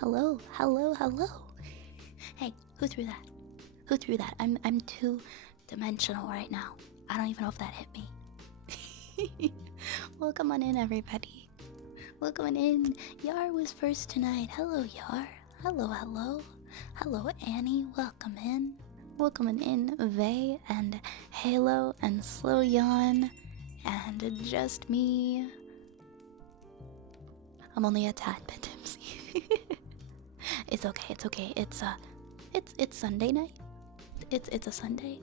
Hello, hello, hello. Hey, who threw that? Who threw that? I'm two-dimensional right now. I don't even know if that hit me. Welcome on in, everybody. Welcome on in. Yar was first tonight. Hello, Yar. Hello, hello. Hello, Annie. Welcome in. Welcome on in, Vay and Halo and Slow Yawn and just me. I'm only a tad bit tipsy. It's okay. It's okay. It's Sunday night. It's a Sunday.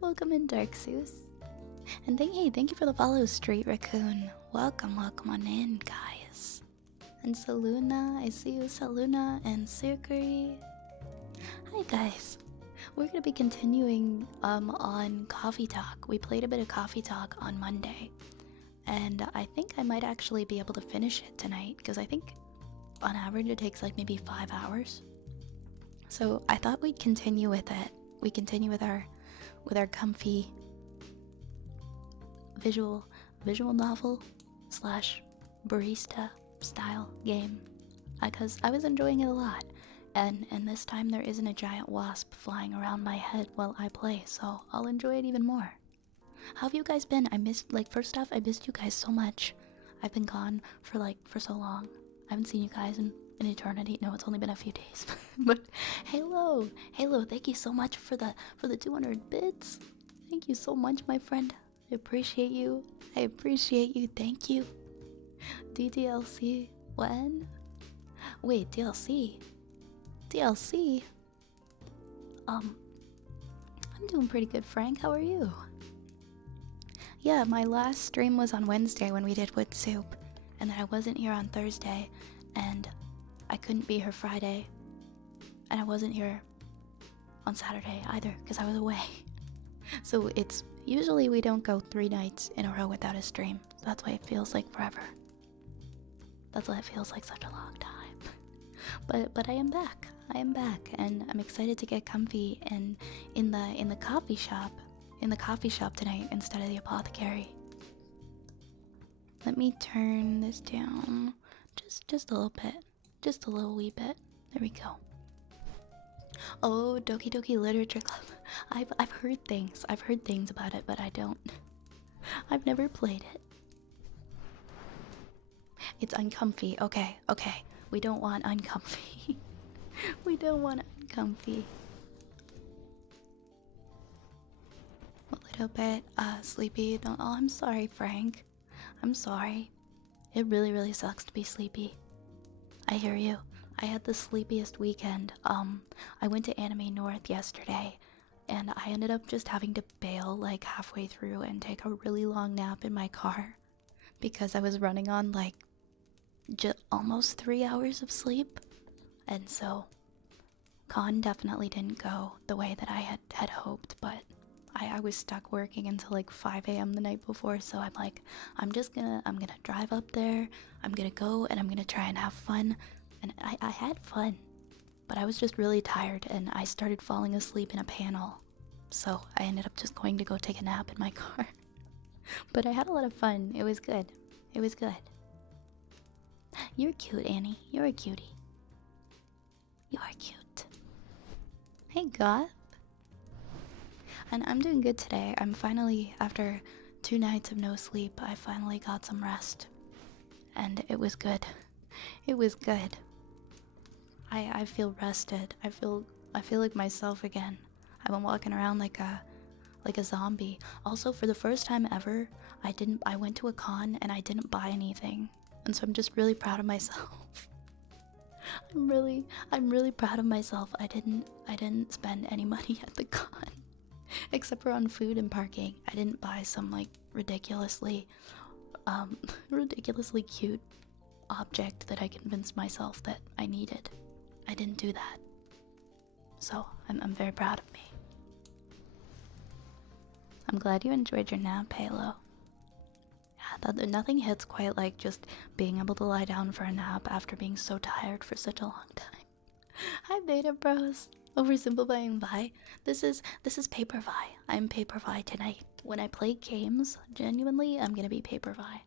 Welcome in, Dark Zeus. And thank you for the follow, Street Raccoon. Welcome on in, guys. And Saluna, I see you, Saluna and Sukri. Hi, guys. We're gonna be continuing on Coffee Talk. We played a bit of Coffee Talk on Monday, and I think I might actually be able to finish it tonight because I think on average it takes like maybe 5 hours. So I thought we'd continue with it. We continue with our comfy visual novel slash barista style game because I was enjoying it a lot. And this time there isn't a giant wasp flying around my head while I play, so I'll enjoy it even more. How have you guys been? First off, I missed you guys so much. I've been gone for so long. I haven't seen you guys in an eternity. No, it's only been a few days. But Halo, thank you so much for the 200 bits. Thank you so much, my friend. I appreciate you. Thank you. DDLC, when? Wait, DLC. I'm doing pretty good, Frank. How are you? Yeah, my last stream was on Wednesday when we did Wood Soup, and then I wasn't here on Thursday, and I couldn't be here Friday, and I wasn't here on Saturday either because I was away. So it's usually we don't go 3 nights in a row without a stream. So that's why it feels like forever. That's why it feels like such a long time. But I am back, and I'm excited to get comfy and in the coffee shop tonight instead of the apothecary. Let me turn this down just a little bit, just a little wee bit. There we go. Oh, Doki Doki Literature Club. I've heard things about it, but I've never played it. It's uncomfy. Okay. We don't want uncomfy. We don't want uncomfy. A little bit sleepy. Oh, I'm sorry, Frank. I'm sorry. It really sucks to be sleepy. I hear you. I had the sleepiest weekend. I went to Anime North yesterday, and I ended up just having to bail like halfway through and take a really long nap in my car because I was running on like almost 3 hours of sleep. And so con definitely didn't go the way that I had hoped, but I was stuck working until like 5 a.m. the night before, so I'm like, I'm gonna drive up there, I'm gonna go and I'm gonna try and have fun. And I had fun, but I was just really tired and I started falling asleep in a panel. So I ended up just going to go take a nap in my car. But I had a lot of fun. It was good. You're cute, Annie. You're a cutie. You are cute. Hey, Goth. And I'm doing good today. I'm finally, after 2 nights of no sleep, I finally got some rest. And it was good. It was good. I feel rested. I feel like myself again. I've been walking around like a zombie. Also, for the first time ever, I went to a con and I didn't buy anything. And so I'm just really proud of myself. I'm really proud of myself. I didn't spend any money at the con. Except for on food and parking. I didn't buy some like ridiculously cute object that I convinced myself that I needed. I didn't do that. So I'm very proud of me. I'm glad you enjoyed your nap, Halo. Yeah, nothing hits quite like just being able to lie down for a nap after being so tired for such a long time. Hi, Beta Bros. Oversimplifying Vi. This is Paper Vi. I'm Paper Vi tonight. When I play games, genuinely, I'm gonna be Paper Vi.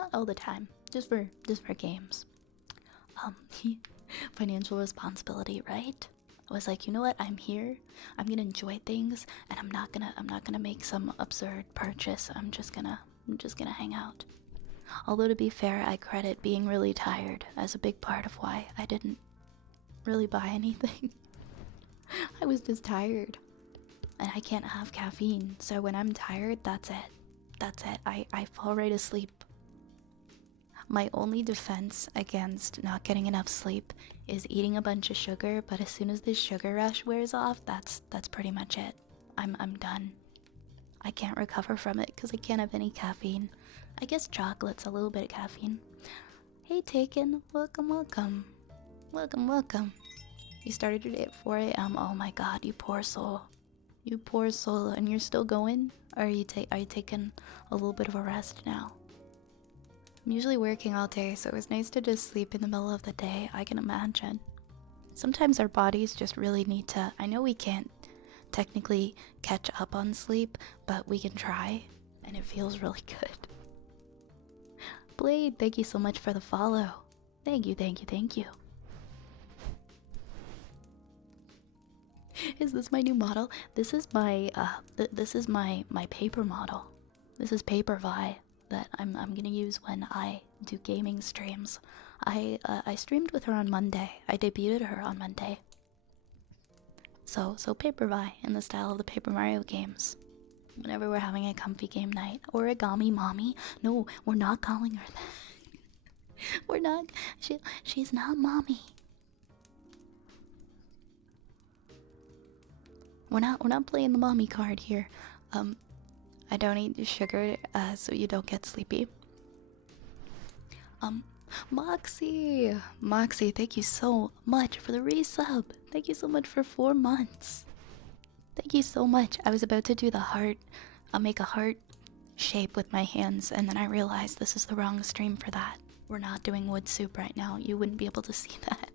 Not all the time, just for games. Um, financial responsibility, right? I was like, you know what? I'm here. I'm gonna enjoy things, and I'm not gonna make some absurd purchase. I'm just gonna hang out. Although to be fair, I credit being really tired as a big part of why I didn't really buy anything. I was just tired, and I can't have caffeine. So when I'm tired, that's it. That's it. I fall right asleep. My only defense against not getting enough sleep is eating a bunch of sugar, but as soon as this sugar rush wears off, that's pretty much it. I'm done. I can't recover from it because I can't have any caffeine. I guess chocolate's a little bit of caffeine. Hey Taken, welcome, welcome. Welcome, welcome. You started your day at 4 a.m. Oh my god, you poor soul. You poor soul, and you're still going? Or are you taking a little bit of a rest now? I'm usually working all day, so it was nice to just sleep in the middle of the day, I can imagine. Sometimes our bodies just really need to... I know we can't technically catch up on sleep, but we can try, and it feels really good. Blade, thank you so much for the follow. Thank you, thank you, thank you. Is this my new model? This is my my paper model. This is Paper Vi that I'm gonna use when I do gaming streams. I streamed with her on Monday. I debuted her on Monday. So Paper Vi in the style of the Paper Mario games. Whenever we're having a comfy game night. Origami Mommy. No, we're not calling her that. We're not. She's not Mommy. We're not playing the mommy card here. I don't eat sugar, so you don't get sleepy. Moxie, thank you so much for the resub. Thank you so much for 4 months. Thank you so much. I was about to do the heart. I'll make a heart shape with my hands, and then I realized this is the wrong stream for that. We're not doing wood soup right now. You wouldn't be able to see that.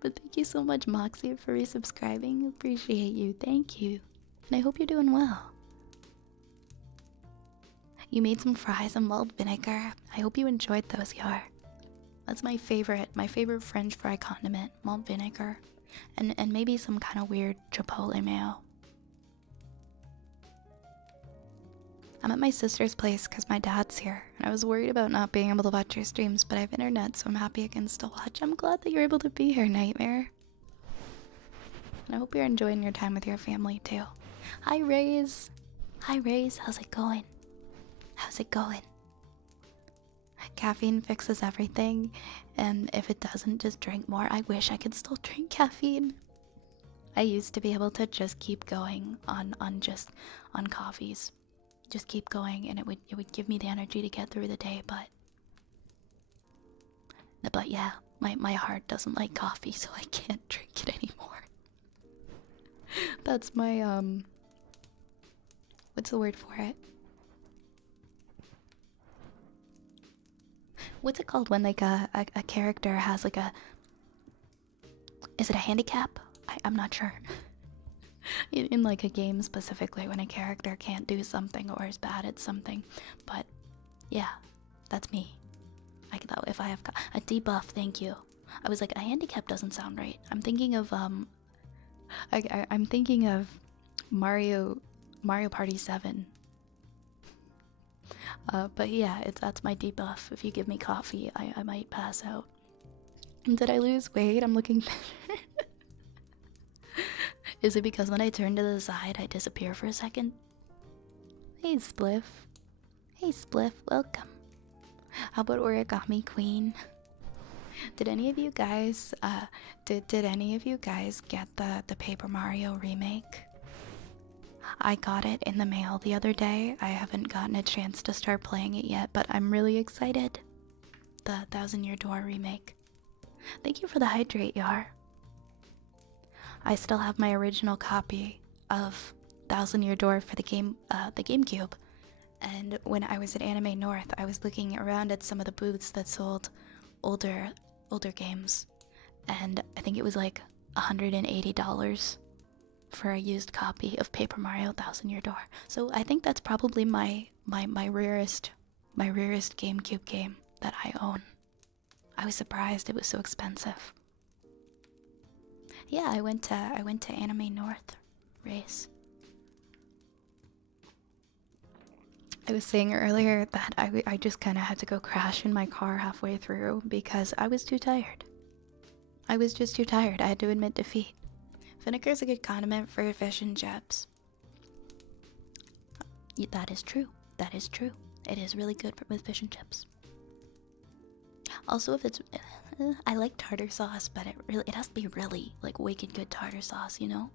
But thank you so much, Moxie, for resubscribing. Appreciate you. Thank you. And I hope you're doing well. You made some fries and malt vinegar. I hope you enjoyed those, Yar. That's my favorite French fry condiment, malt vinegar. And maybe some kind of weird chipotle mayo. I'm at my sister's place because my dad's here, and I was worried about not being able to watch your streams, but I have internet, so I'm happy I can still watch. I'm glad that you're able to be here, Nightmare. And I hope you're enjoying your time with your family, too. Hi, Raze. Hi, Raze. How's it going? How's it going? Caffeine fixes everything, and if it doesn't, just drink more. I wish I could still drink caffeine. I used to be able to just keep going on coffees. Just keep going, and it would give me the energy to get through the day, but yeah, my heart doesn't like coffee, so I can't drink it anymore. That's my what's the word for it? What's it called when like a character has like a... Is it a handicap? I'm not sure. In like a game specifically, when a character can't do something or is bad at something. But yeah, that's me. I thought if I have a debuff, thank you. I was like, a handicap doesn't sound right. I'm thinking of I'm thinking of Mario Party 7. But yeah, that's my debuff. If you give me coffee, I might pass out. Did I lose weight? I'm looking better. Is it because when I turn to the side, I disappear for a second? Hey, Spliff. Hey, Spliff, welcome. How about Origami Queen? Did any of you guys, did any of you guys get the Paper Mario remake? I got it in the mail the other day. I haven't gotten a chance to start playing it yet, but I'm really excited. The Thousand Year Door remake. Thank you for the hydrate, Yar. I still have my original copy of Thousand Year Door for the GameCube. And when I was at Anime North, I was looking around at some of the booths that sold older games, and I think it was like $180 for a used copy of Paper Mario Thousand Year Door. So I think that's probably my rarest GameCube game. that I own. I was surprised it was so expensive. Yeah, I went to Anime North race. I was saying earlier that I just kind of had to go crash in my car halfway through because I was too tired. I was just too tired. I had to admit defeat. Vinegar's a good condiment for fish and chips. That is true. That is true. It is really good with fish and chips. Also, if it's, I like tartar sauce, but it has to be really like wicked good tartar sauce, you know.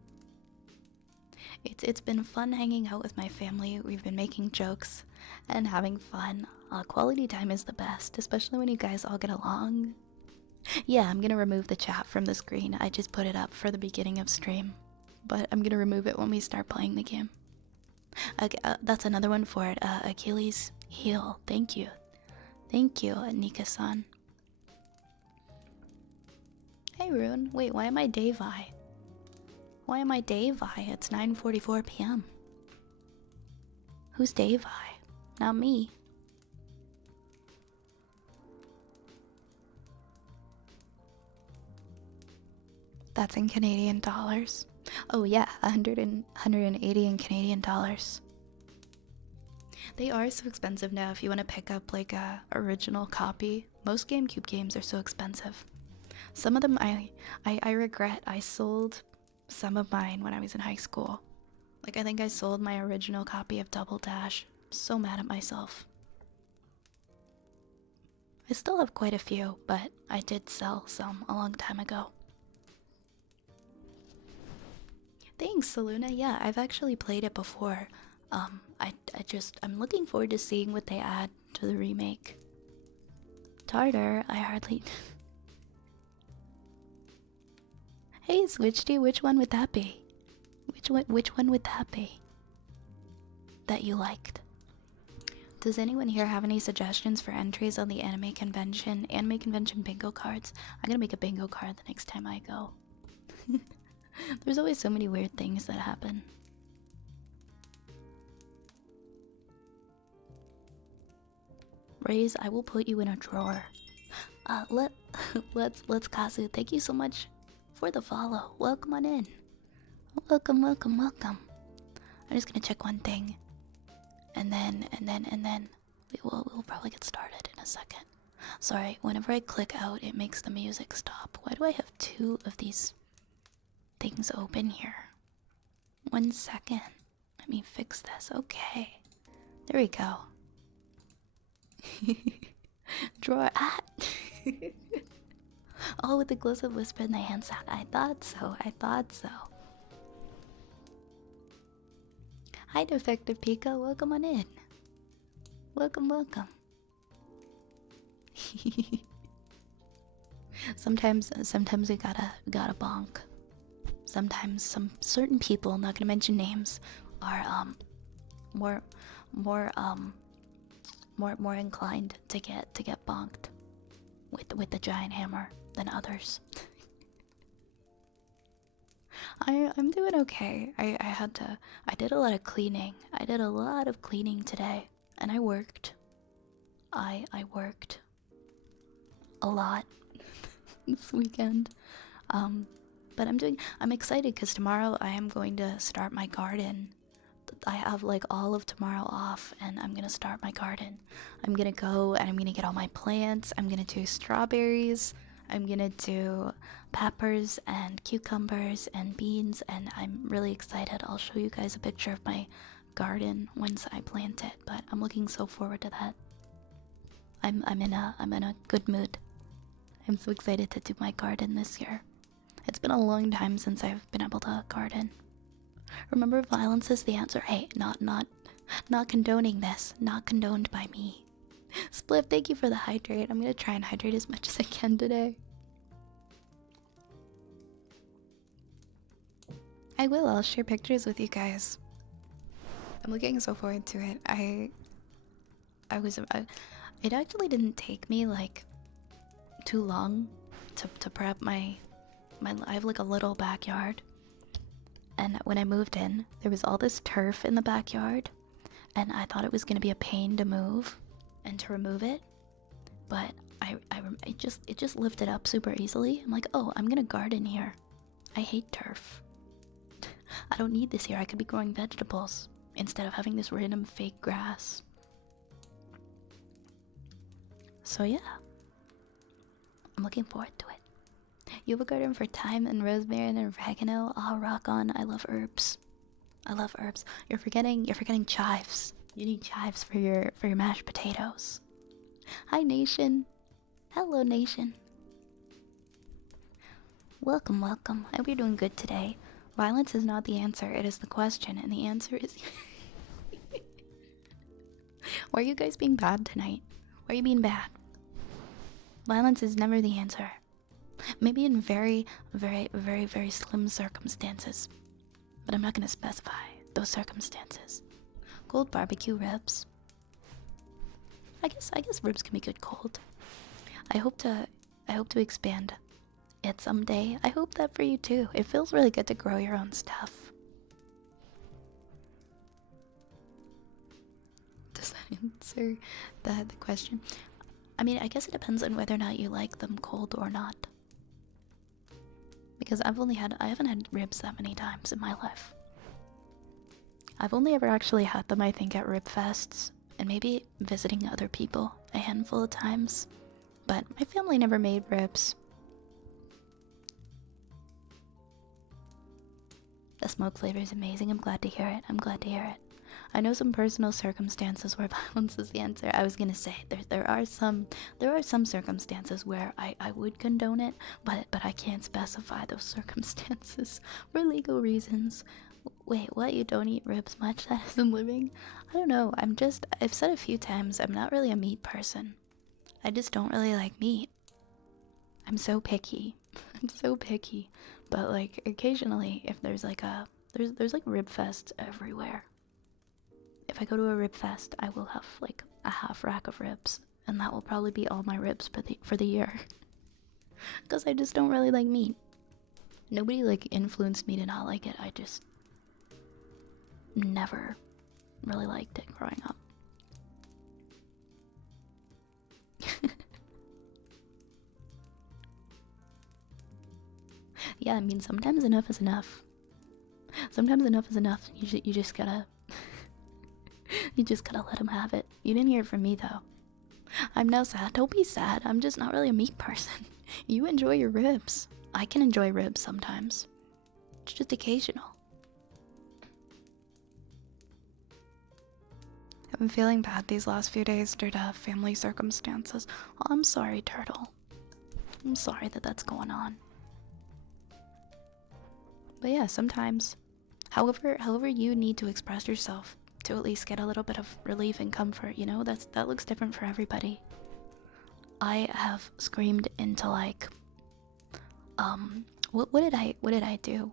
It's been fun hanging out with my family. We've been making jokes and having fun. Quality time is the best, especially when you guys all get along. Yeah, I'm gonna remove the chat from the screen. I just put it up for the beginning of stream, but I'm gonna remove it when we start playing the game. That's another one for it. Achilles heel. Thank you. Thank you, Nika-san. Hey, Rune. Wait, why am I Davai? Why am I Davai? It's 9:44 p.m. Who's Davai? Not me. That's in Canadian dollars. Oh yeah, 180 in Canadian dollars. They are so expensive now if you want to pick up like a original copy. Most GameCube games are so expensive. Some of them I regret. I sold some of mine when I was in high school. Like I think I sold my original copy of Double Dash. I'm so mad at myself. I still have quite a few, but I did sell some a long time ago. Thanks, Saluna. Yeah, I've actually played it before. I'm looking forward to seeing what they add to the remake. Tartar, I hardly. Hey, Switchty, which one would that be? Which one would that be? That you liked? Does anyone here have any suggestions for entries on the anime convention bingo cards? I'm gonna make a bingo card the next time I go. There's always so many weird things that happen. Raise, I will put you in a drawer. Let's Kazu. Thank you so much for the follow. Welcome on in. Welcome. I'm just gonna check one thing, and then we'll probably get started in a second. Sorry, whenever I click out, it makes the music stop. Why do I have two of these things open here? 1 second. Let me fix this. Okay. There we go. Drawer at. Oh, with the glosive whisper and the hand sound. I thought so. Hi, Defective Pika. Welcome on in. Welcome. Sometimes we gotta bonk. Sometimes some certain people, not gonna mention names, are more inclined to get bonked with the giant hammer than others. I'm doing okay. I did a lot of cleaning. I did a lot of cleaning today, and I worked. I worked a lot this weekend. But I'm excited because tomorrow I am going to start my garden. I have like all of tomorrow off, and I'm gonna start my garden. I'm gonna go and I'm gonna get all my plants. I'm gonna do strawberries. I'm gonna do peppers and cucumbers and beans, and I'm really excited. I'll show you guys a picture of my garden once I plant it, but I'm looking so forward to that. I'm in a good mood. I'm so excited to do my garden this year. It's been a long time since I've been able to garden. Remember, violence is the answer. Hey, not condoning this. Not condoned by me. Spliff, thank you for the hydrate. I'm gonna try and hydrate as much as I can today. I will. I'll share pictures with you guys. I'm looking so forward to it. It actually didn't take me like too long to prep my I have like a little backyard, and when I moved in, there was all this turf in the backyard, and I thought it was gonna be a pain to move and to remove it, but it just lifted up super easily. I'm like, oh, I'm gonna garden here. I hate turf. I don't need this here. I could be growing vegetables instead of having this random fake grass. So yeah, I'm looking forward to it. You have a garden for thyme and rosemary and oregano. Oh, rock on! I love herbs. I love herbs. You're forgetting chives. You need chives for your mashed potatoes. Hi, nation. Hello, nation. Welcome, welcome. I hope you're doing good today. Violence is not the answer, it is the question, and the answer is... Why are you guys being bad tonight? Why are you being bad? Violence is never the answer. Maybe in very, very, very, very slim circumstances. But I'm not going to specify those circumstances. Cold barbecue ribs. I guess ribs can be good cold. I hope to expand it someday. I hope that for you too. It feels really good to grow your own stuff. Does that answer the question? I mean, I guess it depends on whether or not you like them cold or not. Because I haven't had ribs that many times in my life. I've only ever actually had them, I think, at rib fests and maybe visiting other people a handful of times. But my family never made ribs. The smoke flavor is amazing. I'm glad to hear it. I'm glad to hear it. I know some personal circumstances where violence is the answer. I was gonna say there are some circumstances where I would condone it, but I can't specify those circumstances for legal reasons. Wait, what? You don't eat ribs much? That isn't living? I don't know. I've said a few times I'm not really a meat person. I just don't really like meat. I'm so picky. I'm so picky. But like occasionally if there's like there's like rib fests everywhere. If I go to a rib fest, I will have like a half rack of ribs, and that will probably be all my ribs for the year. Because I just don't really like meat. Nobody like influenced me to not like it. I just never really liked it growing up. Yeah, I mean sometimes enough is enough. Sometimes enough is enough. You just gotta you just gotta let him have it. You didn't hear it from me though. I'm now sad. Don't be sad. I'm just not really a meat person. You enjoy your ribs. I can enjoy ribs sometimes. It's just occasional. I've been feeling bad these last few days due to family circumstances. Oh, I'm sorry, Turtle. I'm sorry that that's going on. But yeah, sometimes, however you need to express yourself to at least get a little bit of relief and comfort, you know, that looks different for everybody. I have screamed into like, what did I do?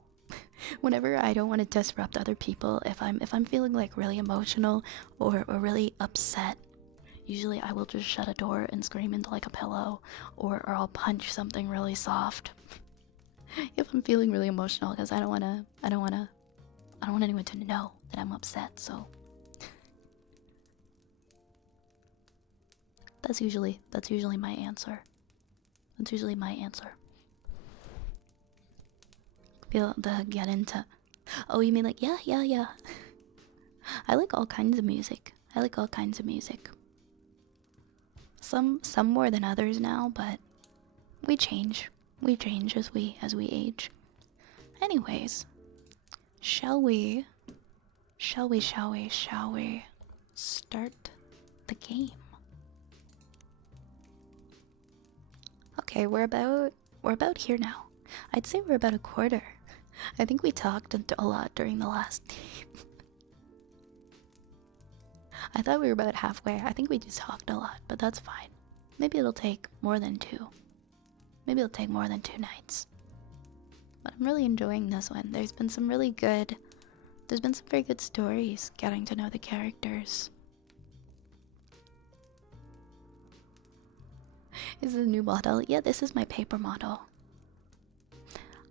Whenever I don't want to disrupt other people, if I'm feeling like really emotional or really upset, usually I will just shut a door and scream into like a pillow, or I'll punch something really soft. If I'm feeling really emotional, because I don't want anyone to know that I'm upset, so that's usually my answer. That's usually my answer. Feel the get into. Oh, you mean like yeah. I like all kinds of music. Some more than others now, but we change. We change as we age. Anyways, shall we start the game? Okay, we're about here now. I'd say we're about a quarter. I think we talked a lot during the last game. I thought we were about halfway. I think we just talked a lot, but that's fine. Maybe it'll take more than 2. Maybe it'll take more than 2 nights. But I'm really enjoying this one. There's been some very good stories getting to know the characters. Is this a new model? Yeah, this is my paper model.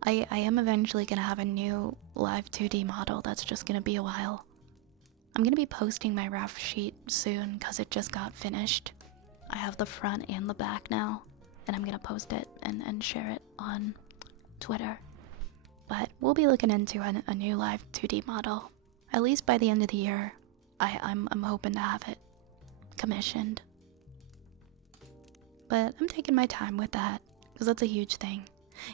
I am eventually gonna have a new live 2D model that's just gonna be a while. I'm gonna be posting my rough sheet soon because it just got finished. I have the front and the back now, and I'm gonna post it and share it on Twitter. But we'll be looking into a new live 2D model. At least by the end of the year, I'm hoping to have it commissioned. But I'm taking my time with that, because that's a huge thing.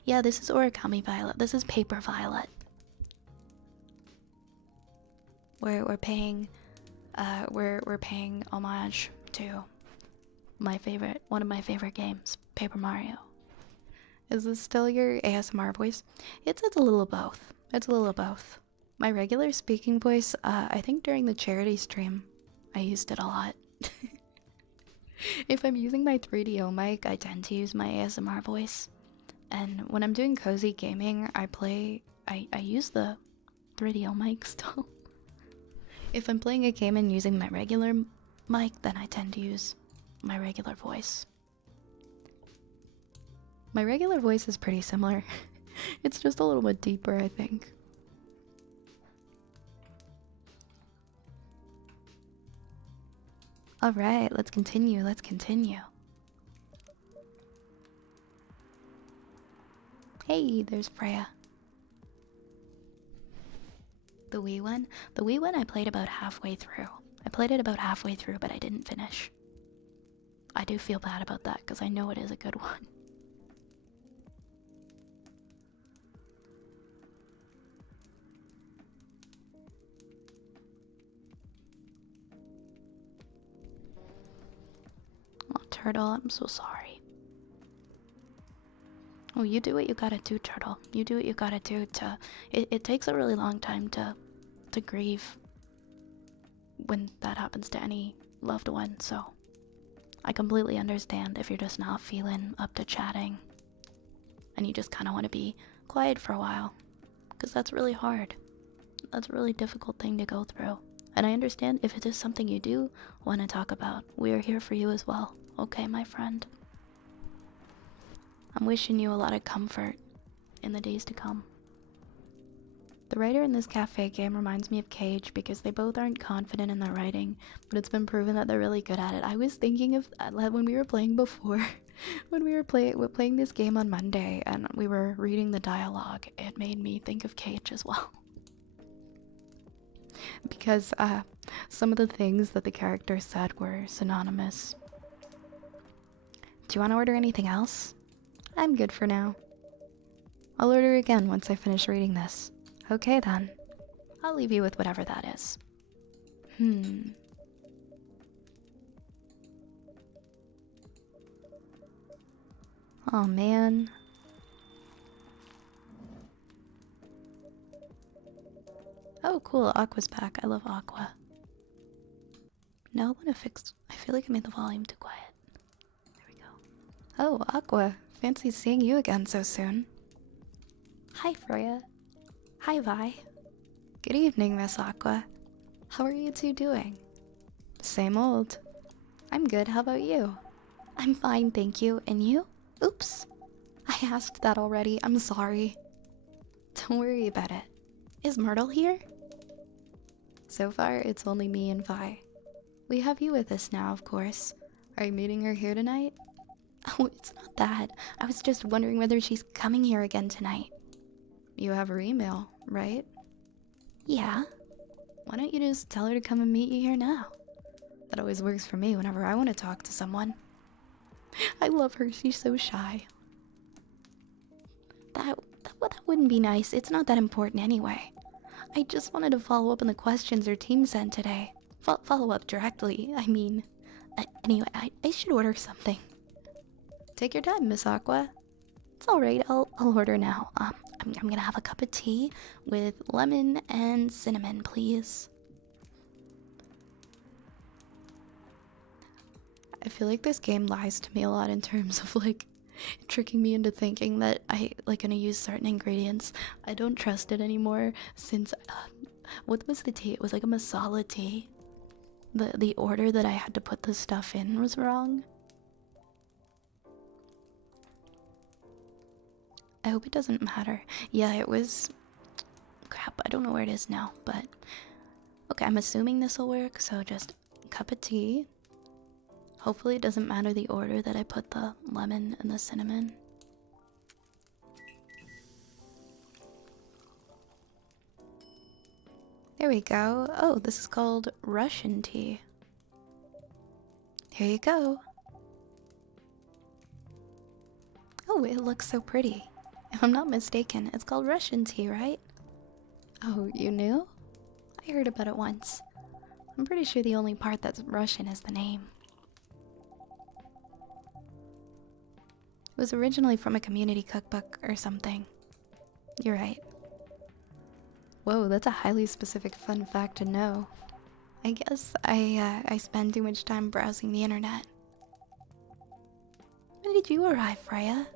Yeah, this is Origami Violet. This is Paper Violet. We're paying we're paying homage to one of my favorite games, Paper Mario. Is this still your ASMR voice? It's a little of both. It's a little of both. My regular speaking voice, I think during the charity stream, I used it a lot. If I'm using my 3DO mic, I tend to use my ASMR voice. And when I'm doing cozy gaming, I use the 3DO mic still. If I'm playing a game and using my regular mic, then I tend to use my regular voice. My regular voice is pretty similar. It's just a little bit deeper, I think. Alright, let's continue, let's continue. Hey, there's Freya. The Wii one? The Wii one I played about halfway through. I played it about halfway through, but I didn't finish. I do feel bad about that, because I know it is a good one. Oh, Turtle, I'm so sorry. Oh, you do what you gotta do, Turtle. You do what you gotta do to... It takes a really long time to grieve when that happens to any loved one, so... I completely understand if you're just not feeling up to chatting. And you just kind of want to be quiet for a while. Because that's really hard. That's a really difficult thing to go through. And I understand if it is something you do want to talk about. We are here for you as well. Okay, my friend? I'm wishing you a lot of comfort in the days to come. The writer in this cafe game reminds me of Cage because they both aren't confident in their writing, but it's been proven that they're really good at it. I was thinking of that when we were playing before, when we were playing this game on Monday and we were reading the dialogue, it made me think of Cage as well. Because some of the things that the characters said were synonymous. Do you want to order anything else? I'm good for now. I'll order again once I finish reading this. Okay then. I'll leave you with whatever that is. Oh man. Oh cool, Aqua's back. I love Aqua. No, I want to fix... I feel like I made the volume too quiet. There we go. Oh, Aqua. Fancy seeing you again so soon. Hi, Freya. Hi, Vi. Good evening, Miss Aqua. How are you two doing? Same old. I'm good, how about you? I'm fine, thank you. And you? Oops. I asked that already, I'm sorry. Don't worry about it. Is Myrtle here? So far, it's only me and Vi. We have you with us now, of course. Are you meeting her here tonight? Oh, it's not that. I was just wondering whether she's coming here again tonight. You have her email, right? Yeah. Why don't you just tell her to come and meet you here now? That always works for me whenever I want to talk to someone. I love her, she's so shy. That wouldn't be nice, it's not that important anyway. I just wanted to follow up on the questions our team sent today. Follow up directly, I mean. Anyway, I should order something. Take your time, Miss Aqua. It's alright, I'll order now. I'm gonna have a cup of tea with lemon and cinnamon, please. I feel like this game lies to me a lot in terms of like tricking me into thinking that I gonna use certain ingredients. I don't trust it anymore since what was the tea? It was like a masala tea. The order that I had to put the stuff in was wrong. I hope it doesn't matter. Yeah, it was... Crap, I don't know where it is now, but... Okay, I'm assuming this will work, so just a cup of tea. Hopefully it doesn't matter the order that I put the lemon and the cinnamon. There we go. Oh, this is called Russian tea. Here you go. Oh, it looks so pretty. If I'm not mistaken, it's called Russian tea, right? Oh, you knew? I heard about it once. I'm pretty sure the only part that's Russian is the name. It was originally from a community cookbook or something. You're right. Whoa, that's a highly specific fun fact to know. I guess I spend too much time browsing the internet. When did you arrive, Freya?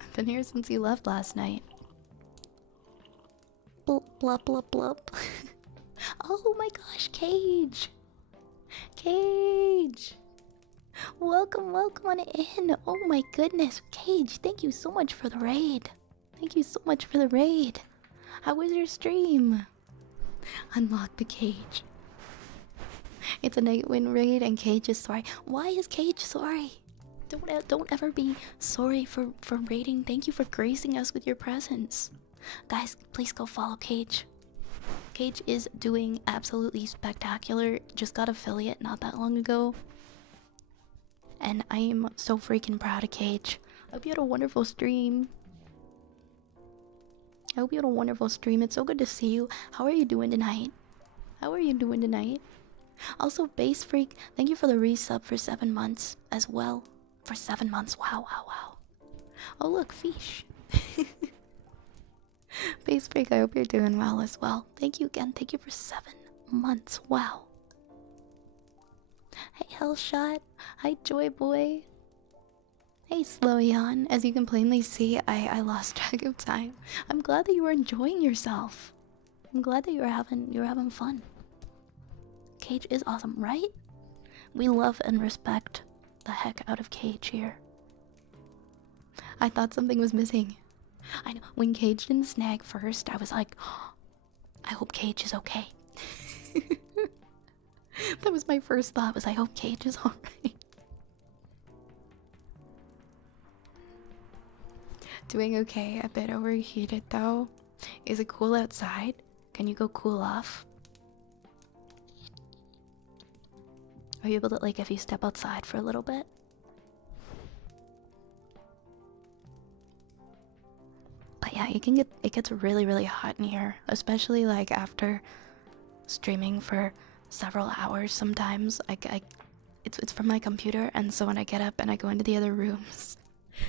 I've been here since you left last night. Blub blub blub blub. Oh my gosh, Cage! Cage! Welcome, welcome on in. Oh my goodness, Cage, thank you so much for the raid. Thank you so much for the raid. How was your stream? Unlock the cage. It's a Nightwind raid and Cage is sorry. Why is Cage sorry? Don't ever be sorry for raiding. Thank you for gracing us with your presence. Guys, please go follow Cage. Cage is doing absolutely spectacular. Just got affiliate not that long ago. And I am so freaking proud of Cage. I hope you had a wonderful stream. I hope you had a wonderful stream. It's so good to see you. How are you doing tonight? How are you doing tonight? Also, Base Freak, thank you for the resub for 7 months as well. For 7 months. Wow, wow, wow. Oh, look, fish. Base Freak, I hope you're doing well as well. Thank you again. Thank you for 7 months. Wow. Hey, Hellshot. Hi, Joy Boy. Hey, Slowion. As you can plainly see, I lost track of time. I'm glad that you were enjoying yourself. I'm glad that you were having fun. Cage is awesome, right? We love and respect the heck out of Cage here. I thought something was missing. I know, when Cage didn't snag first, I was like, oh, I hope Cage is okay. That was my first thought, was I hope Cage is alright. Doing okay, a bit overheated though. Is it cool outside? Can you go cool off? Are you able to, like, if you step outside for a little bit? But yeah, it gets really, really hot in here, especially like after streaming for several hours. Sometimes it's from my computer, and so when I get up and I go into the other rooms,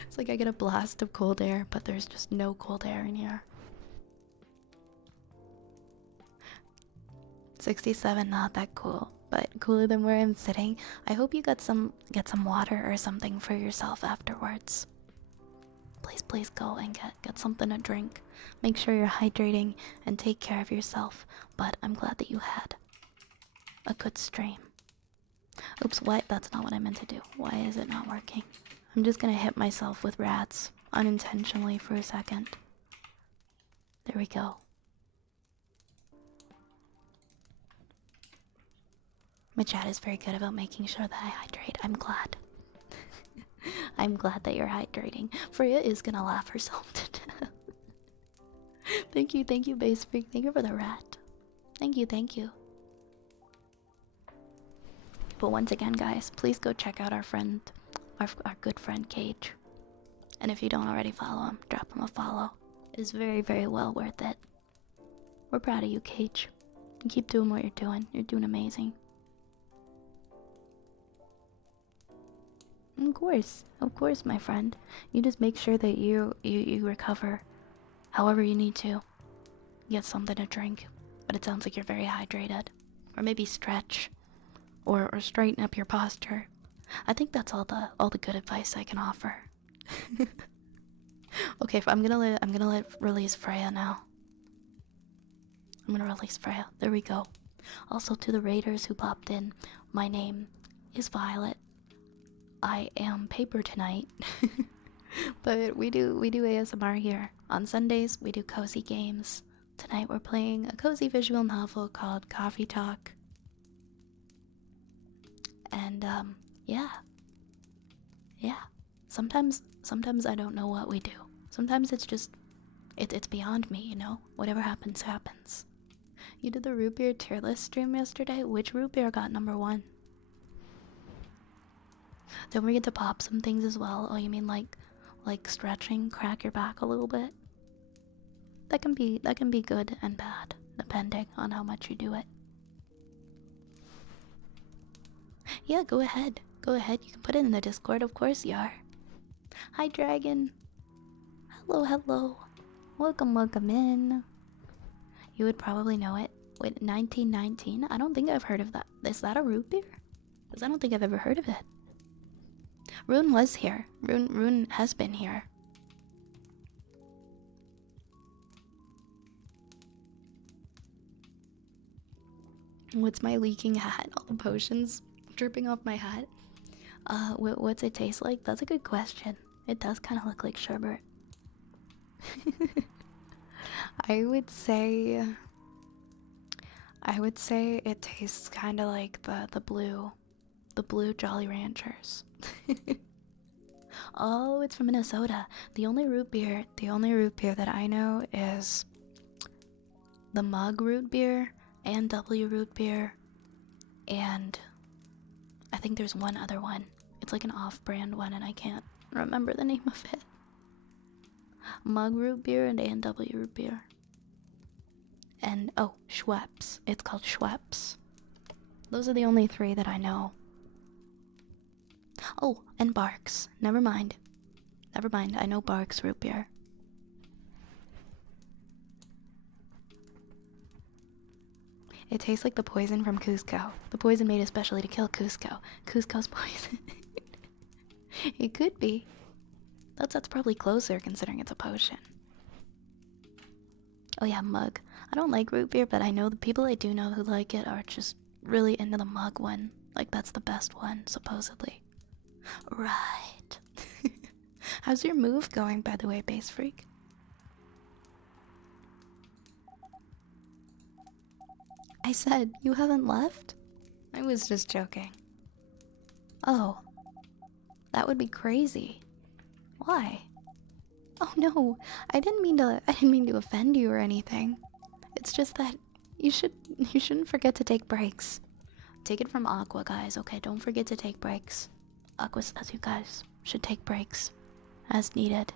it's like I get a blast of cold air, but there's just no cold air in here. 67, not that cool, but cooler than where I'm sitting. I hope you get some water or something for yourself afterwards. Please go and get something to drink. Make sure you're hydrating and take care of yourself. But I'm glad that you had a good stream. Oops, what? That's not what I meant to do. Why is it not working? I'm just gonna hit myself with rats unintentionally for a second. There we go. My chat is very good about making sure that I hydrate. I'm glad. I'm glad that you're hydrating. Freya is gonna laugh herself to death. Thank you, Base Freak. Thank you for the rat. Thank you. But once again, guys, please go check out our friend, our good friend Cage. And if you don't already follow him, drop him a follow. It is very, very well worth it. We're proud of you, Cage. And keep doing what you're doing. You're doing amazing. Of course, my friend. You just make sure that you recover however you need to. Get something to drink. But it sounds like you're very hydrated. Or maybe stretch. Or straighten up your posture. I think that's all the good advice I can offer. Okay, I'm gonna let release Freya now. I'm gonna release Freya. There we go. Also, to the raiders who popped in, my name is Violet. I am paper tonight. But we do ASMR here. On Sundays we do cozy games. Tonight we're playing a cozy visual novel called Coffee Talk. And yeah, sometimes I don't know what we do. Sometimes it's just, it's beyond me, you know? Whatever happens, happens. You did the root beer tier list stream yesterday? Which root beer got #1? Don't forget to pop some things as well. Oh, you mean like stretching, crack your back a little bit? That can be good and bad, depending on how much you do it. Yeah, go ahead. Go ahead. You can put it in the Discord, of course you are. Hi, Dragon. Hello, hello. Welcome, welcome in. You would probably know it. Wait, 1919? I don't think I've heard of that. Is that a root beer? Because I don't think I've ever heard of it. Rune was here. Rune has been here. What's my leaking hat? All the potions dripping off my hat. What's it taste like? That's a good question. It does kind of look like sherbet. I would say it tastes kind of like the blue Jolly Ranchers. Oh, it's from Minnesota. The only root beer that I know is the Mug root beer, and W root beer, and I think there's one other one. It's like an off-brand one, and I can't remember the name of it. Mug root beer and W root beer. And, oh, Schweppes. It's called Schweppes. Those are the only 3 that I know. Oh, and Barks. Never mind. Never mind, I know Barks root beer. It tastes like the poison from Cusco. The poison made especially to kill Cusco. Cusco's poison. It could be. That's probably closer considering it's a potion. Oh yeah, Mug. I don't like root beer, but I know the people I do know who like it are just really into the Mug one. Like, that's the best one, supposedly. Right. How's your move going, by the way, Base Freak? I said, you haven't left? I was just joking. Oh. That would be crazy. Why? Oh no, I didn't mean to offend you or anything. It's just that you shouldn't forget to take breaks. Take it from Aqua, guys, okay? Don't forget to take breaks. Aqua says you guys should take breaks as needed.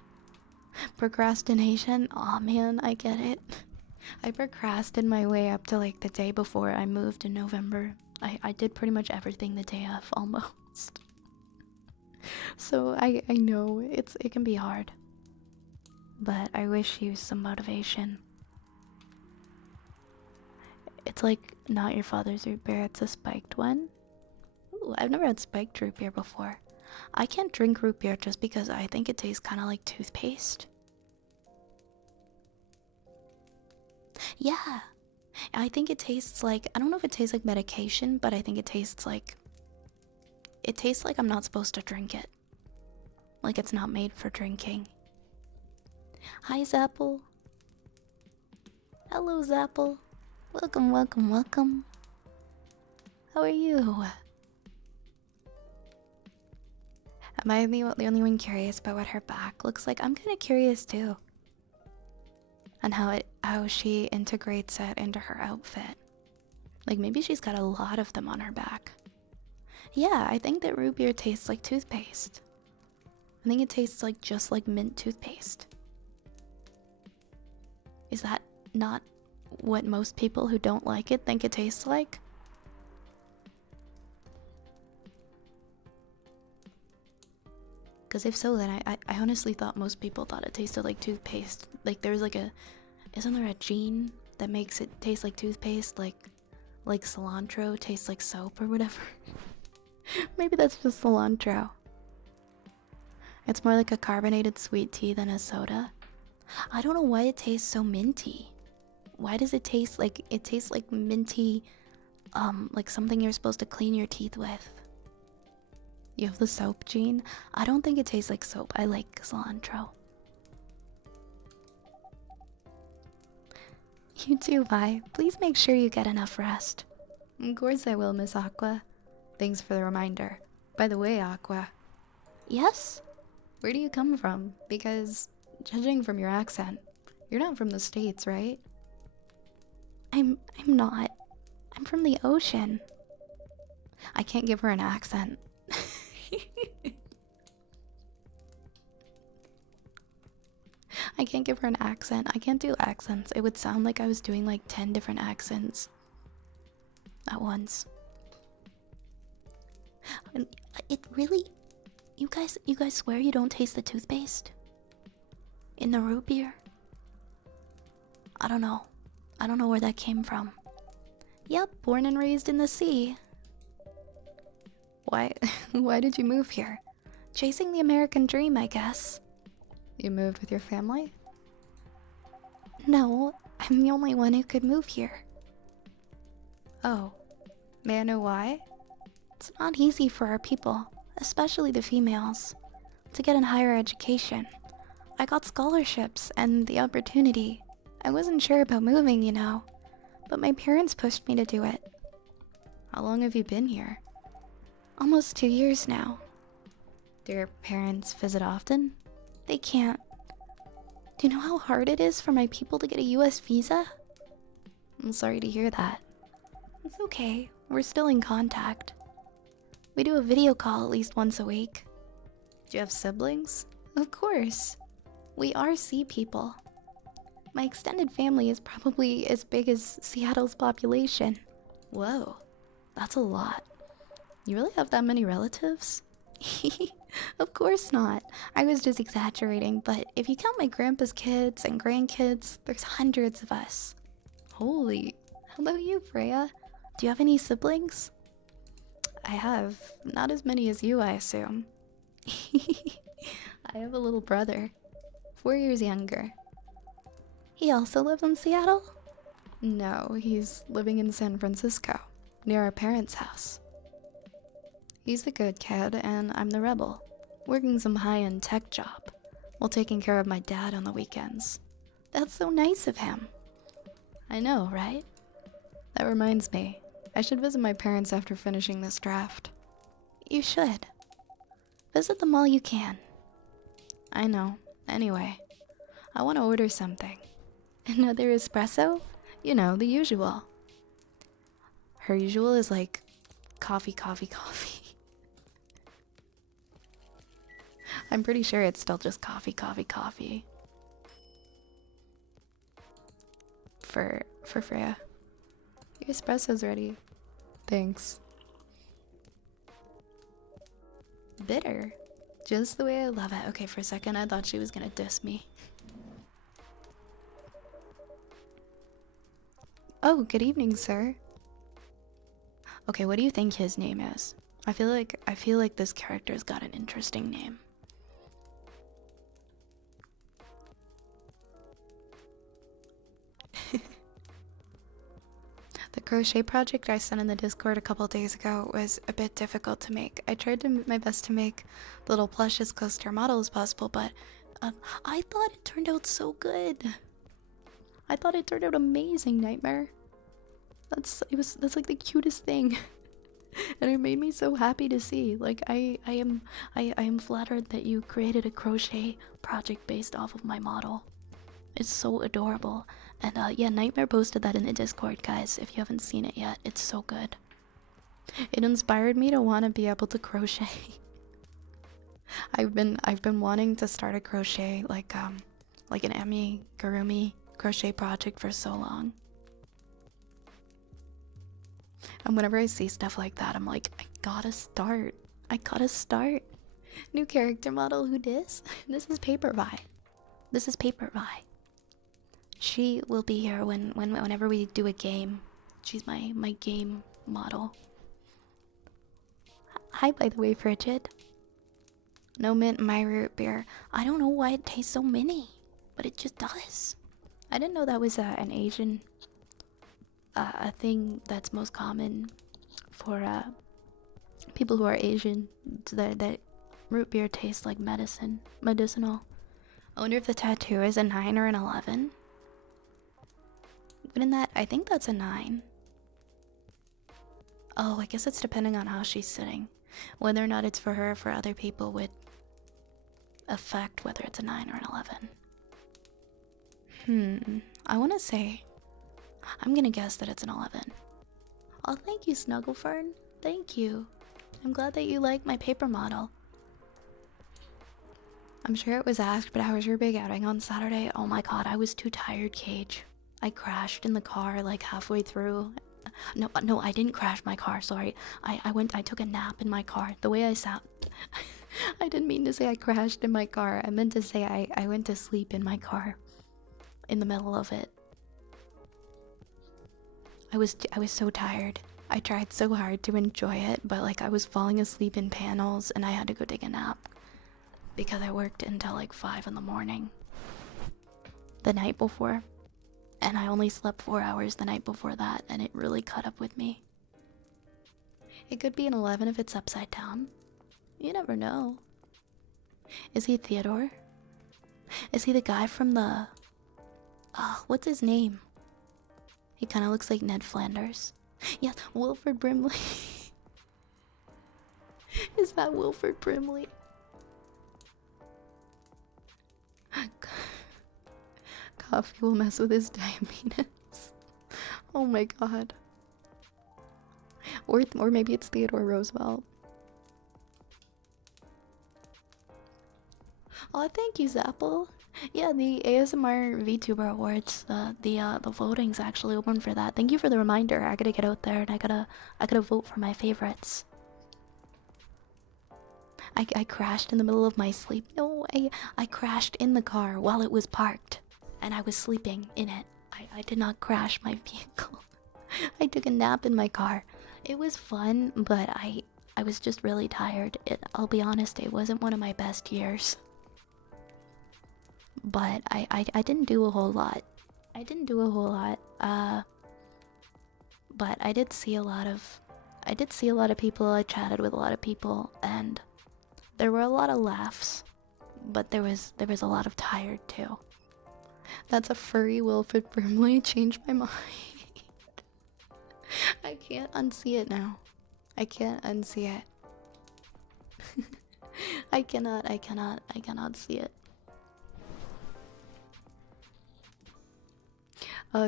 Procrastination? Aw, man, I get it. I procrastinated my way up to like the day before I moved in November. I did pretty much everything the day of, almost. So I know it can be hard. But I wish you some motivation. It's like not your father's root beer, it's a spiked one. Ooh, I've never had spiked root beer before. I can't drink root beer just because I think it tastes kind of like toothpaste. Yeah, I think it tastes like, I don't know if it tastes like medication, but I think it tastes like I'm not supposed to drink it. Like it's not made for drinking. Hi, Zapple. Hello, Zapple. Welcome, welcome, welcome. How are you? Am I the only one curious about what her back looks like? I'm kind of curious too. And how she integrates it into her outfit. Like maybe she's got a lot of them on her back. Yeah, I think that root beer tastes like toothpaste. I think it tastes like just like mint toothpaste. Is that not what most people who don't like it think it tastes like? Because if so, then I honestly thought most people thought it tasted like toothpaste. Like there's like isn't there a gene that makes it taste like toothpaste? Like cilantro tastes like soap or whatever. Maybe that's just cilantro. It's more like a carbonated sweet tea than a soda. I don't know why it tastes so minty. Why does it taste like minty, like something you're supposed to clean your teeth with? You have the soap gene? I don't think it tastes like soap. I like cilantro. You too, Vi. Please make sure you get enough rest. Of course I will, Miss Aqua. Thanks for the reminder. By the way, Aqua. Yes? Where do you come from? Because, judging from your accent, you're not from the States, right? I'm not. I'm from the ocean. I can't give her an accent. I can't give her an accent. I can't do accents. It would sound like I was doing like 10 different accents at once. And it really... You guys swear you don't taste the toothpaste? In the root beer? I don't know. I don't know where that came from. Yep, born and raised in the sea. Why why did you move here? Chasing the American dream, I guess. You moved with your family? No, I'm the only one who could move here. Oh, may I know why? It's not easy for our people, especially the females, to get in higher education. I got scholarships and the opportunity. I wasn't sure about moving, you know, but my parents pushed me to do it. How long have you been here? Almost 2 years now. Do your parents visit often? They can't. Do you know how hard it is for my people to get a US visa? I'm sorry to hear that. It's okay, we're still in contact. We do a video call at least once a week. Do you have siblings? Of course. We are sea people. My extended family is probably as big as Seattle's population. Whoa, that's a lot. You really have that many relatives? Of course not. I was just exaggerating, but if you count my grandpa's kids and grandkids, there's hundreds of us. Holy. How about you, Freya? Do you have any siblings? I have. Not as many as you, I assume. I have a little brother. 4 years younger. He also lives in Seattle? No, he's living in San Francisco, near our parents' house. He's the good kid, and I'm the rebel, working some high-end tech job, while taking care of my dad on the weekends. That's so nice of him. I know, right? That reminds me, I should visit my parents after finishing this draft. You should. Visit them all you can. I know. Anyway, I want to order something. Another espresso? You know, the usual. Her usual is like coffee, coffee, coffee. I'm pretty sure it's still just coffee, coffee, coffee. For Freya. Your espresso's ready. Thanks. Bitter. Just the way I love it. Okay, for a second I thought she was gonna diss me. Oh, good evening, sir. Okay, what do you think his name is? I feel like this character's got an interesting name. The crochet project I sent in the Discord a couple days ago was a bit difficult to make. I tried my best to make the little plush as close to her model as possible, but I thought it turned out so good. I thought it turned out amazing, Nightmare. That's like the cutest thing. And it made me so happy to see. Like I am flattered that you created a crochet project based off of my model. It's so adorable. And yeah, Nightmare posted that in the Discord, guys. If you haven't seen it yet, it's so good. It inspired me to want to be able to crochet. I've been wanting to start a crochet like an amigurumi crochet project for so long. And whenever I see stuff like that, I'm like, I gotta start. New character model, who dis? This is Paper Vi. She will be here whenever we do a game. She's my game model. Hi, by the way, Frigid. No mint in my root beer. I don't know why it tastes so mini, but it just does. I didn't know that was an Asian a thing that's most common for people who are Asian. That root beer tastes like medicinal. I wonder if the tattoo is a 9 or an 11. Wouldn't that? I think that's a 9. Oh, I guess it's depending on how she's sitting. Whether or not it's for her or for other people would affect whether it's a 9 or an 11. I want to say, I'm gonna guess that it's an 11. Oh, thank you, Snugglefern. Thank you. I'm glad that you like my paper model. I'm sure it was asked, but how was your big outing on Saturday? Oh my god, I was too tired, Cage. I crashed in the car like halfway through. No, I didn't crash my car, sorry. I took a nap in my car. The way I sound... I didn't mean to say I crashed in my car. I meant to say I went to sleep in my car. In the middle of it. I was so tired. I tried so hard to enjoy it, but like I was falling asleep in panels and I had to go take a nap. Because I worked until like 5 in the morning. The night before. And I only slept 4 hours the night before that, and it really caught up with me. It could be an 11 if it's upside down. You never know. Is he Theodore? Is he the guy from the... what's his name? He kind of looks like Ned Flanders. Yes, Wilford Brimley. Is that Wilford Brimley? Coffee will mess with his diabetes. Oh my god. Or maybe it's Theodore Roosevelt. Oh, thank you, Zapple. Yeah, the ASMR VTuber Awards, the voting's actually open for that. Thank you for the reminder. I gotta get out there and I gotta vote for my favorites. I crashed in the middle of my sleep. No, I crashed in the car while it was parked. And I was sleeping in it. I did not crash my vehicle. I took a nap in my car. It was fun, but I was just really tired. I'll be honest, it wasn't one of my best years. But I didn't do a whole lot. But I did see a lot of people. I chatted with a lot of people, and there were a lot of laughs. But there was a lot of tired too. That's a furry Wilford Brimley. Changed my mind. I can't unsee it now. I can't unsee it. I cannot see it.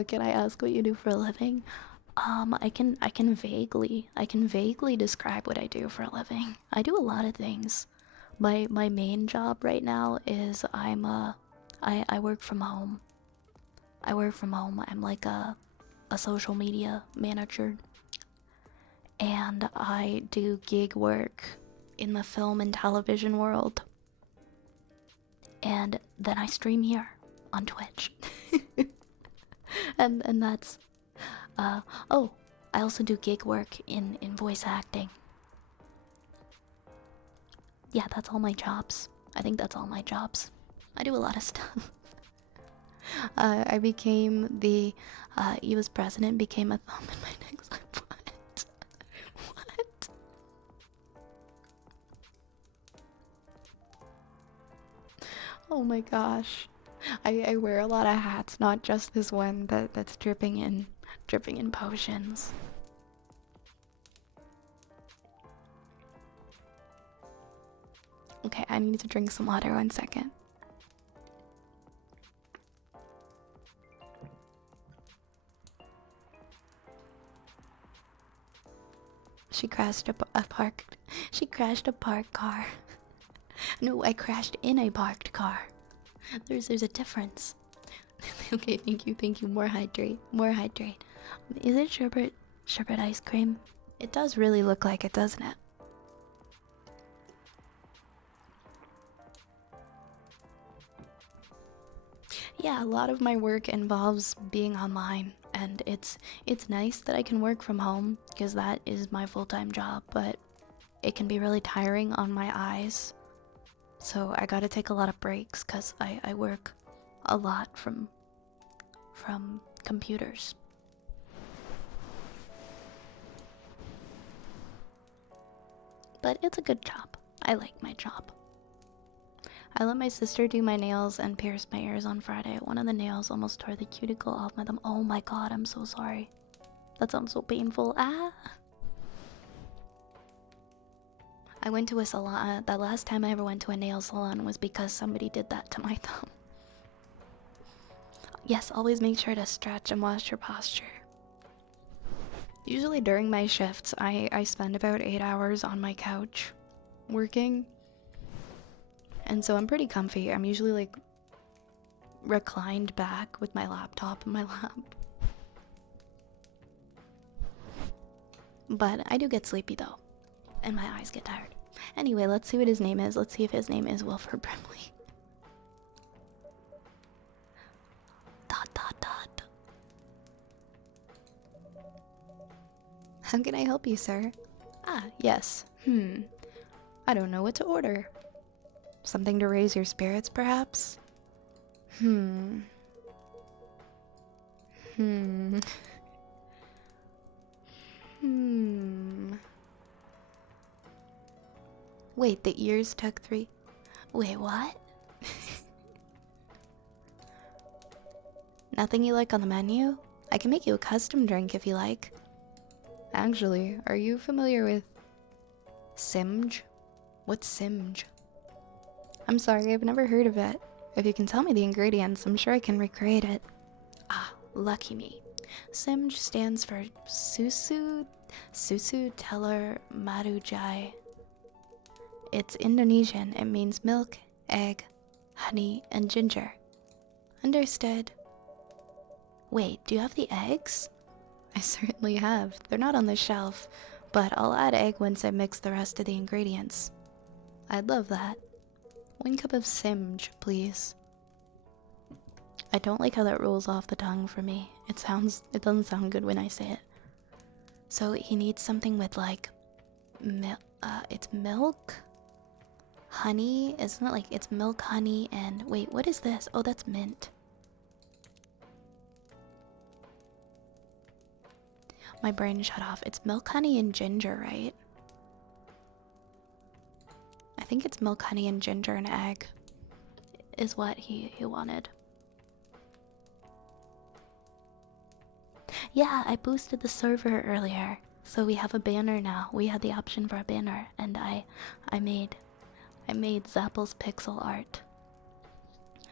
Can I ask what you do for a living? I can vaguely describe what I do for a living. I do a lot of things. My main job right now is I work from home. I'm like a social media manager. And I do gig work in the film and television world. And then I stream here on Twitch. and that's oh, I also do gig work in voice acting. Yeah, that's all my jobs. I think that's all my jobs. I do a lot of stuff. I became the US president became a thumb in my next life. What? What? Oh my gosh. I wear a lot of hats, not just this one that's dripping in potions. Okay, I need to drink some water. 1 second. She crashed a parked car. No, I crashed in a parked car. There's a difference. Okay, thank you. More hydrate. Is it sherbet ice cream? It does really look like it, doesn't it? Yeah, a lot of my work involves being online, and it's nice that I can work from home because that is my full-time job, but it can be really tiring on my eyes. So I gotta take a lot of breaks because I work a lot from computers. But it's a good job. I like my job. I let my sister do my nails and pierce my ears on Friday. One of the nails almost tore the cuticle off my thumb. Oh my god, I'm so sorry. That sounds so painful. Ah! I went to a salon. The last time I ever went to a nail salon was because somebody did that to my thumb. Yes, always make sure to stretch and watch your posture. Usually during my shifts, I spend about 8 hours on my couch working. And so I'm pretty comfy. I'm usually like reclined back with my laptop in my lap. But I do get sleepy though, and my eyes get tired. Anyway, let's see what his name is. Let's see if his name is Wilford Brimley. Dot dot dot. How can I help you, sir? Ah, yes. I don't know what to order. Something to raise your spirits, perhaps? Wait, the ears took 3. Wait, what? Nothing you like on the menu? I can make you a custom drink if you like. Actually, are you familiar with Simj? What's Simj? I'm sorry, I've never heard of it. If you can tell me the ingredients, I'm sure I can recreate it. Ah, lucky me. Simj stands for Susu Teller Marujai. It's Indonesian. It means milk, egg, honey, and ginger. Understood. Wait, do you have the eggs? I certainly have. They're not on the shelf, but I'll add egg once I mix the rest of the ingredients. I'd love that. 1 cup of Simj, please. I don't like how that rolls off the tongue for me. It doesn't sound good when I say it. So he needs something with like, it's milk, honey, isn't it? Like it's milk, honey, and wait, what is this? Oh, that's mint. My brain shut off. It's milk, honey, and ginger, right? I think it's milk, honey, and ginger and egg is what he wanted. Yeah, I boosted the server earlier, so we have a banner now. We had the option for a banner, and I made Zapple's pixel art.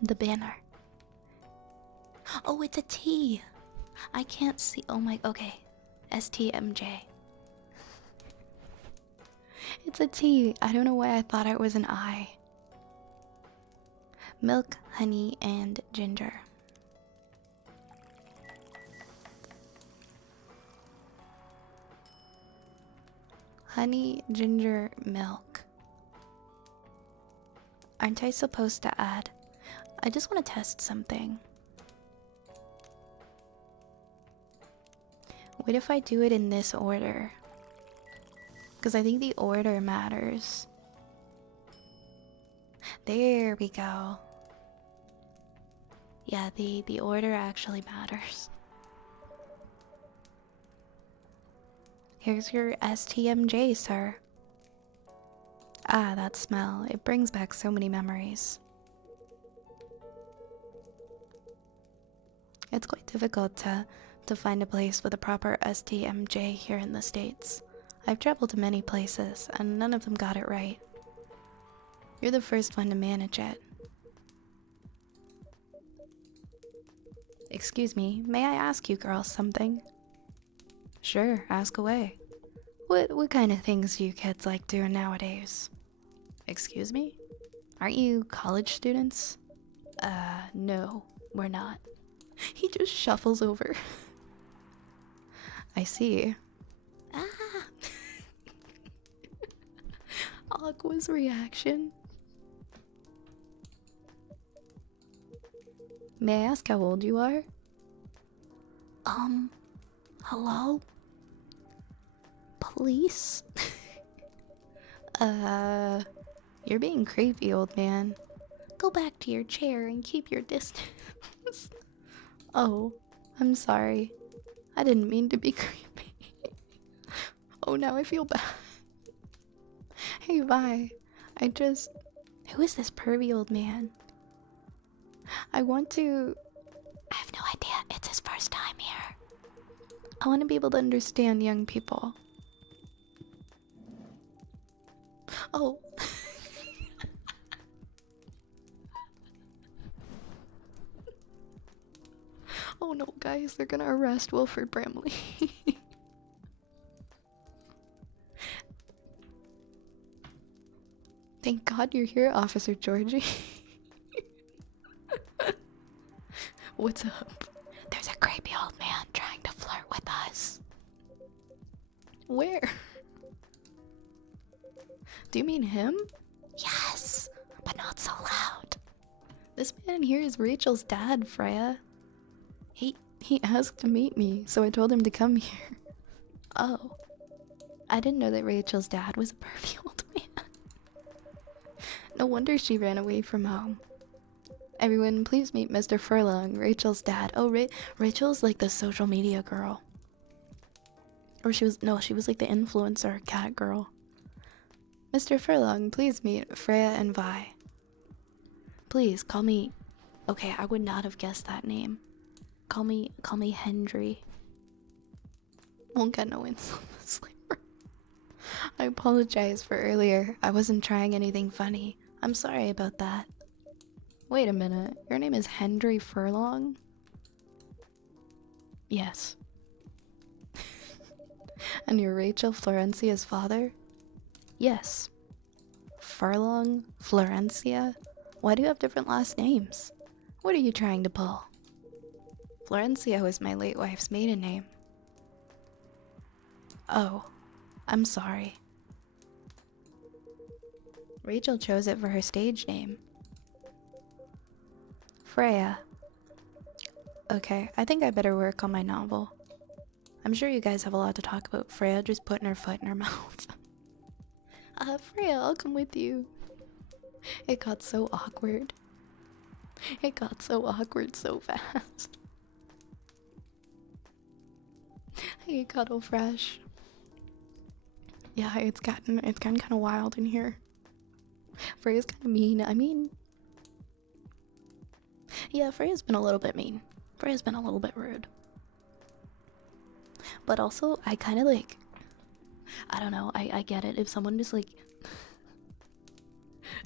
The banner. Oh, it's a T. I can't see. Oh my. Okay, STMJ. It's a T. I don't know why I thought it was an I. Milk, honey, and ginger. Honey, ginger, milk. Aren't I supposed to add? I just want to test something. What if I do it in this order? Because I think the order matters. There we go. Yeah, the order actually matters. Here's your STMJ, sir. Ah, that smell. It brings back so many memories. It's quite difficult to find a place with a proper STMJ here in the States. I've traveled to many places, and none of them got it right. You're the first one to manage it. Excuse me, may I ask you girls something? Sure, ask away. What kind of things do you kids like doing nowadays? Excuse me? Aren't you college students? No, we're not. He just shuffles over. I see. Ah! Aqua's reaction. May I ask how old you are? Hello? Police? You're being creepy, old man. Go back to your chair and keep your distance. Oh, I'm sorry. I didn't mean to be creepy. Oh, now I feel bad. Hey, Vi. Who is this pervy old man? I have no idea. It's his first time here. I want to be able to understand young people. Oh. Oh no, guys, they're gonna arrest Wilfred Bramley. Thank God you're here, Officer Georgie. What's up? There's a creepy old man trying to flirt with us. Where? Do you mean him? Yes, but not so loud. This man here is Rachel's dad, Freya. He asked to meet me, so I told him to come here. Oh. I didn't know that Rachel's dad was a pervy old man. No wonder she ran away from home. Everyone, please meet Mr. Furlong, Rachel's dad. Oh, Rachel's like the social media girl. Or she was like the influencer cat girl. Mr. Furlong, please meet Freya and Vi. Please, call me... Okay, I would not have guessed that name. Call me Hendry. Won't get no insults. I apologize for earlier. I wasn't trying anything funny. I'm sorry about that. Wait a minute. Your name is Hendry Furlong? Yes. And you're Rachel Florencia's father? Yes. Furlong? Florencia? Why do you have different last names? What are you trying to pull? Florencia was my late wife's maiden name. Oh, I'm sorry. Rachel chose it for her stage name. Freya. Okay, I think I better work on my novel. I'm sure you guys have a lot to talk about Freya just putting her foot in her mouth. Freya, I'll come with you. It got so awkward. It got so awkward so fast. Hey, Cuddle Fresh. Yeah, it's gotten kind of wild in here. Freya's kind of mean. I mean, yeah, Freya's been a little bit mean. Freya's been a little bit rude. But also, I kind of like, I don't know, I get it. If someone just like,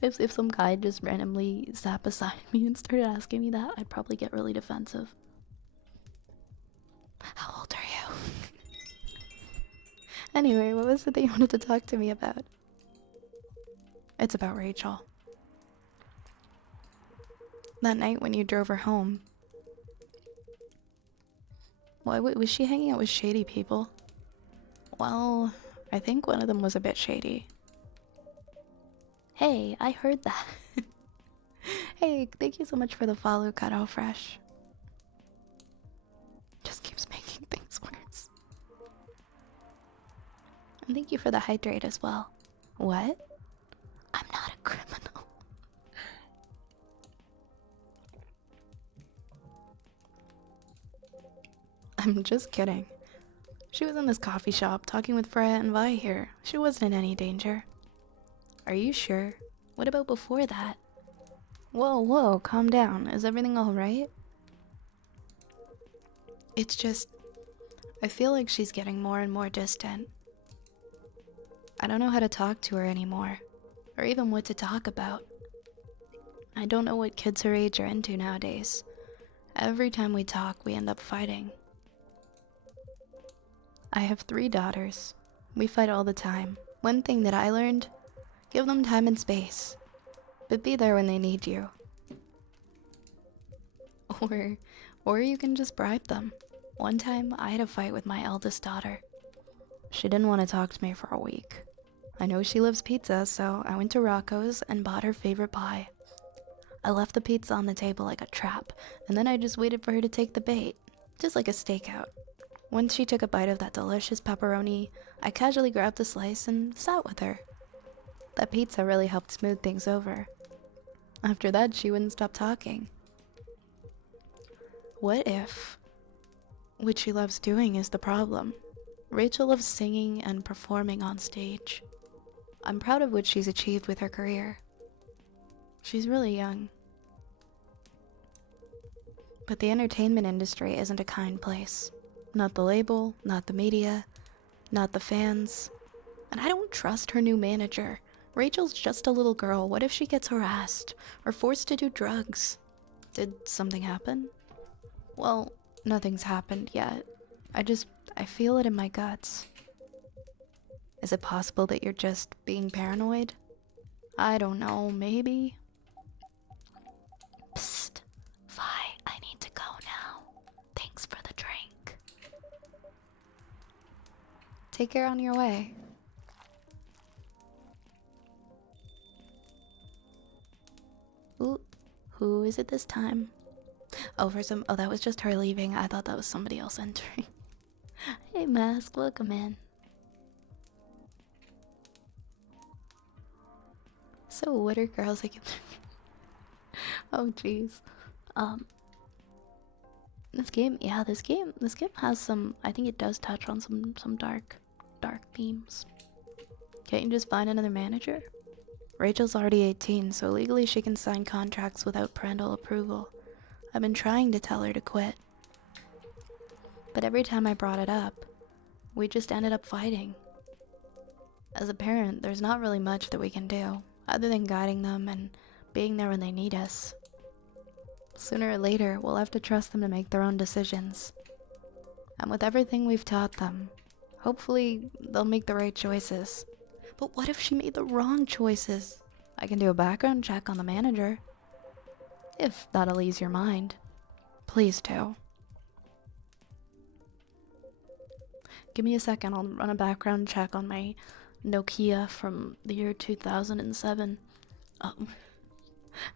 if some guy just randomly sat beside me and started asking me that, I'd probably get really defensive. How old are you? Anyway, what was it that you wanted to talk to me about? It's about Rachel. That night when you drove her home. Why was she hanging out with shady people? Well, I think one of them was a bit shady. Hey, I heard that. Hey, thank you so much for the follow, Cuddle Fresh. Just keeps making things worse. And thank you for the hydrate as well. What? I'm not a criminal. I'm just kidding. She was in this coffee shop talking with Freya and Vi here. She wasn't in any danger. Are you sure? What about before that? Whoa, calm down. Is everything alright? It's just... I feel like she's getting more and more distant. I don't know how to talk to her anymore. Or even what to talk about. I don't know what kids her age are into nowadays. Every time we talk, we end up fighting. I have 3 daughters. We fight all the time. One thing that I learned, give them time and space. But be there when they need you. Or you can just bribe them. One time, I had a fight with my eldest daughter. She didn't want to talk to me for a week. I know she loves pizza, so I went to Rocco's and bought her favorite pie. I left the pizza on the table like a trap, and then I just waited for her to take the bait. Just like a stakeout. Once she took a bite of that delicious pepperoni, I casually grabbed a slice and sat with her. That pizza really helped smooth things over. After that, she wouldn't stop talking. What if what she loves doing is the problem? Rachel loves singing and performing on stage. I'm proud of what she's achieved with her career. She's really young. But the entertainment industry isn't a kind place. Not the label, not the media, not the fans. And I don't trust her new manager. Rachel's just a little girl. What if she gets harassed or forced to do drugs? Did something happen? Well, nothing's happened yet. I feel it in my guts. Is it possible that you're just being paranoid? I don't know, maybe? Psst. Vi, I need to go now. Thanks for the drink. Take care on your way. Ooh, who is it this time? Oh, that was just her leaving. I thought that was somebody else entering. Hey, Mask, welcome in. So, what are girls like? Oh, jeez. This game has some. I think it does touch on some dark themes. Can't you just find another manager? Rachel's already 18, so legally she can sign contracts without parental approval. I've been trying to tell her to quit, but every time I brought it up, we just ended up fighting. As a parent, there's not really much that we can do, other than guiding them and being there when they need us. Sooner or later, we'll have to trust them to make their own decisions. And with everything we've taught them, hopefully they'll make the right choices. But what if she made the wrong choices? I can do a background check on the manager. If that'll ease your mind. Please do. Give me a second, I'll run a background check on my Nokia from the year 2007.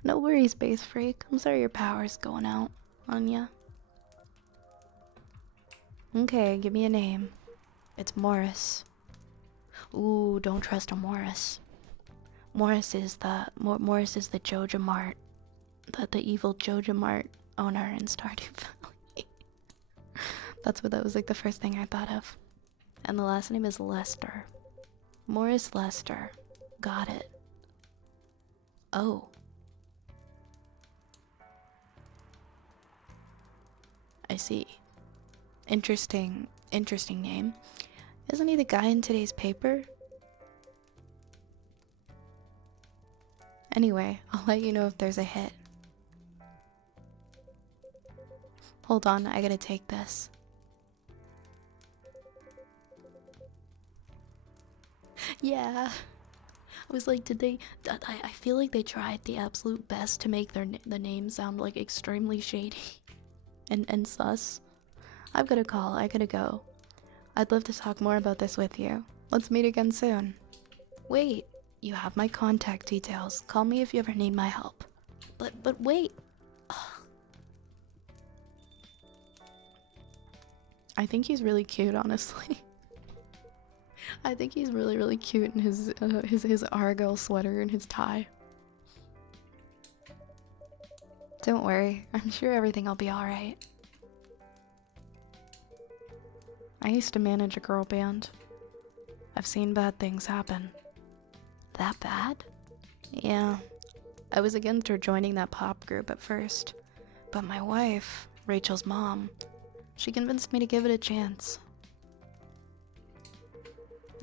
No worries, Space Freak. I'm sorry your power's going out on ya. Okay, give me a name. It's Morris. Ooh, don't trust a Morris. Morris is the Joja Mart, the evil Joja Mart owner in Stardew Valley. That was like the first thing I thought of. And the last name is Lester. Morris Lester. Got it. Oh. I see. Interesting name. Isn't he the guy in today's paper? Anyway, I'll let you know if there's a hit. Hold on, I gotta take this. Yeah. I was like, I feel like they tried the absolute best to make the name sound like extremely shady and sus. I've got a call, I gotta go. I'd love to talk more about this with you. Let's meet again soon. Wait, you have my contact details. Call me if you ever need my help. But wait. Ugh. I think he's really cute, honestly. I think he's really cute in his Argyle sweater and his tie. Don't worry, I'm sure everything will be alright. I used to manage a girl band. I've seen bad things happen. That bad? Yeah. I was against her joining that pop group at first. But my wife, Rachel's mom, she convinced me to give it a chance.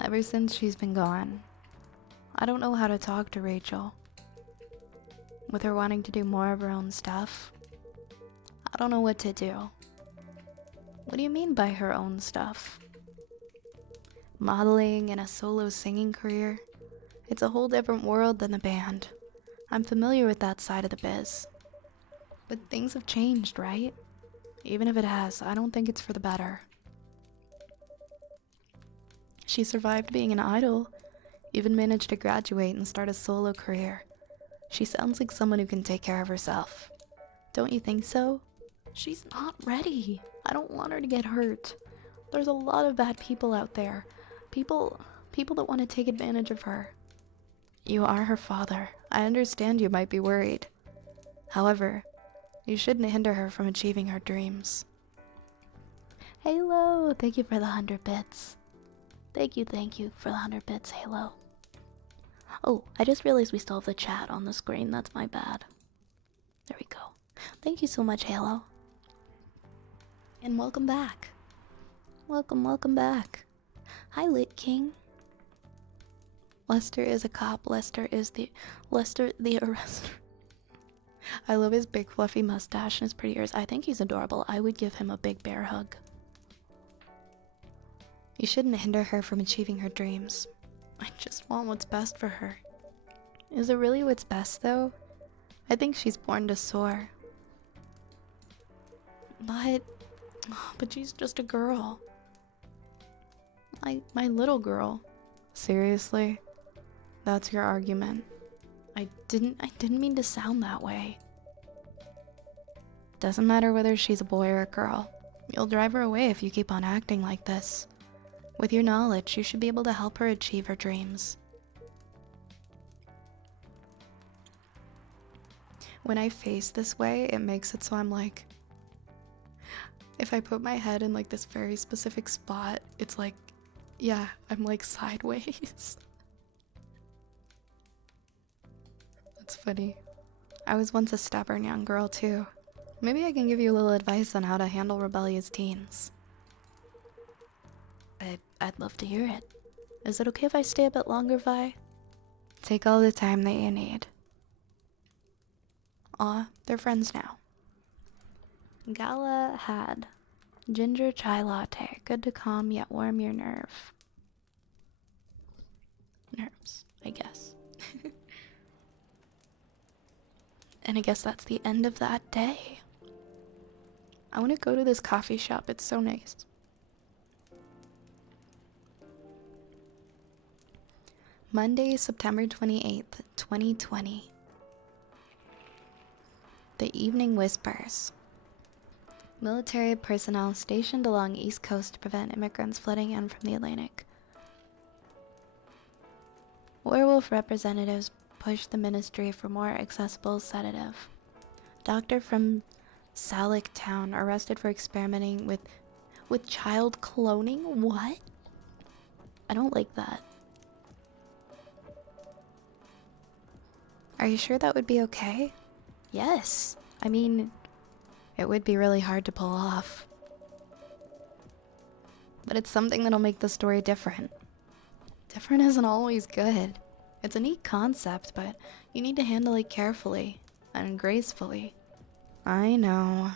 Ever since she's been gone, I don't know how to talk to Rachel. With her wanting to do more of her own stuff, I don't know what to do. What do you mean by her own stuff? Modeling and a solo singing career? It's a whole different world than the band. I'm familiar with that side of the biz. But things have changed, right? Even if it has, I don't think it's for the better. She survived being an idol, even managed to graduate and start a solo career. She sounds like someone who can take care of herself. Don't you think so? She's not ready. I don't want her to get hurt. There's a lot of bad people out there. People that want to take advantage of her. You are her father. I understand you might be worried. However, you shouldn't hinder her from achieving her dreams. Halo, thank you for the 100 bits. Thank you for the 100 bits, Halo. Oh, I just realized we still have the chat on the screen. That's my bad. There we go. Thank you so much, Halo. And welcome back. Welcome back. Hi, Lit King. Lester is a cop. Lester the arrester. I love his big fluffy mustache and his pretty ears. I think he's adorable. I would give him a big bear hug. You shouldn't hinder her from achieving her dreams. I just want what's best for her. Is it really what's best, though? I think she's born to soar. But she's just a girl. My little girl. Seriously? That's your argument? I didn't mean to sound that way. Doesn't matter whether she's a boy or a girl. You'll drive her away if you keep on acting like this. With your knowledge, you should be able to help her achieve her dreams. When I face this way, it makes it so I'm like... If I put my head in like this very specific spot, it's like... Yeah, I'm like sideways. That's funny. I was once a stubborn young girl too. Maybe I can give you a little advice on how to handle rebellious teens. I'd love to hear it. Is it okay if I stay a bit longer, Vi? Take all the time that you need. Aw, they're friends now. Gala had ginger chai latte. Good to calm yet warm your nerves, I guess. And I guess that's the end of that day. I want to go to this coffee shop. It's so nice. Monday, September 28th, 2020. The Evening Whispers. Military personnel stationed along East Coast to prevent immigrants flooding in from the Atlantic. Werewolf representatives pushed the ministry for more accessible sedative. Doctor from Salic Town arrested for experimenting with child cloning? What? I don't like that. Are you sure that would be okay? Yes. I mean, it would be really hard to pull off. But it's something that'll make the story different. Different isn't always good. It's a neat concept, but you need to handle it carefully and gracefully. I know.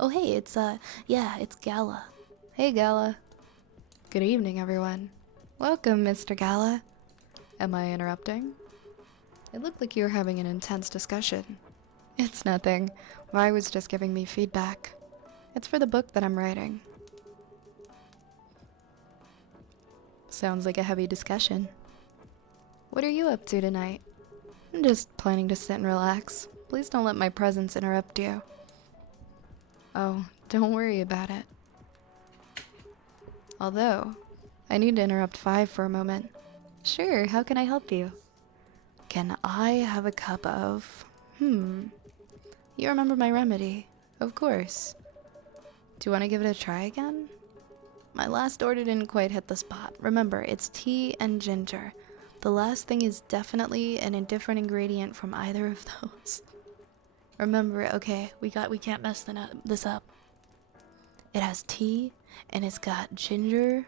Oh hey, it's Gala. Hey Gala. Good evening, everyone. Welcome, Mr. Gala. Am I interrupting? It looked like you were having an intense discussion. It's nothing. Vi was just giving me feedback. It's for the book that I'm writing. Sounds like a heavy discussion. What are you up to tonight? I'm just planning to sit and relax. Please don't let my presence interrupt you. Oh, don't worry about it. Although, I need to interrupt Five for a moment. Sure, how can I help you? Can I have a cup of... You remember my remedy. Of course. Do you want to give it a try again? My last order didn't quite hit the spot. Remember, it's tea and ginger. The last thing is definitely an indifferent ingredient from either of those. Remember, okay, we can't mess this up. It has tea and it's got ginger.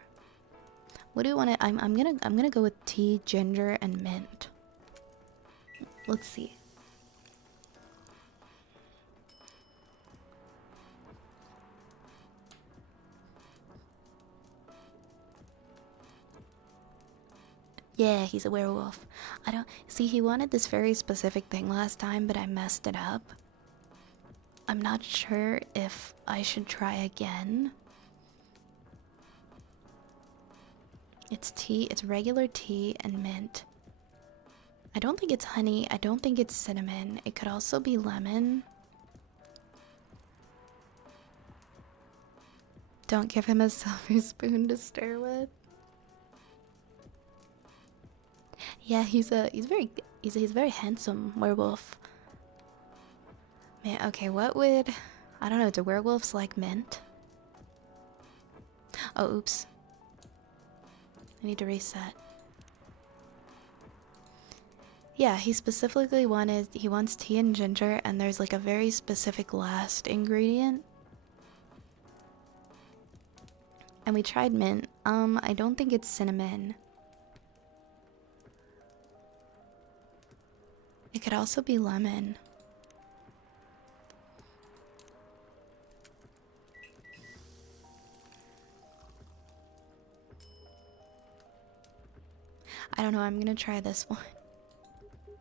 What do you want to... I'm gonna go with tea, ginger, and mint. Let's see. Yeah, he's a werewolf. I don't... See, he wanted this very specific thing last time, but I messed it up. I'm not sure if I should try again. It's tea, it's regular tea and mint. I don't think it's honey, I don't think it's cinnamon. It could also be lemon. Don't give him a silver spoon to stir with. Yeah, he's a very handsome werewolf. Man, okay, what would... I don't know, do werewolves like mint? Oh, oops. I need to reset. Yeah, he specifically he wants tea and ginger, and there's like a very specific last ingredient. And we tried mint. I don't think it's cinnamon. It could also be lemon. I don't know, I'm gonna try this one.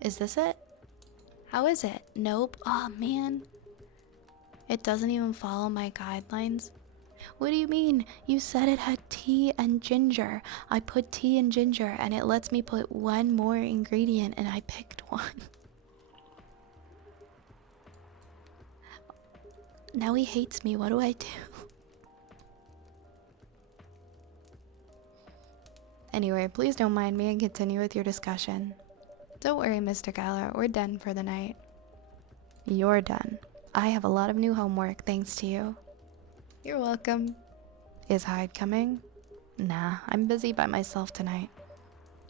Is this it? How is it? Nope. Oh man. It doesn't even follow my guidelines. What do you mean? You said it had tea and ginger. I put tea and ginger and it lets me put one more ingredient and I picked one. Now he hates me. What do I do? Anyway, please don't mind me and continue with your discussion. Don't worry, Mr. Gala. We're done for the night. You're done. I have a lot of new homework thanks to you. You're welcome. Is Hyde coming? Nah, I'm busy by myself tonight.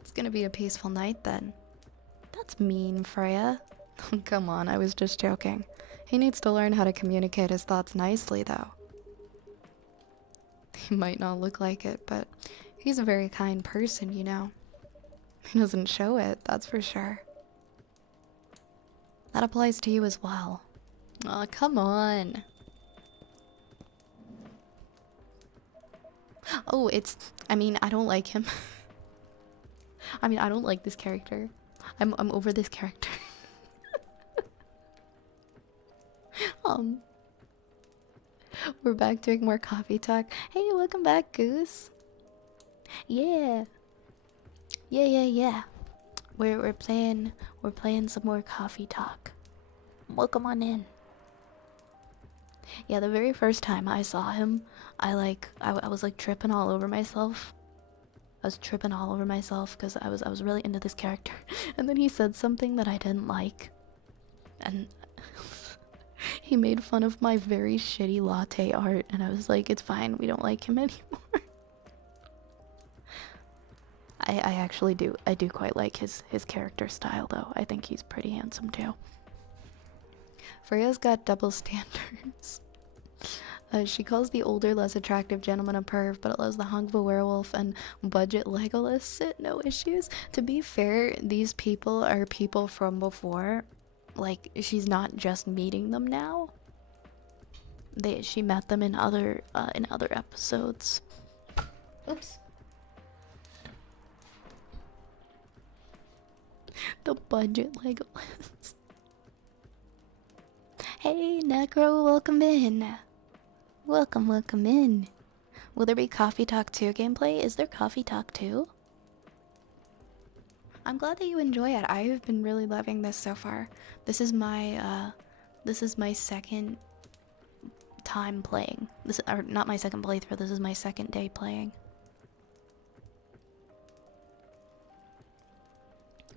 It's gonna be a peaceful night then. That's mean, Freya. Come on, I was just joking. He needs to learn how to communicate his thoughts nicely, though. He might not look like it, but he's a very kind person, you know. He doesn't show it, that's for sure. That applies to you as well. Aw, come on. Oh, I mean, I don't like him. I mean, I don't like this character. I'm over this character. We're back doing more coffee talk. Hey, welcome back, Goose. Yeah. Yeah. We're playing some more coffee talk. Welcome on in. Yeah, the very first time I saw him, I was like tripping all over myself. I was tripping all over myself because I was really into this character. And then he said something that I didn't like. And he made fun of my very shitty latte art, and I was like, it's fine, we don't like him anymore. I actually do. I do quite like his character style, though. I think he's pretty handsome, too. Freya's got double standards. She calls the older, less attractive gentleman a perv, but allows the hunk of a werewolf and budget Legolas sit no issues. To be fair, these people are people from before. Like, she's not just meeting them now. She met them in other episodes. Oops. The budget Legolas. Hey, Necro, welcome in. Welcome in. Will there be Coffee Talk 2 gameplay? Is there Coffee Talk 2? I'm glad that you enjoy it. I've been really loving this so far. This is my second time playing. Or not my second playthrough, this is my second day playing.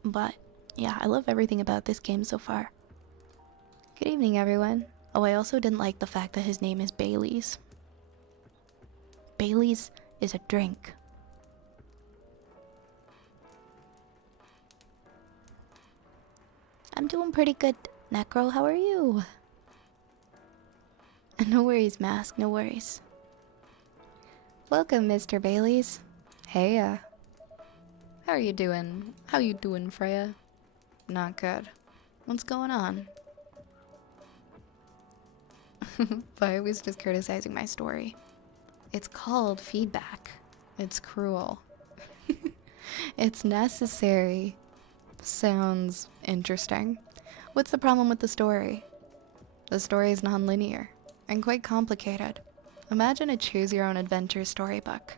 But yeah, I love everything about this game so far. Good evening, everyone. Oh, I also didn't like the fact that his name is Bailey's. Bailey's is a drink. I'm doing pretty good, Necro. How are you? No worries, Mask. No worries. Welcome, Mr. Bailey's. Hey, how are you doing? How you doing, Freya? Not good. What's going on? But I was just criticizing my story. It's called feedback. It's cruel. It's necessary. Sounds interesting. What's the problem with the story? The story is non-linear and quite complicated. Imagine a choose-your-own-adventure storybook,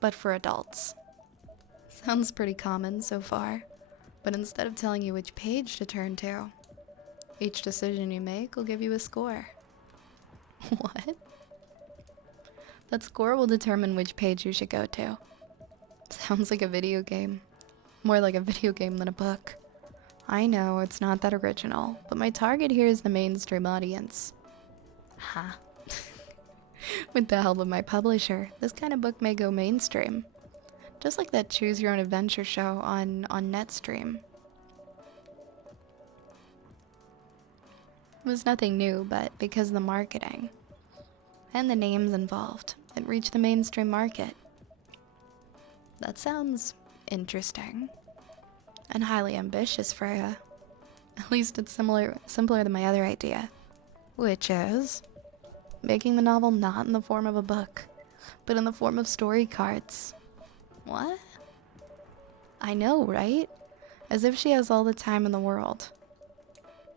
but for adults. Sounds pretty common so far, but instead of telling you which page to turn to, each decision you make will give you a score. What? That score will determine which page you should go to. Sounds like a video game. More like a video game than a book. I know, it's not that original, but my target here is the mainstream audience. Ha. With the help of my publisher, this kind of book may go mainstream. Just like that Choose Your Own Adventure show on Netstream. It was nothing new, but because of the marketing and the names involved, and reach the mainstream market. That sounds interesting. And highly ambitious, Freya. At least it's simpler than my other idea. Which is making the novel not in the form of a book, but in the form of story cards. What? I know, right? As if she has all the time in the world.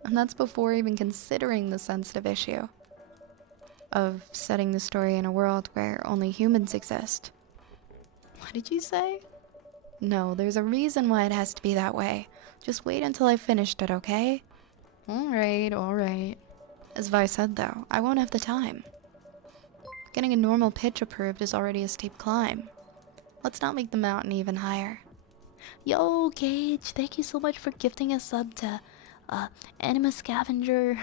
And that's before even considering the sensitive issue of setting the story in a world where only humans exist. What did you say? No, there's a reason why it has to be that way. Just wait until I've finished it, okay? Alright. As Vi said though, I won't have the time. Getting a normal pitch approved is already a steep climb. Let's not make the mountain even higher. Yo, Gage, thank you so much for gifting a sub to, Anima Scavenger.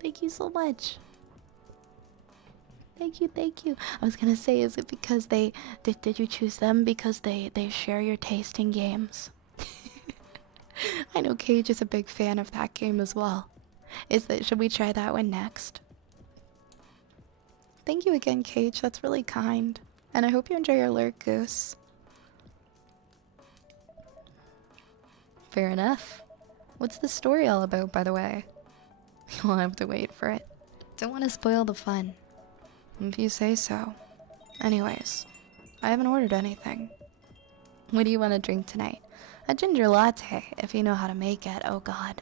Thank you so much. Thank you. I was gonna say, is it because did you choose them because they share your taste in games? I know Cage is a big fan of that game as well. Should we try that one next? Thank you again, Cage, that's really kind. And I hope you enjoy your lurk, Goose. Fair enough. What's the story all about, by the way? You'll have to wait for it. Don't want to spoil the fun. If you say so. Anyways, I haven't ordered anything. What do you want to drink tonight? A ginger latte, if you know how to make it. Oh god.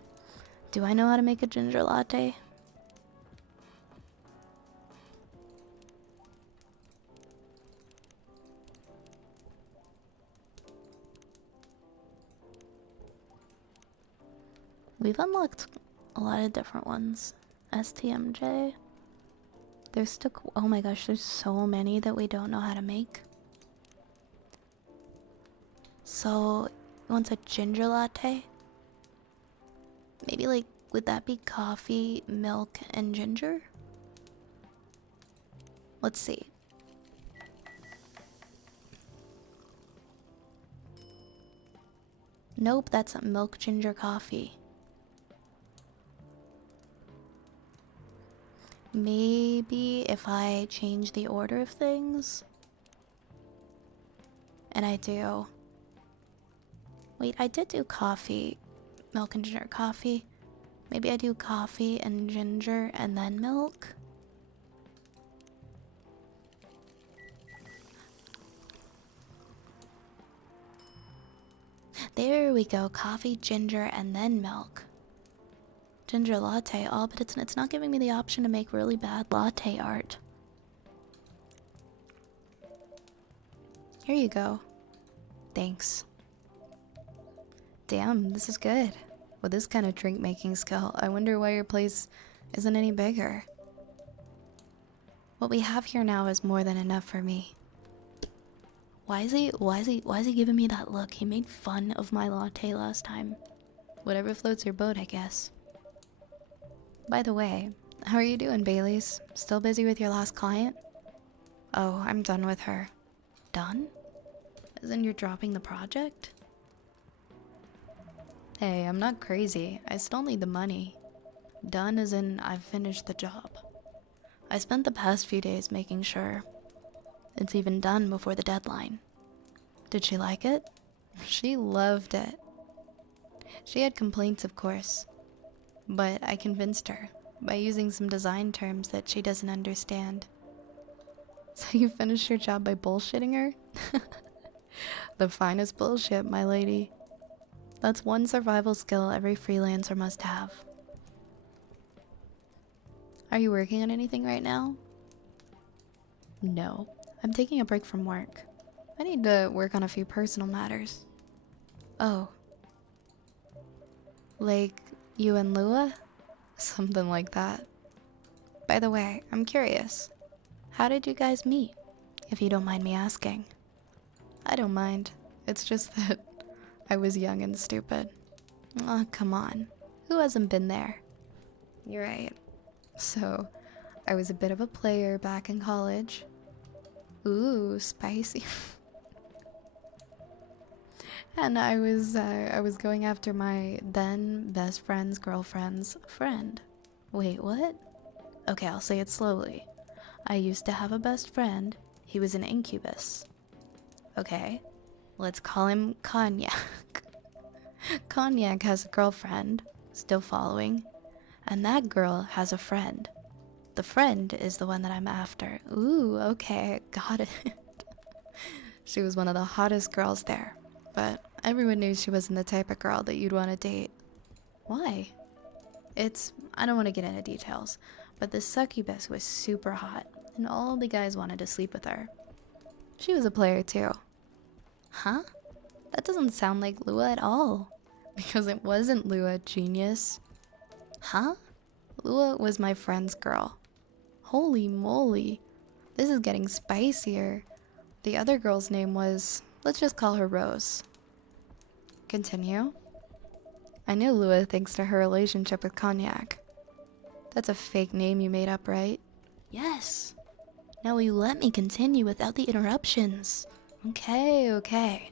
Do I know how to make a ginger latte? We've unlocked a lot of different ones. STMJ. There's still, oh my gosh, there's so many that we don't know how to make. So, you want a ginger latte? Maybe like, would that be coffee, milk, and ginger? Let's see. Nope, that's a milk ginger coffee. Maybe if I change the order of things. And I do. Wait, I did do coffee, milk and ginger coffee. Maybe I do coffee and ginger and then milk. There we go, coffee, ginger, and then milk. Ginger latte, oh, but it's not giving me the option to make really bad latte art. Here you go. Thanks. Damn, this is good. With this kind of drink making skill, I wonder why your place isn't any bigger. What we have here now is more than enough for me. Why is he giving me that look? He made fun of my latte last time. Whatever floats your boat, I guess. By the way, how are you doing, Baileys? Still busy with your last client? Oh, I'm done with her. Done? As in you're dropping the project? Hey, I'm not crazy. I still need the money. Done as in I've finished the job. I spent the past few days making sure it's even done before the deadline. Did she like it? She loved it. She had complaints, of course. But I convinced her by using some design terms that she doesn't understand. So you finished your job by bullshitting her? The finest bullshit, my lady. That's one survival skill every freelancer must have. Are you working on anything right now? No, I'm taking a break from work. I need to work on a few personal matters. Oh. Like you and Lua? Something like that. By the way, I'm curious. How did you guys meet? If you don't mind me asking. I don't mind. It's just that I was young and stupid. Oh, come on. Who hasn't been there? You're right. So, I was a bit of a player back in college. Ooh, spicy. And I was going after my then best friend's girlfriend's friend. Wait, what? Okay, I'll say it slowly. I used to have a best friend, he was an incubus. Okay, let's call him Cognac. Cognac has a girlfriend, still following, and that girl has a friend. The friend is the one that I'm after. Ooh, okay, got it. She was one of the hottest girls there, but everyone knew she wasn't the type of girl that you'd want to date. Why? I don't want to get into details, but the succubus was super hot, and all the guys wanted to sleep with her. She was a player too. Huh? That doesn't sound like Lua at all. Because it wasn't Lua, genius. Huh? Lua was my friend's girl. Holy moly. This is getting spicier. The other girl's name was... let's just call her Rose. Continue. I knew Lua thanks to her relationship with Cognac. That's a fake name you made up, right? Yes. Now will you let me continue without the interruptions? Okay.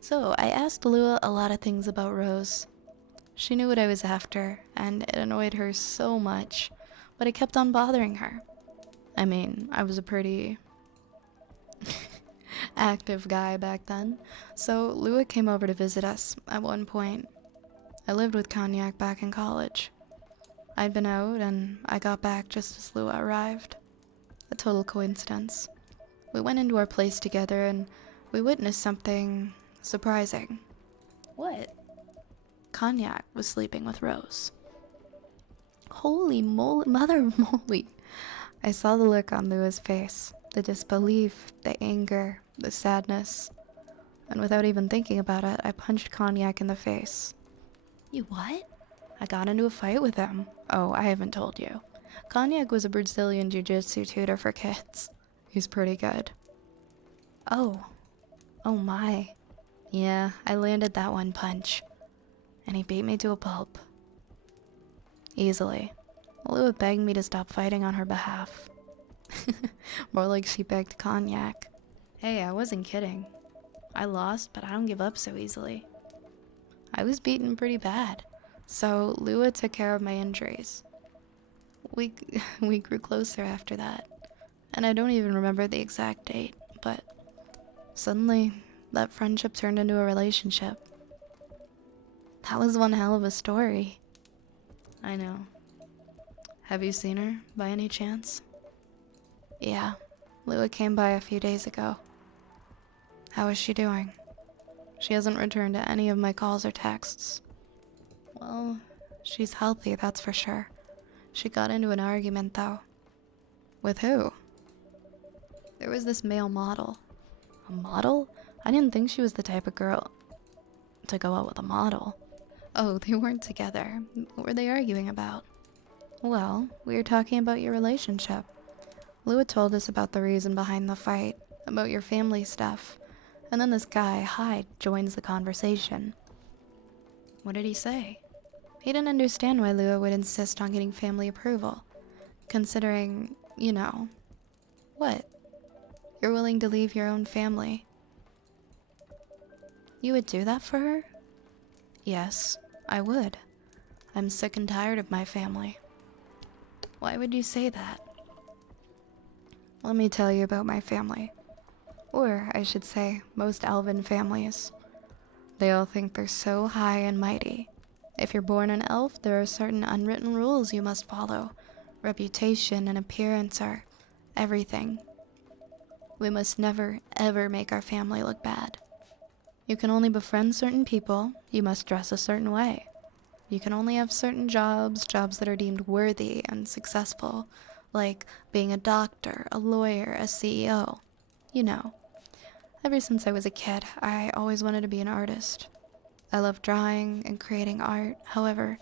So, I asked Lua a lot of things about Rose. She knew what I was after, and it annoyed her so much, but it kept on bothering her. I mean, I was a pretty active guy back then, so Lua came over to visit us at one point. I lived with Cognac back in college. I'd been out, and I got back just as Lua arrived. A total coincidence. We went into our place together, and we witnessed something surprising. What? Cognac was sleeping with Rose. Holy moly, mother moly. I saw the look on Lua's face, the disbelief, the anger, the sadness. And without even thinking about it, I punched Cognac in the face. You what? I got into a fight with him. Oh, I haven't told you. Cognac was a Brazilian jiu-jitsu tutor for kids. He's pretty good. Oh my. Yeah, I landed that one punch. And he beat me to a pulp. Easily. Lua begged me to stop fighting on her behalf. More like she begged Cognac. Hey, I wasn't kidding. I lost, but I don't give up so easily. I was beaten pretty bad, so Lua took care of my injuries. We grew closer after that, and I don't even remember the exact date, but suddenly that friendship turned into a relationship. That was one hell of a story. I know. Have you seen her, by any chance? Yeah, Lua came by a few days ago. How is she doing? She hasn't returned to any of my calls or texts. Well, she's healthy, that's for sure. She got into an argument, though. With who? There was this male model. A model? I didn't think she was the type of girl to go out with a model. Oh, they weren't together. What were they arguing about? Well, we were talking about your relationship. Lua told us about the reason behind the fight, about your family stuff, and then this guy, Hyde, joins the conversation. What did he say? He didn't understand why Lua would insist on getting family approval, considering, you know... What? You're willing to leave your own family. You would do that for her? Yes, I would. I'm sick and tired of my family. Why would you say that? Let me tell you about my family. Or, I should say, most elven families. They all think they're so high and mighty. If you're born an elf, there are certain unwritten rules you must follow. Reputation and appearance are everything. We must never, ever make our family look bad. You can only befriend certain people, you must dress a certain way. You can only have certain jobs that are deemed worthy and successful, like being a doctor, a lawyer, a CEO. You know. Ever since I was a kid, I always wanted to be an artist. I love drawing and creating art, however,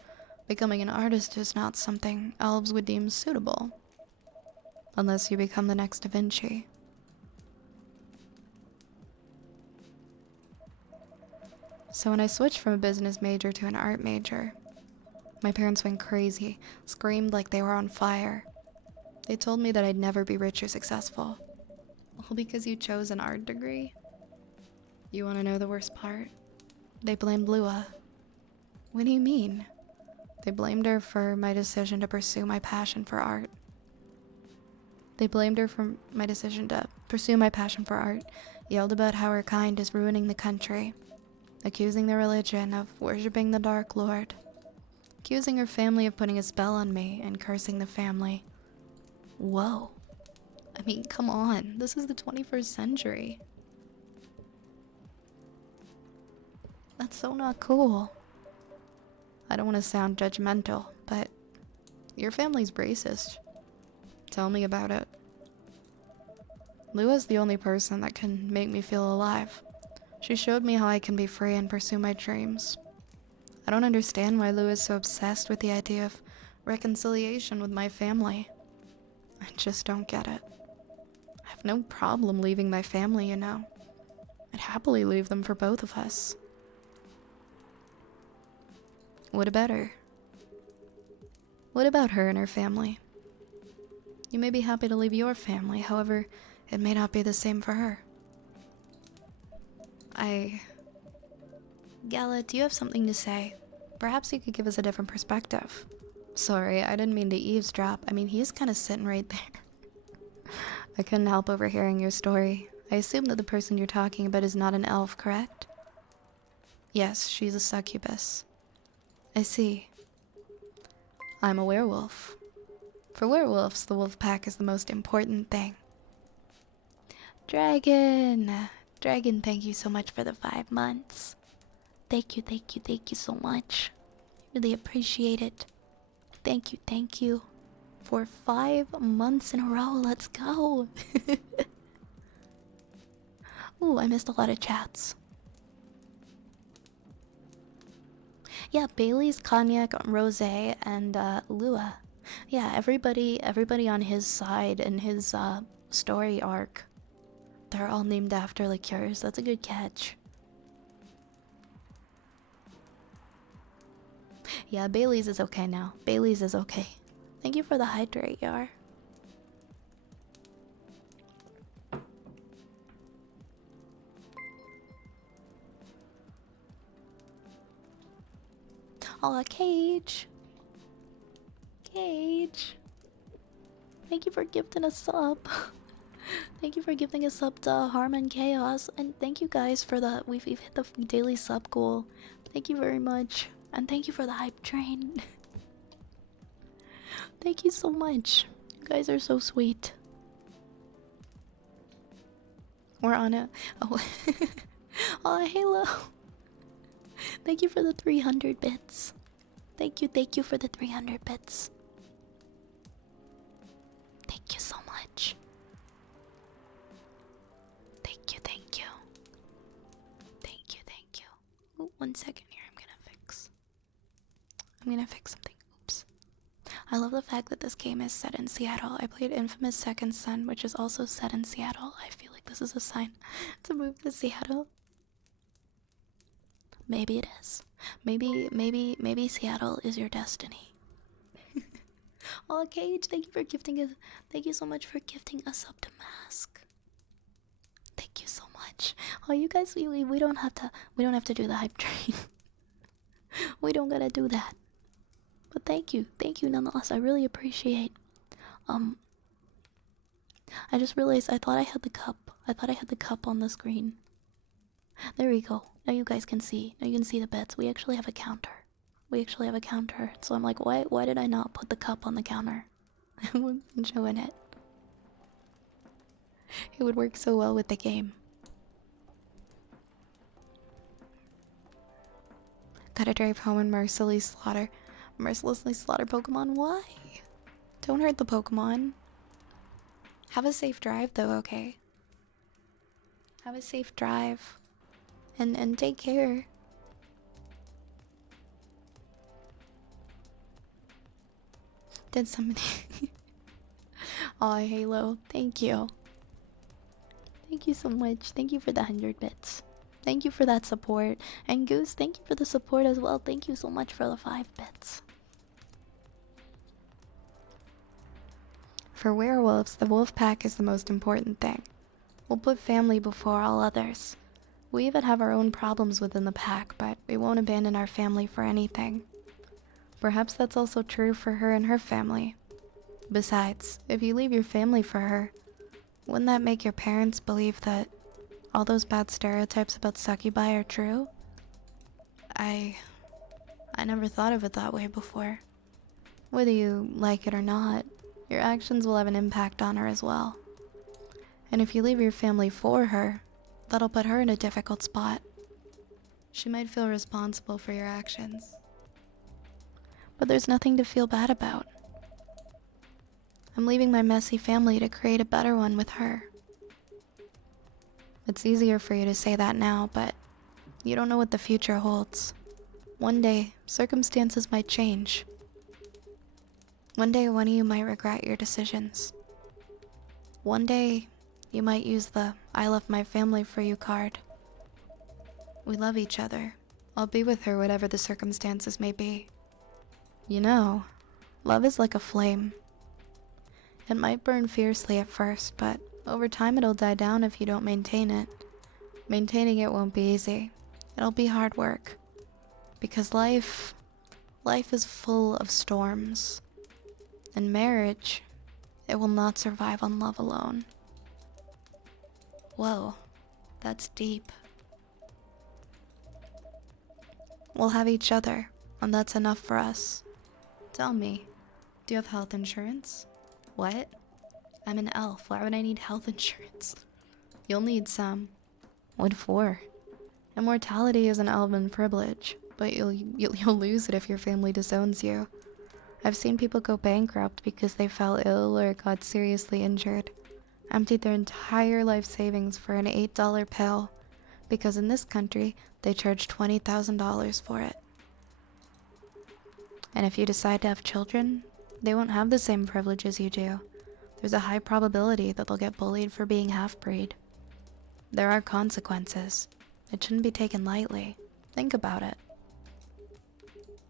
becoming an artist is not something elves would deem suitable. Unless you become the next Da Vinci. So when I switched from a business major to an art major, my parents went crazy, screamed like they were on fire. They told me that I'd never be rich or successful. All because you chose an art degree? You want to know the worst part? They blamed Lua. What do you mean? They blamed her for my decision to pursue my passion for art. They blamed her for my decision to pursue my passion for art, yelled about how her kind is ruining the country, accusing the religion of worshipping the Dark Lord, accusing her family of putting a spell on me, and cursing the family. Whoa. I mean, come on. This is the 21st century. That's so not cool. I don't want to sound judgmental, but your family's racist. Tell me about it. Lua's the only person that can make me feel alive. She showed me how I can be free and pursue my dreams. I don't understand why Lua's so obsessed with the idea of reconciliation with my family. I just don't get it. I have no problem leaving my family, you know. I'd happily leave them for both of us. What about her? What about her and her family? You may be happy to leave your family, however, it may not be the same for her. Gala, do you have something to say? Perhaps you could give us a different perspective. Sorry, I didn't mean to eavesdrop. I mean, he's kind of sitting right there. I couldn't help overhearing your story. I assume that the person you're talking about is not an elf, correct? Yes, she's a succubus. I see. I'm a werewolf. For werewolves, the wolf pack is the most important thing. Dragon! Dragon, thank you so much for the 5 months. Thank you so much. Really appreciate it. Thank you. For 5 months in a row, let's go! Ooh, I missed a lot of chats. Yeah, Bailey's, Cognac, Rosé, and Lua. Yeah, everybody on his side and his story arc, they're all named after liqueurs. That's a good catch. Yeah, Bailey's is okay now. Bailey's is okay. Thank you for the hydrate, Yar. Oh, Cage. Cage. Thank you for gifting a sub. Thank you for giving a sub to Harmon Chaos, and thank you guys for the we've hit the daily sub goal. Thank you very much, and thank you for the hype train. Thank you so much. You guys are so sweet. We're on it. Oh, oh, Halo. Thank you for the 300 bits. Thank you for the 300 bits. Thank you so much. Thank you. Thank you. Ooh, 1 second here, I'm gonna fix something. Oops. I love the fact that this game is set in Seattle. I played Infamous Second Son, which is also set in Seattle. I feel like this is a sign to move to Seattle. Maybe it is. Maybe Seattle is your destiny. Oh, Cage, thank you for gifting us. Thank you so much for gifting us up to Mask. Thank you so much. Oh, you guys, we don't have to do the hype train. We don't gotta do that. But thank you nonetheless. I really appreciate. I just realized I thought I had the cup. I thought I had the cup on the screen. There we go. Now you guys can see. Now you can see the bets. We actually have a counter. So I'm like, why did I not put the cup on the counter? I wasn't showing it. It would work so well with the game. Gotta drive home and mercilessly slaughter Pokemon? Why? Don't hurt the Pokemon. Have a safe drive though, okay? Have a safe drive. And take care. Did somebody... Aw, Halo, thank you. Thank you so much. Thank you for the 100 bits. Thank you for that support. And Goose, thank you for the support as well. Thank you so much for the 5 bits. For werewolves, the wolf pack is the most important thing. We'll put family before all others. We even have our own problems within the pack, but we won't abandon our family for anything. Perhaps that's also true for her and her family. Besides, if you leave your family for her, wouldn't that make your parents believe that all those bad stereotypes about succubi are true? I never thought of it that way before. Whether you like it or not, your actions will have an impact on her as well. And if you leave your family for her, that'll put her in a difficult spot. She might feel responsible for your actions. But there's nothing to feel bad about. I'm leaving my messy family to create a better one with her. It's easier for you to say that now, but you don't know what the future holds. One day, circumstances might change. One day, one of you might regret your decisions. One day, you might use the I left my family for you card. We love each other. I'll be with her whatever the circumstances may be. You know, love is like a flame. It might burn fiercely at first, but over time it'll die down if you don't maintain it. Maintaining it won't be easy. It'll be hard work. Because life is full of storms. And marriage, it will not survive on love alone. Whoa, that's deep. We'll have each other, and that's enough for us. Tell me, do you have health insurance? What? I'm an elf. Why would I need health insurance? You'll need some. What for? Immortality is an elven privilege, but you'll lose it if your family disowns you. I've seen people go bankrupt because they fell ill or got seriously injured. Emptied their entire life savings for an $8 pill, because in this country, they charge $20,000 for it. And if you decide to have children, they won't have the same privileges you do. There's a high probability that they'll get bullied for being half-breed. There are consequences. It shouldn't be taken lightly. Think about it.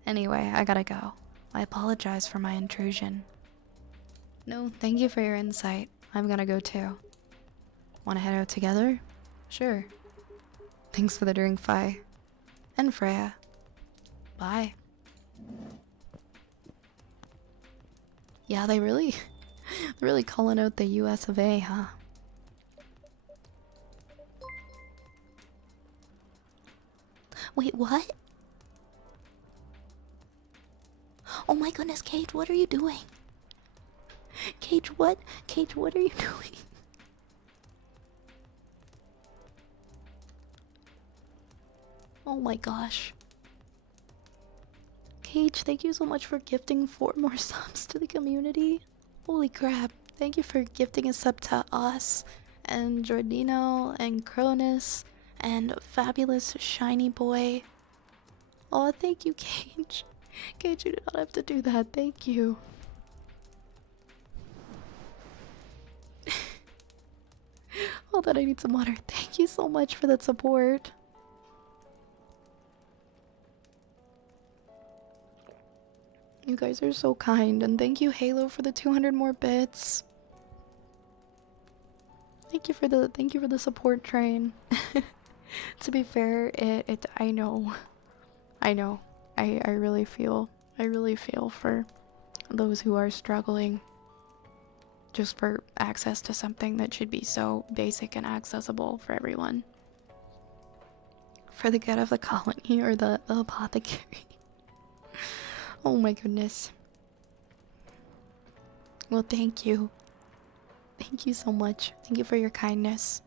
Anyway, I gotta go. I apologize for my intrusion. No, thank you for your insight. I'm gonna go too. Wanna head out together? Sure. Thanks for the drink, Fi. And Freya. Bye. Yeah, they're really calling out the US of A, huh? Wait, what? Oh my goodness, Cage, what are you doing? Cage, what? Cage, what are you doing? Oh my gosh. Cage, thank you so much for gifting 4 more subs to the community. Holy crap. Thank you for gifting a sub to us, and Jordino, and Cronus, and Fabulous Shiny Boy. Oh, thank you, Cage. Cage, you did not have to do that. Thank you. Hold on, I need some water. Thank you so much for that support. You guys are so kind, and thank you, Halo, for the 200 more bits. Thank you for the support train. To be fair, I know. I really feel for those who are struggling just for access to something that should be so basic and accessible for everyone. For the good of the colony or the apothecary. Oh my goodness. Well, thank you. Thank you so much. Thank you for your kindness.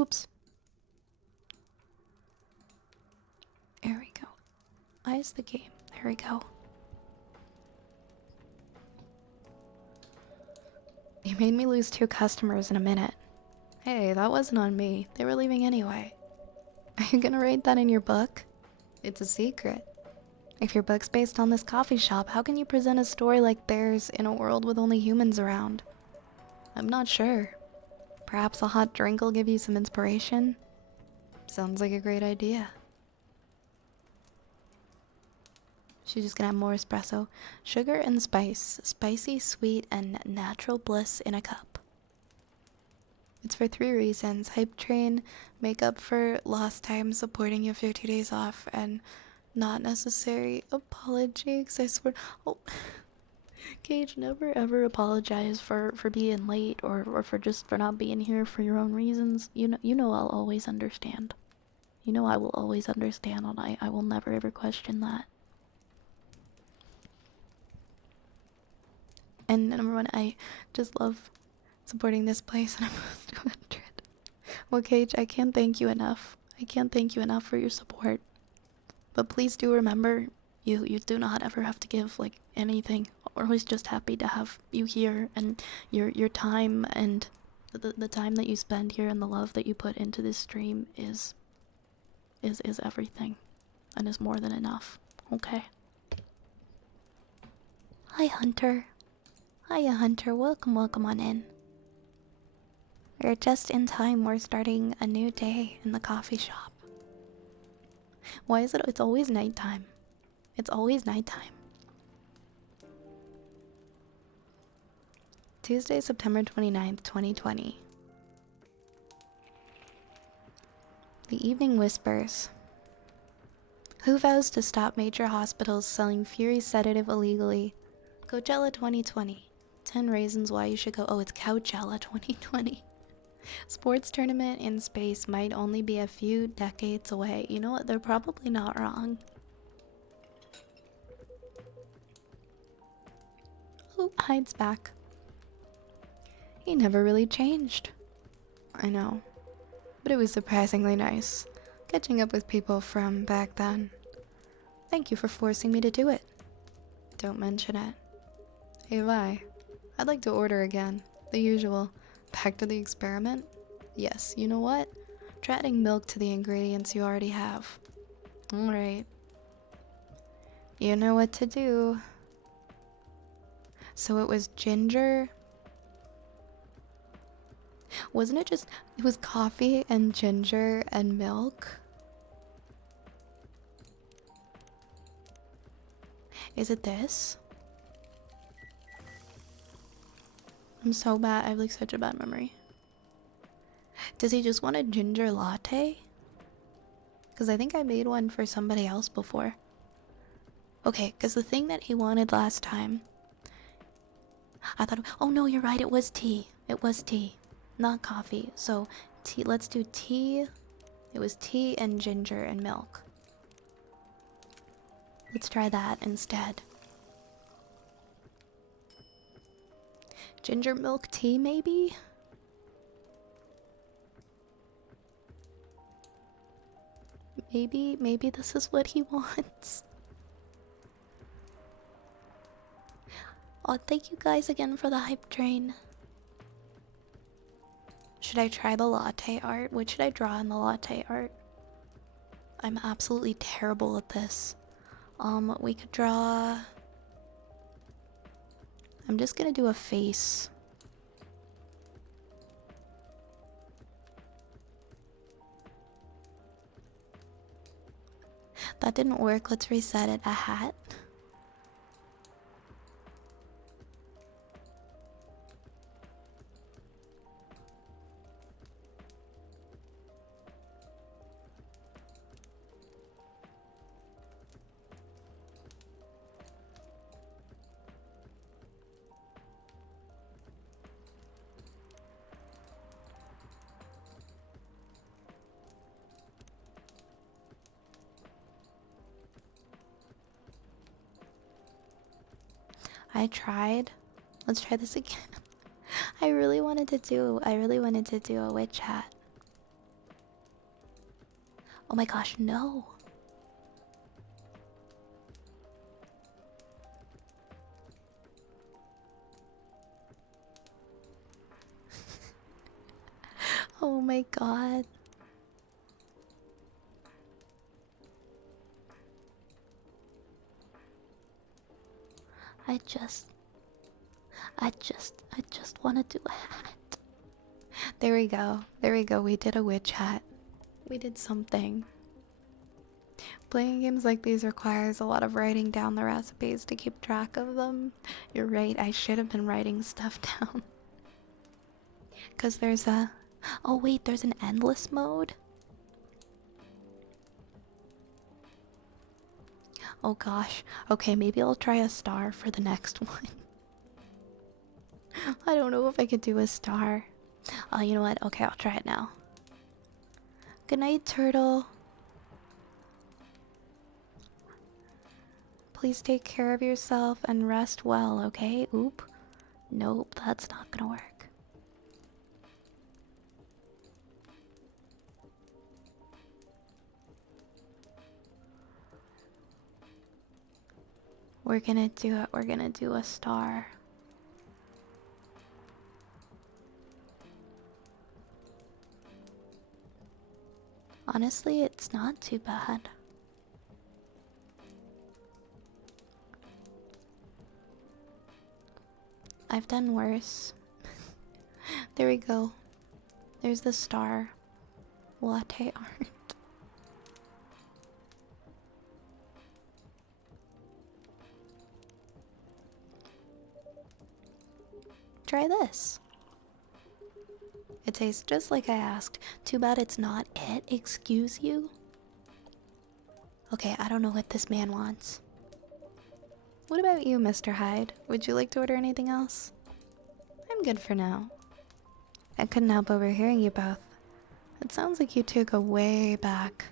Oops. There we go. Eyes the game. There we go. You made me lose 2 customers in a minute. Hey, that wasn't on me. They were leaving anyway. Are you gonna rate that in your book? It's a secret. If your book's based on this coffee shop, how can you present a story like theirs in a world with only humans around? I'm not sure. Perhaps a hot drink will give you some inspiration? Sounds like a great idea. She's just gonna have more espresso. Sugar and spice. Spicy, sweet, and natural bliss in a cup. It's for 3 reasons. Hype train, make up for lost time supporting you after 2 days off, and Not necessary apology, 'cause I swear. Oh, Gage, never ever apologize for being late or for just for not being here for your own reasons. You know I'll always understand. You know I will always understand, and I will never ever question that. And number one, I just love supporting this place, and I'm 200. Well, Cage, I can't thank you enough. I can't thank you enough for your support. But please do remember, you do not ever have to give like anything. We're always just happy to have you here, and your time and the time that you spend here and the love that you put into this stream is everything, and is more than enough. Okay. Hi, Hunter. Hiya, Hunter. Welcome on in. We're just in time. We're starting a new day in the coffee shop. Why is it? It's always nighttime. It's always nighttime. Tuesday, September 29th, 2020. The Evening Whispers. Who vows to stop major hospitals selling Fury sedative illegally? Coachella 2020. 10 reasons why you should go. Oh, it's Coachella 2020. Sports tournament in space might only be a few decades away. You know what? They're probably not wrong. Oh, Hyde's back. He never really changed. I know. But it was surprisingly nice catching up with people from back then. Thank you for forcing me to do it. Don't mention it. Hey, Vi. I'd like to order again. The usual. Back to the experiment? Yes, you know what? Try adding milk to the ingredients you already have. Alright. You know what to do. So it was ginger. Wasn't it just... It was coffee and ginger and milk? Is it this? I'm so bad. I have like such a bad memory. Does he just want a ginger latte? Because I think I made one for somebody else before. Okay, because the thing that he wanted last time... I thought... Oh no, you're right. It was tea. It was tea. Not coffee. So, tea. Let's do tea. It was tea and ginger and milk. Let's try that instead. Ginger milk tea, maybe? Maybe this is what he wants. Oh, thank you guys again for the hype train. Should I try the latte art? What should I draw in the latte art? I'm absolutely terrible at this. We could draw... I'm just gonna do a face. That didn't work. Let's reset it. A hat. I tried. Let's try this again. I really wanted to do a witch hat. Oh my gosh, no. Oh my god. I just want to do a hat. There we go. There we go. We did a witch hat. We did something. Playing games like these requires a lot of writing down the recipes to keep track of them. You're right. I should have been writing stuff down. Because there's a... Oh wait, there's an endless mode? Oh gosh. Okay, maybe I'll try a star for the next one. I don't know if I could do a star. You know what? Okay, I'll try it now. Good night, turtle. Please take care of yourself and rest well, okay? Oop. Nope, that's not gonna work. We're gonna do it. We're gonna do a star. Honestly, it's not too bad. I've done worse. There we go. There's the star. Latte art. Try this. It tastes just like I asked. Too bad it's not it. Excuse you? Okay, I don't know what this man wants. What about you, Mr. Hyde? Would you like to order anything else? I'm good for now. I couldn't help overhearing you both. It sounds like you two go way back.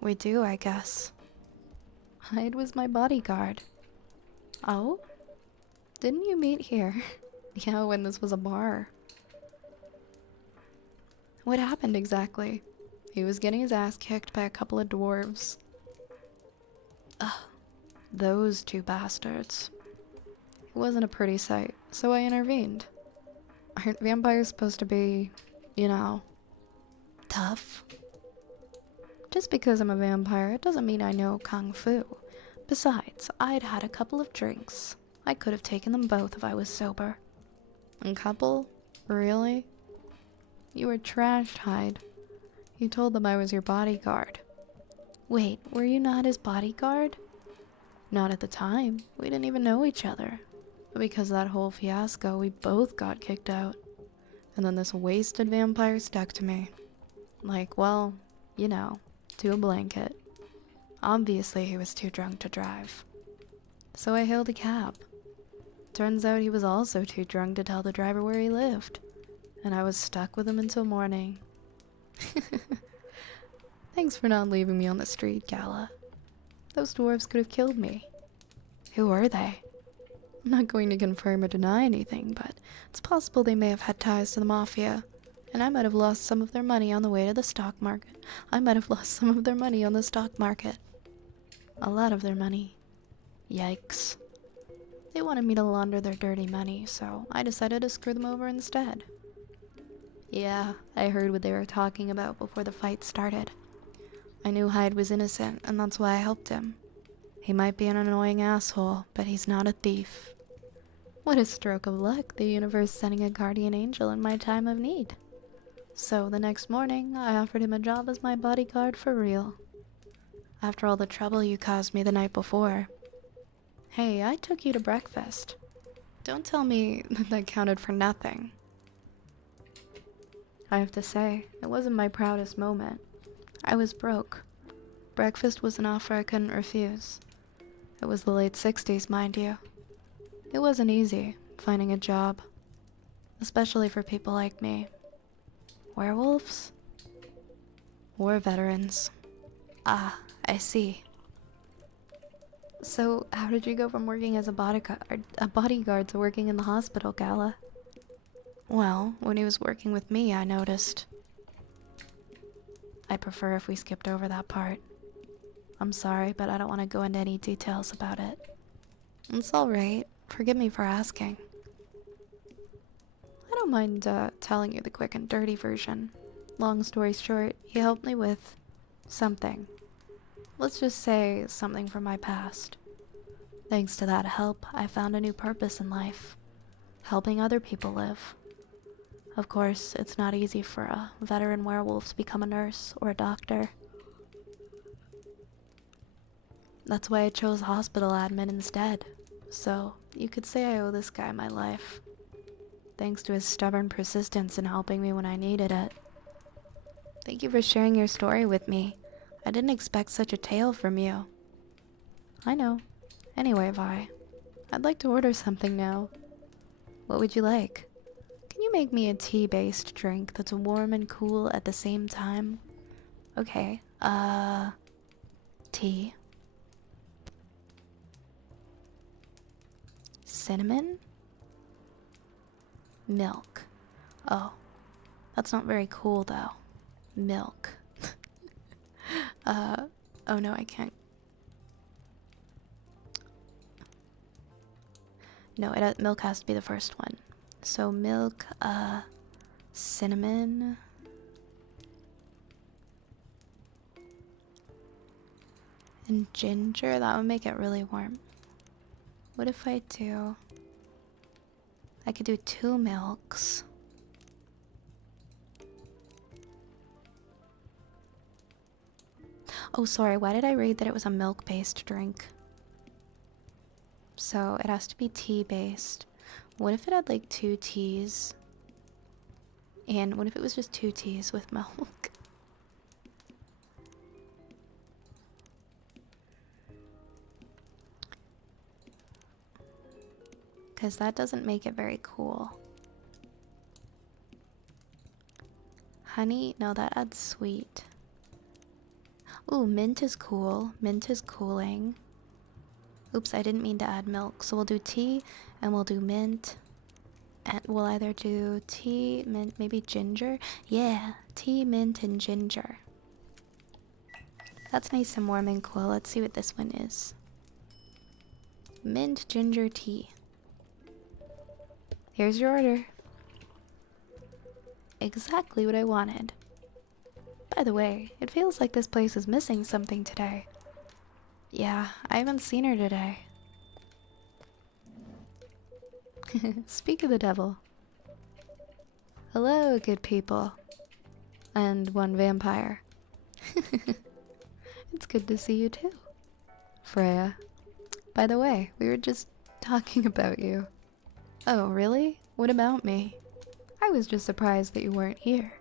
We do, I guess. Hyde was my bodyguard. Oh? Didn't you meet here? Yeah, when this was a bar. What happened exactly? He was getting his ass kicked by a couple of dwarves. Ugh, those two bastards. It wasn't a pretty sight, so I intervened. Aren't vampires supposed to be, you know, tough? Just because I'm a vampire, it doesn't mean I know kung fu. Besides, I'd had a couple of drinks. I could have taken them both if I was sober. A couple? Really? You were trashed, Hyde. You told them I was your bodyguard. Wait, were you not his bodyguard? Not at the time. We didn't even know each other. But because of that whole fiasco, we both got kicked out. And then this wasted vampire stuck to me. Like, well, you know, to a blanket. Obviously, he was too drunk to drive. So I hailed a cab. Turns out he was also too drunk to tell the driver where he lived. And I was stuck with him until morning. Thanks for not leaving me on the street, Gala. Those dwarves could have killed me. Who were they? I'm not going to confirm or deny anything, but it's possible they may have had ties to the mafia. And I might have lost some of their money on the way to the stock market. A lot of their money. Yikes. They wanted me to launder their dirty money, so I decided to screw them over instead. Yeah, I heard what they were talking about before the fight started. I knew Hyde was innocent, and that's why I helped him. He might be an annoying asshole, but he's not a thief. What a stroke of luck, the universe sending a guardian angel in my time of need. So the next morning, I offered him a job as my bodyguard for real. After all the trouble you caused me the night before. Hey, I took you to breakfast. Don't tell me that counted for nothing. I have to say, it wasn't my proudest moment. I was broke. Breakfast was an offer I couldn't refuse. It was the late 60s, mind you. It wasn't easy, finding a job. Especially for people like me. Werewolves? War veterans. Ah, I see. So, how did you go from working as a bodyguard to working in the hospital, Gala? Well, when he was working with me, I noticed. I'd prefer if we skipped over that part. I'm sorry, but I don't want to go into any details about it. It's alright. Forgive me for asking. I don't mind telling you the quick and dirty version. Long story short, he helped me with something. Let's just say something from my past. Thanks to that help, I found a new purpose in life. Helping other people live. Of course, it's not easy for a veteran werewolf to become a nurse or a doctor. That's why I chose hospital admin instead. So, you could say I owe this guy my life. Thanks to his stubborn persistence in helping me when I needed it. Thank you for sharing your story with me. I didn't expect such a tale from you. I know. Anyway, Vi, I'd like to order something now. What would you like? Can you make me a tea-based drink that's warm and cool at the same time? Okay, tea. Cinnamon? Milk. Oh, that's not very cool though. Milk. Oh no, I can't. No, milk has to be the first one. So milk, cinnamon. And ginger, that would make it really warm. What if I do... I could do 2 milks. Oh, sorry, why did I read that it was a milk-based drink? So it has to be tea-based. What if it had like 2 teas? And what if it was just 2 teas with milk? Because that doesn't make it very cool. Honey? No, that adds sweet. Ooh, mint is cool. Mint is cooling. Oops, I didn't mean to add milk. So we'll do tea and we'll do mint. And we'll either do tea, mint, maybe ginger. Yeah, tea, mint, and ginger. That's nice and warm and cool. Let's see what this one is. Mint ginger tea. Here's your order. Exactly what I wanted. By the way, it feels like this place is missing something today. Yeah, I haven't seen her today. Speak of the devil. Hello, good people. And one vampire. It's good to see you too, Freya. By the way, we were just talking about you. Oh, really? What about me? I was just surprised that you weren't here.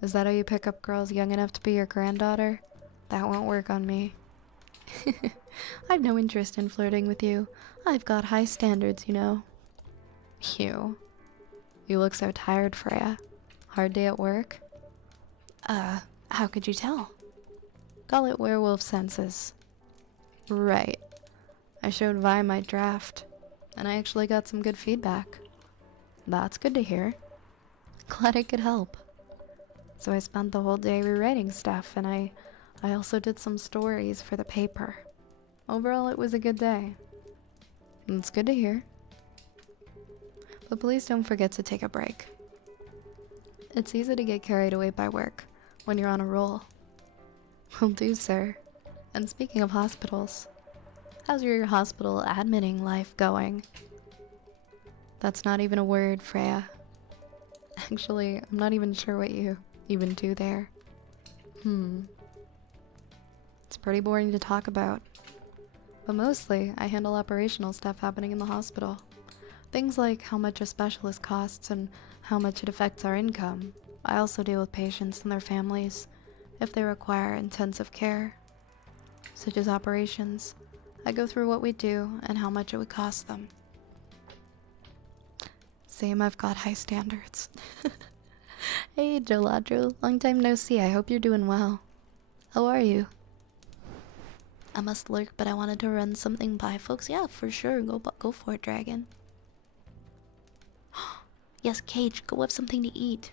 Is that how you pick up girls young enough to be your granddaughter? That won't work on me. I've no interest in flirting with you. I've got high standards, you know. You look so tired, Freya. Hard day at work? How could you tell? Call it werewolf senses. Right. I showed Vi my draft, and I actually got some good feedback. That's good to hear. Glad I could help. So I spent the whole day rewriting stuff, and I also did some stories for the paper. Overall, it was a good day. It's good to hear. But please don't forget to take a break. It's easy to get carried away by work when you're on a roll. Will do, sir. And speaking of hospitals, how's your hospital admitting life going? That's not even a word, Freya. Actually, I'm not even sure what you even do there. It's pretty boring to talk about. But mostly, I handle operational stuff happening in the hospital. Things like how much a specialist costs and how much it affects our income. I also deal with patients and their families if they require intensive care, such as operations. I go through what we do and how much it would cost them. Same, I've got high standards. Hey, Joladro, long time no see. I hope you're doing well. How are you? I must lurk, but I wanted to run something by folks. Yeah, for sure. Go for it, Dragon. Yes, Cage, go have something to eat.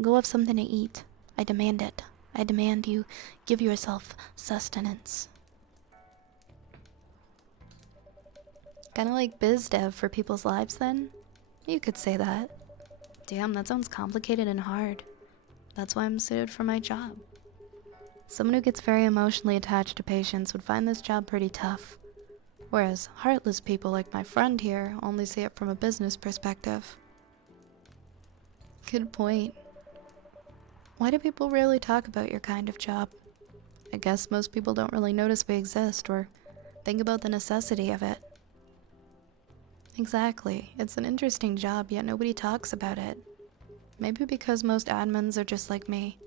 Go have something to eat. I demand it. I demand you give yourself sustenance. Kinda like biz dev for people's lives, then? You could say that. Damn, that sounds complicated and hard. That's why I'm suited for my job. Someone who gets very emotionally attached to patients would find this job pretty tough. Whereas heartless people like my friend here only see it from a business perspective. Good point. Why do people rarely talk about your kind of job? I guess most people don't really notice we exist or think about the necessity of it. Exactly. It's an interesting job, yet nobody talks about it. Maybe because most admins are just like me.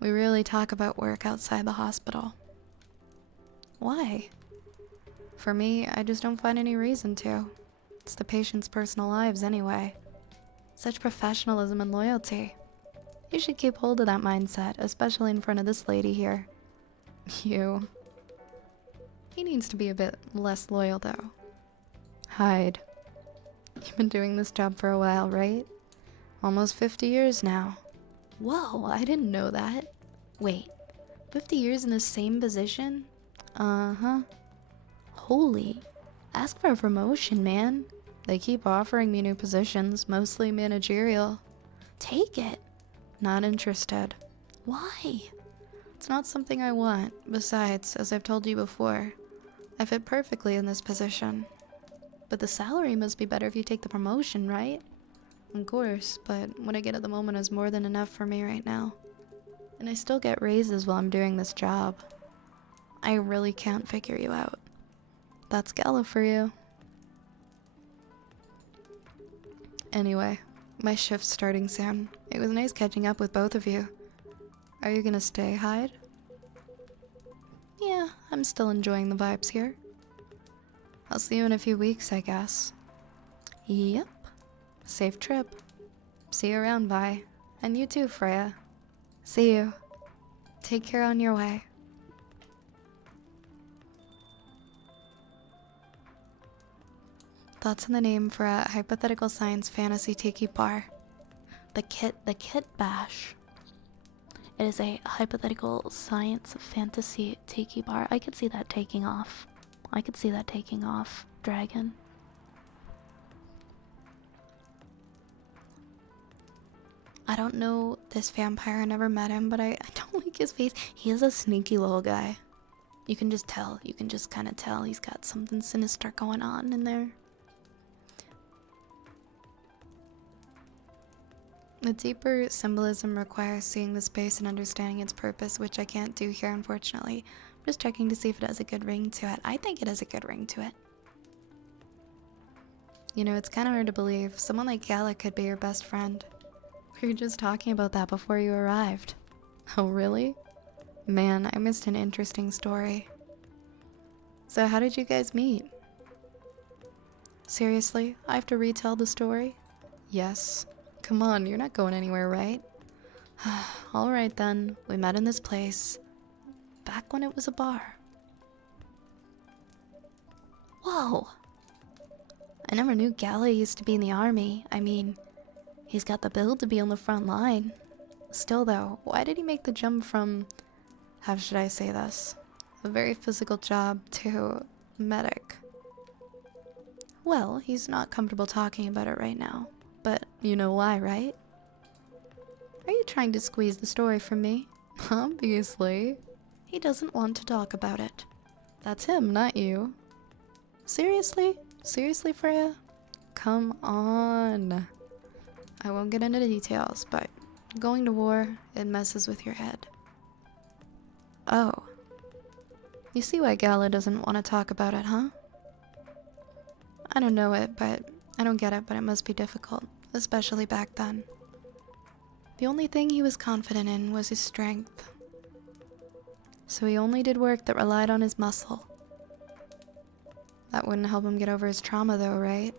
We rarely talk about work outside the hospital. Why? For me, I just don't find any reason to. It's the patient's personal lives anyway. Such professionalism and loyalty. You should keep hold of that mindset, especially in front of this lady here. You. He needs to be a bit less loyal, though. Hyde. You've been doing this job for a while, right? Almost 50 years now. Whoa, I didn't know that. Wait, 50 years in the same position? Uh-huh. Holy. Ask for a promotion, man. They keep offering me new positions, mostly managerial. Take it. Not interested. Why? It's not something I want. Besides, as I've told you before, I fit perfectly in this position. But the salary must be better if you take the promotion, right? Of course, but what I get at the moment is more than enough for me right now. And I still get raises while I'm doing this job. I really can't figure you out. That's Gala for you. Anyway, my shift's starting soon. It was nice catching up with both of you. Are you gonna stay, Hyde? Yeah, I'm still enjoying the vibes here. I'll see you in a few weeks, I guess. Yep. Safe trip. See you around, Vi. And you too, Freya. See you. Take care on your way. Thoughts on the name for a hypothetical science fantasy tiki bar? The Kit Bash. It is a hypothetical science fantasy tiki bar. I could see that taking off. Dragon. I don't know this vampire, I never met him, but I don't like his face. He is a sneaky little guy. You can just tell, kind of tell he's got something sinister going on in there. The deeper symbolism requires seeing the space and understanding its purpose, which I can't do here, unfortunately. I'm just checking to see if it has a good ring to it. I think it has a good ring to it. You know, it's kind of hard to believe. Someone like Gala could be your best friend. We were just talking about that before you arrived. Oh, really? Man, I missed an interesting story. So how did you guys meet? Seriously? I have to retell the story? Yes. Come on, you're not going anywhere, right? Alright then, we met in this place. Back when it was a bar. Whoa! I never knew Gala used to be in the army. I mean, he's got the build to be on the front line. Still though, why did he make the jump from, how should I say this, a very physical job to medic? Well, he's not comfortable talking about it right now. But you know why, right? Are you trying to squeeze the story from me? Obviously. He doesn't want to talk about it. That's him, not you. Seriously? Seriously, Freya? Come on. I won't get into the details, but going to war, it messes with your head. Oh. You see why Gala doesn't want to talk about it, huh? I don't know it, but I don't get it, but it must be difficult, especially back then. The only thing he was confident in was his strength. So he only did work that relied on his muscle. That wouldn't help him get over his trauma though, right?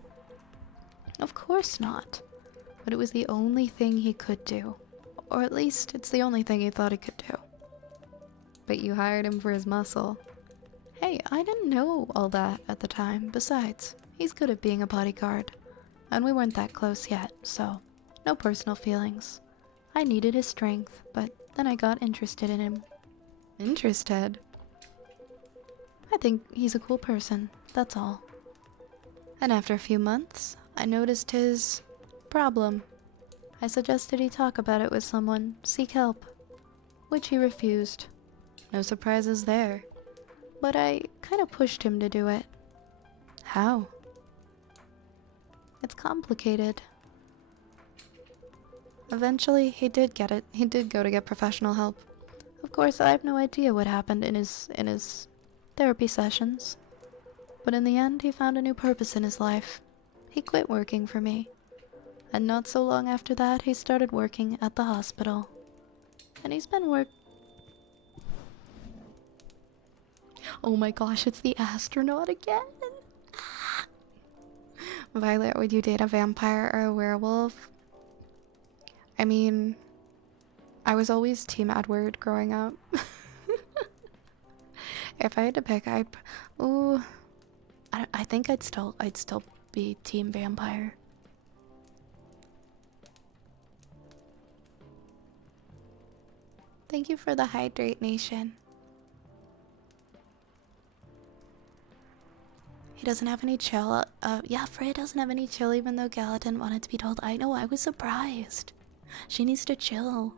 Of course not. But it was the only thing he could do. Or at least, it's the only thing he thought he could do. But you hired him for his muscle. Hey, I didn't know all that at the time. Besides, he's good at being a bodyguard. And we weren't that close yet, so no personal feelings. I needed his strength, but then I got interested in him. Interested? I think he's a cool person, that's all. And after a few months, I noticed his problem. I suggested he talk about it with someone, seek help, which he refused. No surprises there. But I kind of pushed him to do it. How? It's complicated. Eventually, he did get it. He did go to get professional help. Of course, I have no idea what happened in his therapy sessions. But in the end, he found a new purpose in his life. He quit working for me. And not so long after that, he started working at the hospital. And he's been Oh my gosh, it's the astronaut again. Violet, would you date a vampire or a werewolf? I mean, I was always Team Edward growing up. If I had to pick, ooh, I think I'd still be Team Vampire. Thank you for the hydrate, nation. He doesn't have any chill. Yeah, Freya doesn't have any chill, even though Gala didn't want it to be told. I know, I was surprised. She needs to chill.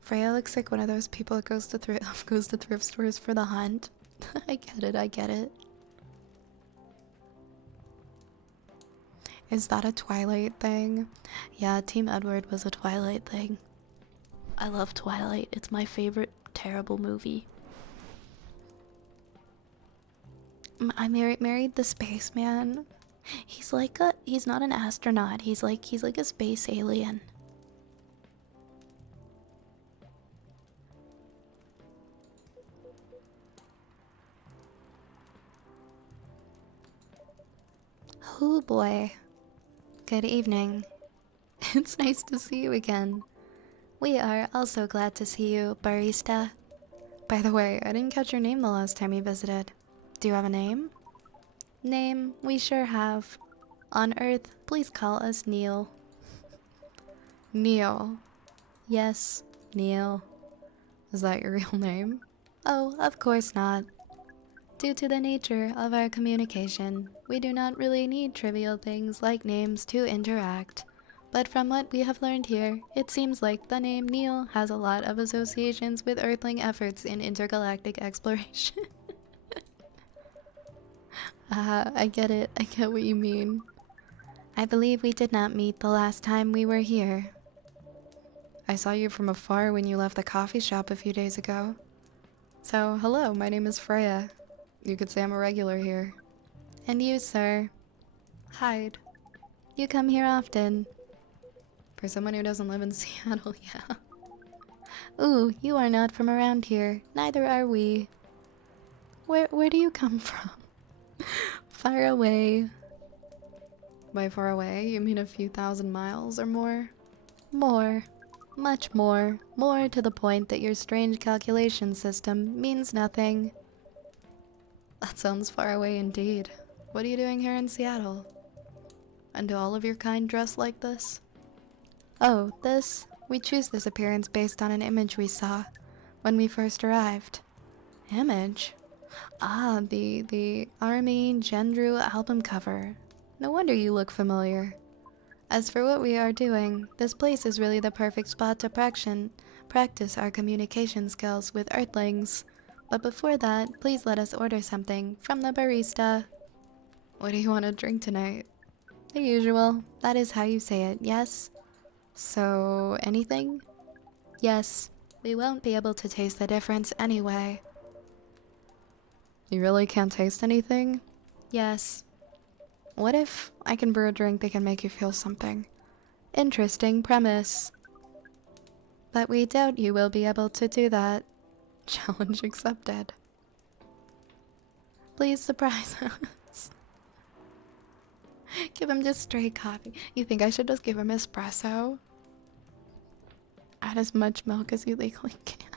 Freya looks like one of those people that goes to thrift stores for the hunt. I get it, I get it. Is that a Twilight thing? Yeah, Team Edward was a Twilight thing. I love Twilight. It's my favorite terrible movie. I married the spaceman. He's not an astronaut. He's like a space alien. Oh boy. Good evening. It's nice to see you again. We are also glad to see you, barista. By the way, I didn't catch your name the last time you visited. Do you have a name? Name, we sure have. On Earth, please call us Neil. Neil. Yes, Neil. Is that your real name? Oh, of course not. Due to the nature of our communication, we do not really need trivial things like names to interact. But from what we have learned here, it seems like the name Neil has a lot of associations with Earthling efforts in intergalactic exploration. I get it. I get what you mean. I believe we did not meet the last time we were here. I saw you from afar when you left the coffee shop a few days ago. So, hello, my name is Freya. You could say I'm a regular here. And you, sir? Hide. You come here often. For someone who doesn't live in Seattle, yeah. Ooh, you are not from around here. Neither are we. Where do you come from? Far away. By far away, you mean a few thousand miles or more? More. Much more. More to the point that your strange calculation system means nothing. That sounds far away indeed. What are you doing here in Seattle? And do all of your kind dress like this? Oh, this? We choose this appearance based on an image we saw when we first arrived. Image? Ah, the Army Gendru album cover. No wonder you look familiar. As for what we are doing, this place is really the perfect spot to practice our communication skills with Earthlings. But before that, please let us order something from the barista. What do you want to drink tonight? The usual. That is how you say it, yes? So, anything? Yes. We won't be able to taste the difference anyway. You really can't taste anything? Yes. What if I can brew a drink that can make you feel something? Interesting premise. But we doubt you will be able to do that. Challenge accepted. Please surprise us. Give him just straight coffee. You think I should just give him espresso? Add as much milk as you legally can.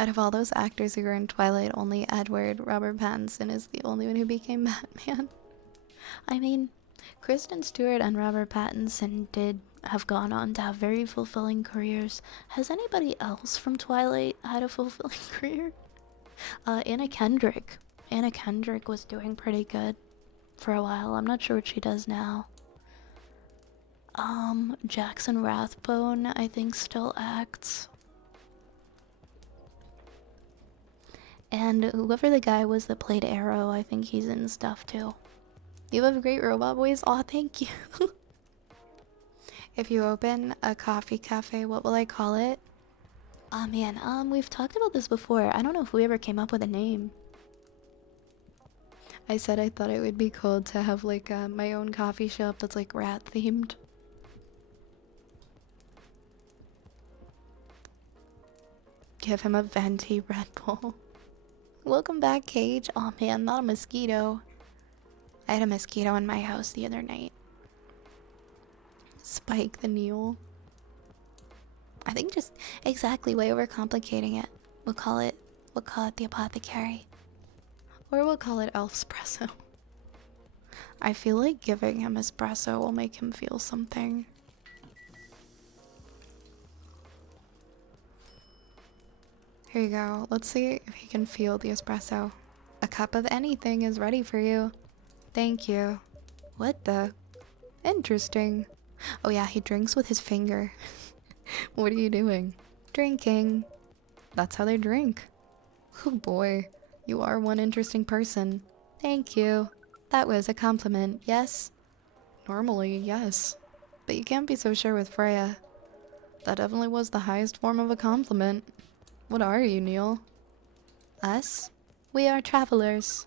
Out of all those actors who were in Twilight, only Robert Pattinson is the only one who became Batman. I mean, Kristen Stewart and Robert Pattinson did have gone on to have very fulfilling careers. Has anybody else from Twilight had a fulfilling career? Anna Kendrick. Anna Kendrick was doing pretty good for a while. I'm not sure what she does now. Jackson Rathbone, I think, still acts. And whoever the guy was that played Arrow, I think he's in stuff too. You have a great robot voice? Aw, thank you. If you open a coffee cafe, what will I call it? Aw, man, we've talked about this before. I don't know if we ever came up with a name. I said I thought it would be cool to have like my own coffee shop that's like rat themed. Give him a venti Red Bull. Welcome back, Cage. Oh man, not a mosquito. I had a mosquito in my house the other night. Spike the Neil. I think just exactly way overcomplicating it. We'll call it the apothecary. Or we'll call it Elfspresso. I feel like giving him espresso will make him feel something. Here you go. Let's see if he can feel the espresso. A cup of anything is ready for you. Thank you. What the? Interesting. Oh yeah, he drinks with his finger. What are you doing? Drinking. That's how they drink. Oh boy, you are one interesting person. Thank you. That was a compliment, yes? Normally, yes. But you can't be so sure with Freya. That definitely was the highest form of a compliment. What are you, Neil? Us? We are travelers,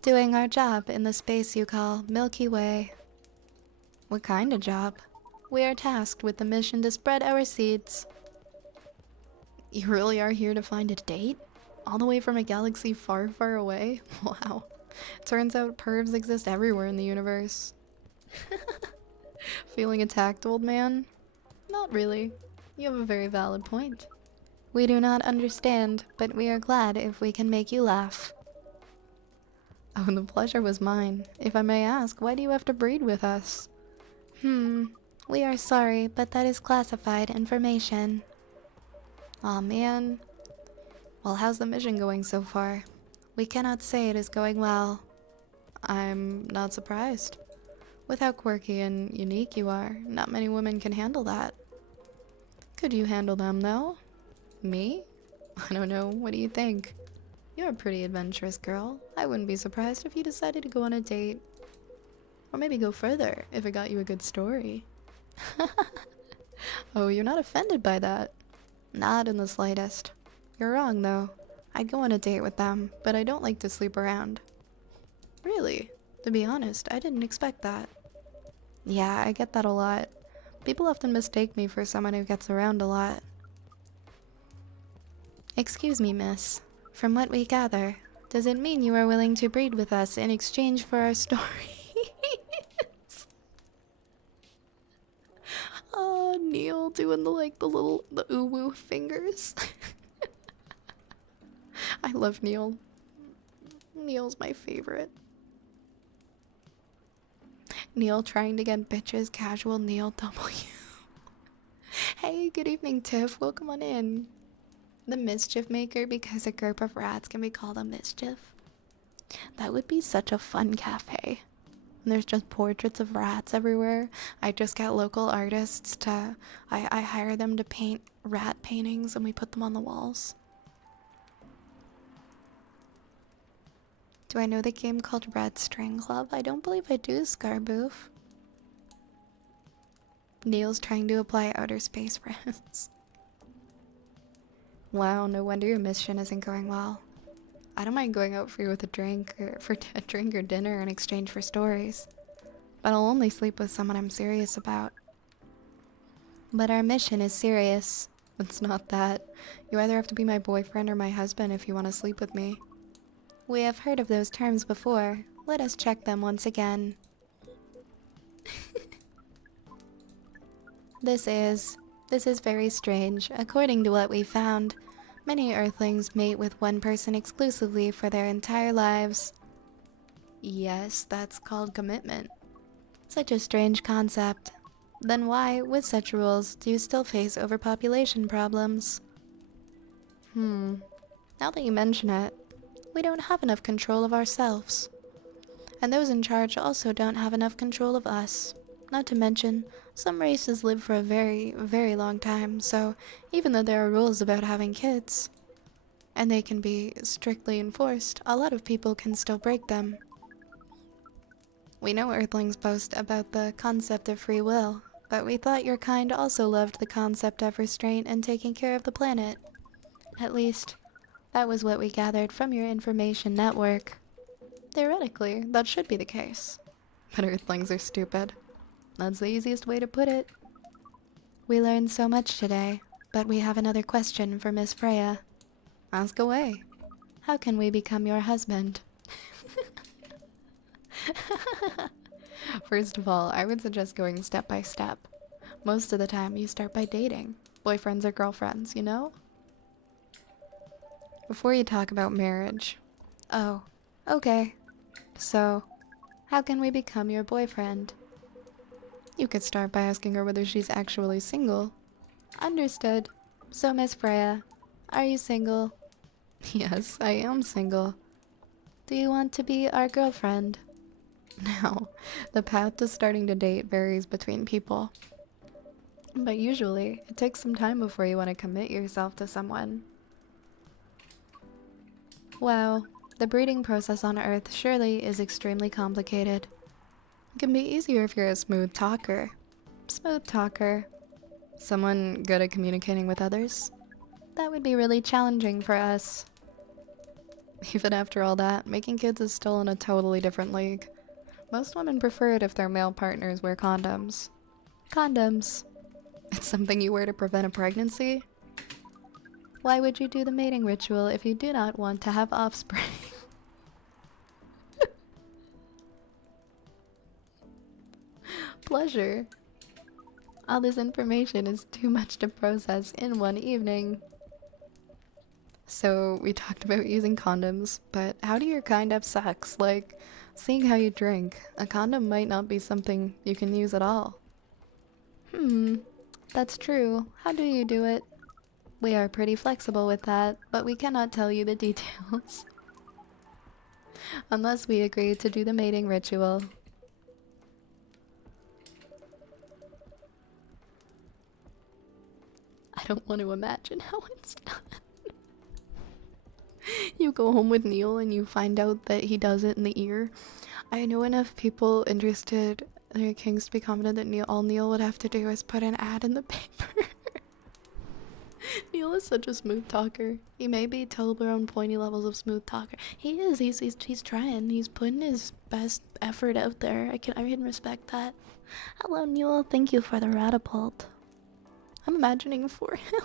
doing our job in the space you call Milky Way. What kind of job? We are tasked with the mission to spread our seeds. You really are here to find a date? All the way from a galaxy far, far away? Wow. Turns out pervs exist everywhere in the universe. Feeling attacked, old man? Not really. You have a very valid point. We do not understand, but we are glad if we can make you laugh. Oh, the pleasure was mine. If I may ask, why do you have to breed with us? We are sorry, but that is classified information. Aw, man. Well, how's the mission going so far? We cannot say it is going well. I'm not surprised. With how quirky and unique you are, not many women can handle that. Could you handle them, though? Me? I don't know. What do you think? You're a pretty adventurous girl. I wouldn't be surprised if you decided to go on a date. Or maybe go further, if it got you a good story. Oh, you're not offended by that? Not in the slightest. You're wrong, though. I'd go on a date with them, but I don't like to sleep around. Really? To be honest, I didn't expect that. Yeah, I get that a lot. People often mistake me for someone who gets around a lot. Excuse me, miss. From what we gather, does it mean you are willing to breed with us in exchange for our stories? Oh, Neil doing the uwu fingers. I love Neil. Neil's my favorite. Neil trying to get bitches, casual Neil W. Hey, good evening, Tiff. Welcome on in. The Mischief Maker, because a group of rats can be called a mischief. That would be such a fun cafe. And there's just portraits of rats everywhere. I just get local artists to... I hire them to paint rat paintings and we put them on the walls. Do I know the game called Red String Club? I don't believe I do, Scarboof. Neil's trying to apply outer space res. Wow, no wonder your mission isn't going well. I don't mind going out for you with a drink or for a drink or dinner in exchange for stories, but I'll only sleep with someone I'm serious about. But our mission is serious. It's not that. You either have to be my boyfriend or my husband if you want to sleep with me. We have heard of those terms before. Let us check them once again. This is very strange. According to what we found, many Earthlings mate with one person exclusively for their entire lives. Yes, that's called commitment. Such a strange concept. Then why, with such rules, do you still face overpopulation problems? Now that you mention it, we don't have enough control of ourselves. And those in charge also don't have enough control of us. Not to mention, some races live for a very, very long time, so even though there are rules about having kids, and they can be strictly enforced, a lot of people can still break them. We know Earthlings boast about the concept of free will, but we thought your kind also loved the concept of restraint and taking care of the planet. At least, that was what we gathered from your information network. Theoretically, that should be the case. But Earthlings are stupid. That's the easiest way to put it. We learned so much today, but we have another question for Miss Freya. Ask away. How can we become your husband? First of all, I would suggest going step by step. Most of the time, you start by dating. Boyfriends or girlfriends, you know? Before you talk about marriage. Oh, okay. So, how can we become your boyfriend? You could start by asking her whether she's actually single. Understood. So, Miss Freya, are you single? Yes, I am single. Do you want to be our girlfriend? Now, the path to starting to date varies between people. But usually, it takes some time before you want to commit yourself to someone. Wow, the breeding process on Earth surely is extremely complicated. It can be easier if you're a smooth talker. Smooth talker. Someone good at communicating with others. That would be really challenging for us. Even after all that, making kids is still in a totally different league. Most women prefer it if their male partners wear condoms. Condoms. It's something you wear to prevent a pregnancy? Why would you do the mating ritual if you do not want to have offspring? Pleasure. All this information is too much to process in one evening. So, we talked about using condoms, but how do your kind have sex? Like, seeing how you drink, a condom might not be something you can use at all. That's true. How do you do it? We are pretty flexible with that, but we cannot tell you the details. Unless we agree to do the mating ritual. I don't want to imagine how it's done. You go home with Neil and you find out that he does it in the ear. I know enough people interested in the Kings to be confident that all Neil would have to do is put an ad in the paper. Neil is such a smooth talker. He may be Toblerone pointy levels of smooth talker. He is. He's trying. He's putting his best effort out there. I can respect that. Hello, Neil. Thank you for the Ratapult. I'm imagining for him.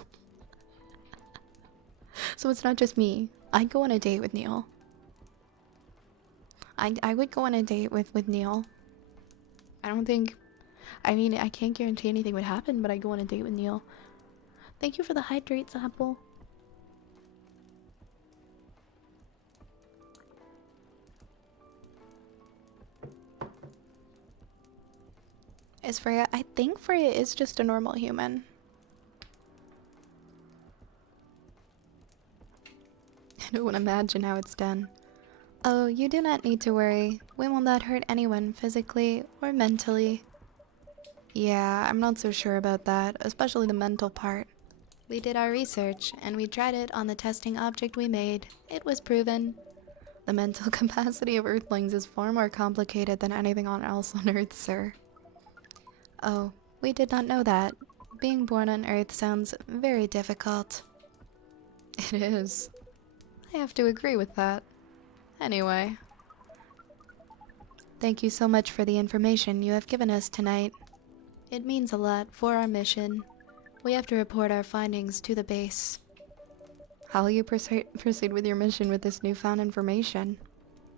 So it's not just me. I'd go on a date with Neil. I would go on a date with Neil. I mean, I can't guarantee anything would happen, but I'd go on a date with Neil. Thank you for the hydrates, Apple. Is Freya? I think Freya is just a normal human. I don't imagine how it's done. Oh, you do not need to worry. We will not hurt anyone physically or mentally. Yeah, I'm not so sure about that, especially the mental part. We did our research, and we tried it on the testing object we made. It was proven. The mental capacity of Earthlings is far more complicated than anything else on Earth, sir. Oh, we did not know that. Being born on Earth sounds very difficult. It is. I have to agree with that. Anyway. Thank you so much for the information you have given us tonight. It means a lot for our mission. We have to report our findings to the base. How will you proceed with your mission with this newfound information?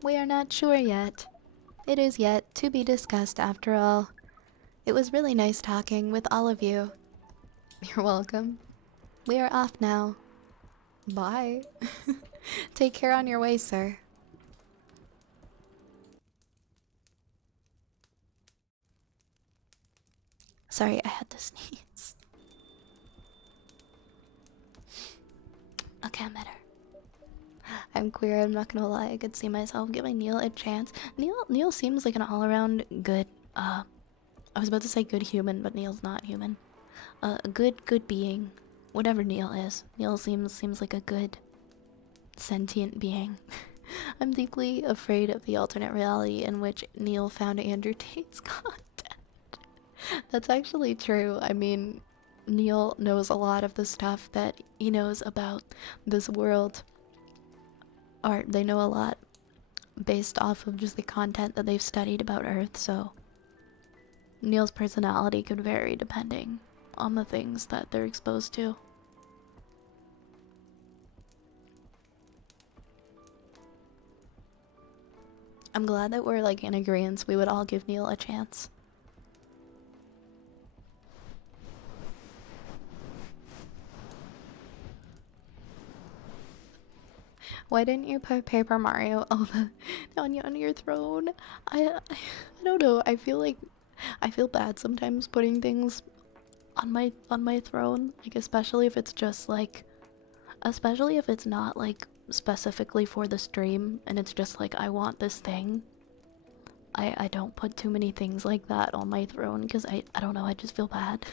We are not sure yet. It is yet to be discussed after all. It was really nice talking with all of you. You're welcome. We are off now. Bye. Take care on your way, sir. Sorry, I had to sneeze. Okay, I'm better. I'm queer, I'm not gonna lie. I could see myself giving Neil a chance. Neil seems like an all-around good, I was about to say good human, but Neil's not human. A good being. Whatever Neil is. Neil seems like a good, sentient being. I'm deeply afraid of the alternate reality in which Neil found Andrew Tate's content. That's actually true. I mean, Neil knows a lot of the stuff that he knows about this world. Or they know a lot based off of just the content that they've studied about Earth, so Neil's personality could vary depending on the things that they're exposed to. I'm glad that we're like in agreement. We would all give Neil a chance. Why didn't you put Paper Mario on your throne? I don't know. I feel bad sometimes putting things on my throne, like especially if it's just like, especially if it's not like specifically for the stream and it's just like I want this thing. I don't put too many things like that on my throne because I don't know, I just feel bad.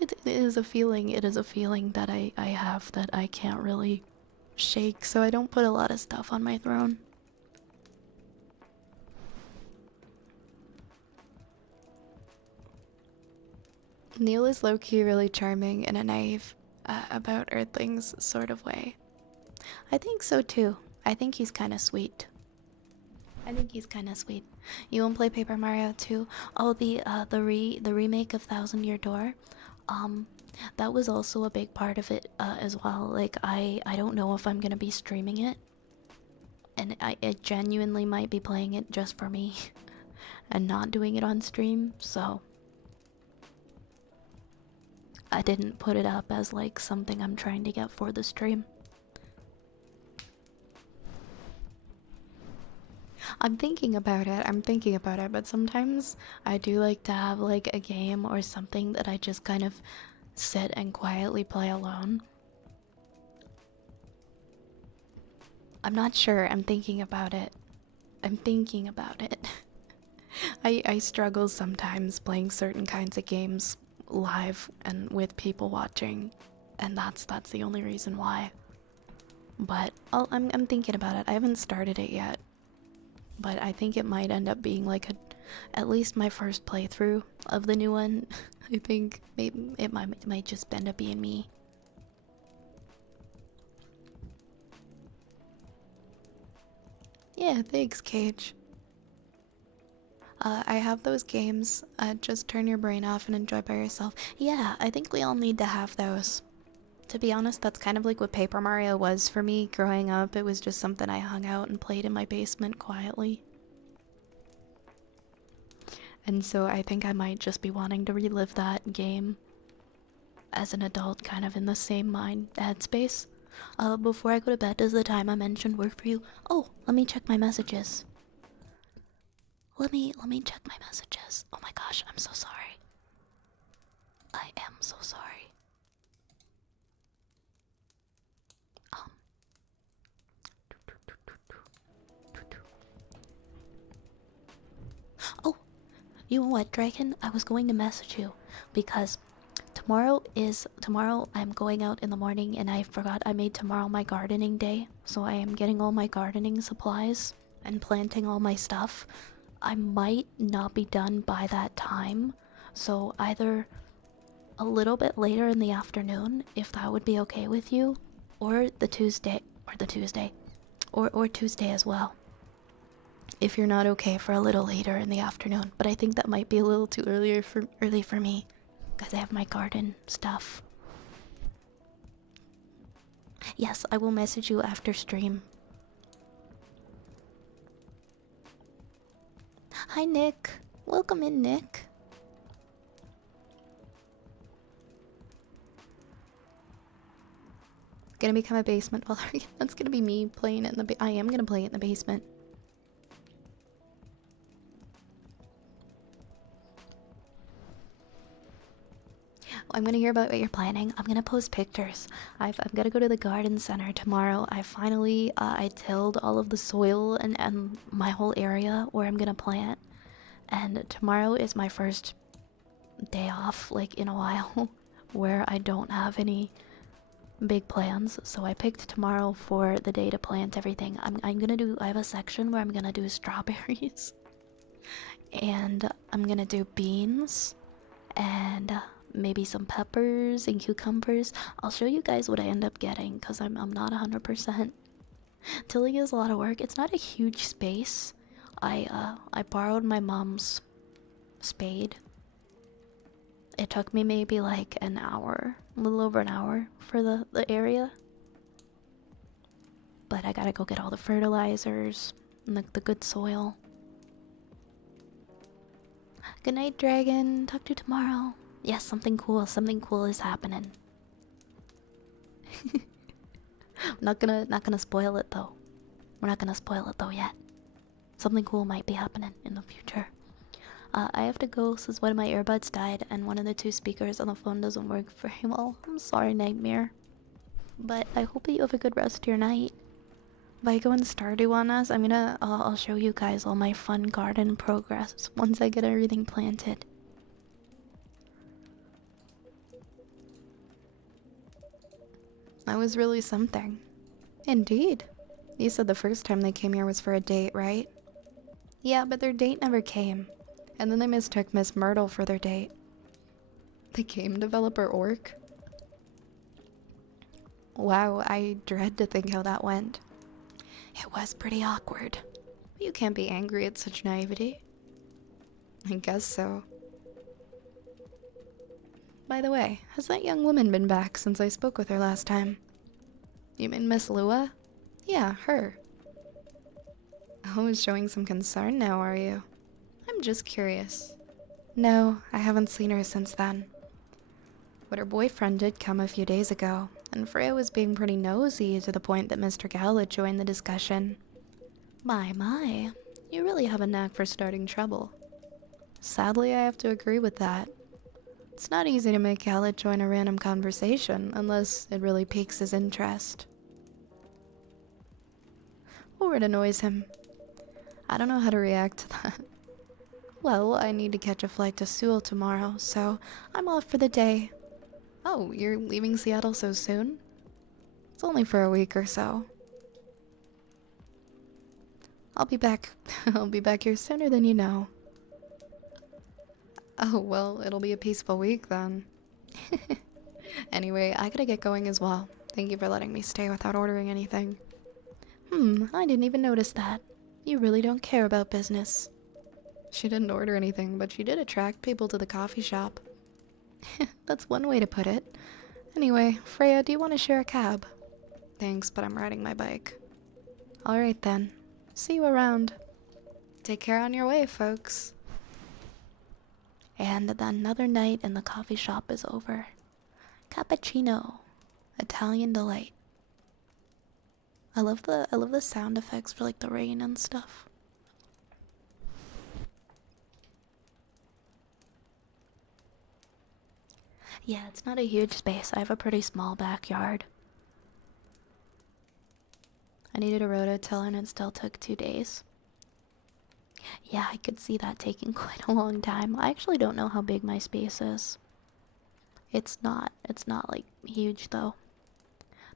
It is a feeling, that I have that I can't really shake, so I don't put a lot of stuff on my throne. Neil is low-key really charming in a naive, about Earthlings sort of way. I think so too. I think he's kind of sweet. You won't play Paper Mario 2? Oh, the remake of Thousand Year Door. That was also a big part of it as well. Like I don't know if I'm gonna be streaming it, and I genuinely might be playing it just for me, and not doing it on stream. So I didn't put it up as like something I'm trying to get for the stream. I'm thinking about it, but sometimes I do like to have like a game or something that I just kind of sit and quietly play alone. I'm not sure. I'm thinking about it. I struggle sometimes playing certain kinds of games live and with people watching, and that's the only reason why. But I'm thinking about it. I haven't started it yet, but I think it might end up being like at least my first playthrough of the new one. I think maybe it might just end up being me. Yeah, thanks, Cage. I have those games. Just turn your brain off and enjoy by yourself. Yeah, I think we all need to have those. To be honest, that's kind of like what Paper Mario was for me growing up. It was just something I hung out and played in my basement quietly. And so I think I might just be wanting to relive that game as an adult, kind of in the same headspace. Before I go to bed, does the time I mentioned work for you? Oh, let me check my messages. Let me check my messages. Oh my gosh, I'm so sorry. I am so sorry. Oh, you know what, Dragon? I was going to message you because tomorrow I'm going out in the morning, and I forgot I made tomorrow my gardening day. So I am getting all my gardening supplies and planting all my stuff. I might not be done by that time, so either a little bit later in the afternoon, if that would be okay with you, or Tuesday as well, if you're not okay for a little later in the afternoon. But I think that might be a little too early for me, because I have my garden stuff. Yes, I will message you after stream. Hi, Nick. Welcome in, Nick. Gonna become a basement Valerian. That's gonna be me playing it in the I am gonna play it in the basement. I'm gonna hear about what you're planning. I'm gonna post pictures. I'm gonna go to the garden center tomorrow. I finally I tilled all of the soil and my whole area where I'm gonna plant. And tomorrow is my first day off, like, in a while, where I don't have any big plans. So I picked tomorrow for the day to plant everything. I have a section where I'm gonna do strawberries. And I'm gonna do beans and maybe some peppers and cucumbers. I'll show you guys what I end up getting, because I'm not 100%. Tilling is a lot of work. It's not a huge space. I borrowed my mom's spade. It took me maybe like an hour, a little over an hour for the area. But I gotta go get all the fertilizers and the good soil. Good night, dragon. Talk to you tomorrow. Yes, something cool is happening. not gonna spoil it though. We're not gonna spoil it though yet. Something cool might be happening in the future. I have to go since one of my earbuds died and one of the two speakers on the phone doesn't work very well. I'm sorry, Nightmare. But I hope that you have a good rest of your night. If I go in Stardew on us, I'll show you guys all my fun garden progress once I get everything planted. That was really something. Indeed. You said the first time they came here was for a date, right? Yeah, but their date never came. And then they mistook Miss Myrtle for their date. The game developer orc? Wow, I dread to think how that went. It was pretty awkward. But you can't be angry at such naivety. I guess so. By the way, has that young woman been back since I spoke with her last time? You mean Miss Lua? Yeah, her. Oh, showing some concern now, are you? I'm just curious. No, I haven't seen her since then. But her boyfriend did come a few days ago, and Freya was being pretty nosy to the point that Mr. Gallett joined the discussion. My, you really have a knack for starting trouble. Sadly, I have to agree with that. It's not easy to make Gallett join a random conversation unless it really piques his interest. Or it annoys him. I don't know how to react to that. Well, I need to catch a flight to Seoul tomorrow, so I'm off for the day. Oh, you're leaving Seattle so soon? It's only for a week or so. I'll be back. I'll be back here sooner than you know. Oh, well, it'll be a peaceful week then. Anyway, I gotta get going as well. Thank you for letting me stay without ordering anything. I didn't even notice that. You really don't care about business. She didn't order anything, but she did attract people to the coffee shop. That's one way to put it. Anyway, Freya, do you want to share a cab? Thanks, but I'm riding my bike. Alright then. See you around. Take care on your way, folks. And another night in the coffee shop is over. Cappuccino. Italian delight. I love the sound effects for like the rain and stuff. Yeah, it's not a huge space. I have a pretty small backyard. I needed a rototill and it still took 2 days. Yeah, I could see that taking quite a long time. I actually don't know how big my space is. It's not like huge though.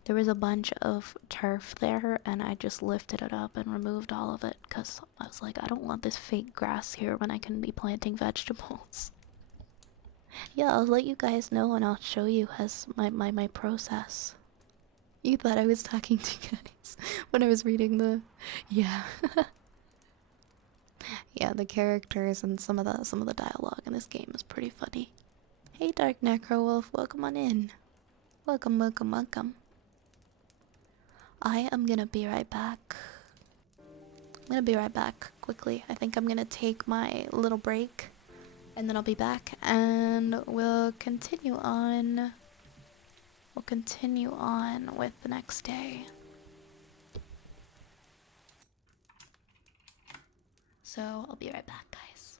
There was a bunch of turf there and I just lifted it up and removed all of it because I was like, I don't want this fake grass here when I can be planting vegetables. Yeah, I'll let you guys know and I'll show you as my process. You thought I was talking to you guys when I was reading the... Yeah. Yeah, the characters and some of the dialogue in this game is pretty funny. Hey, Dark Necro Wolf, welcome on in. Welcome, welcome, welcome. I am gonna be right back. I'm gonna be right back quickly. I think I'm gonna take my little break and then I'll be back and we'll continue on. We'll continue on with the next day. So I'll be right back, guys.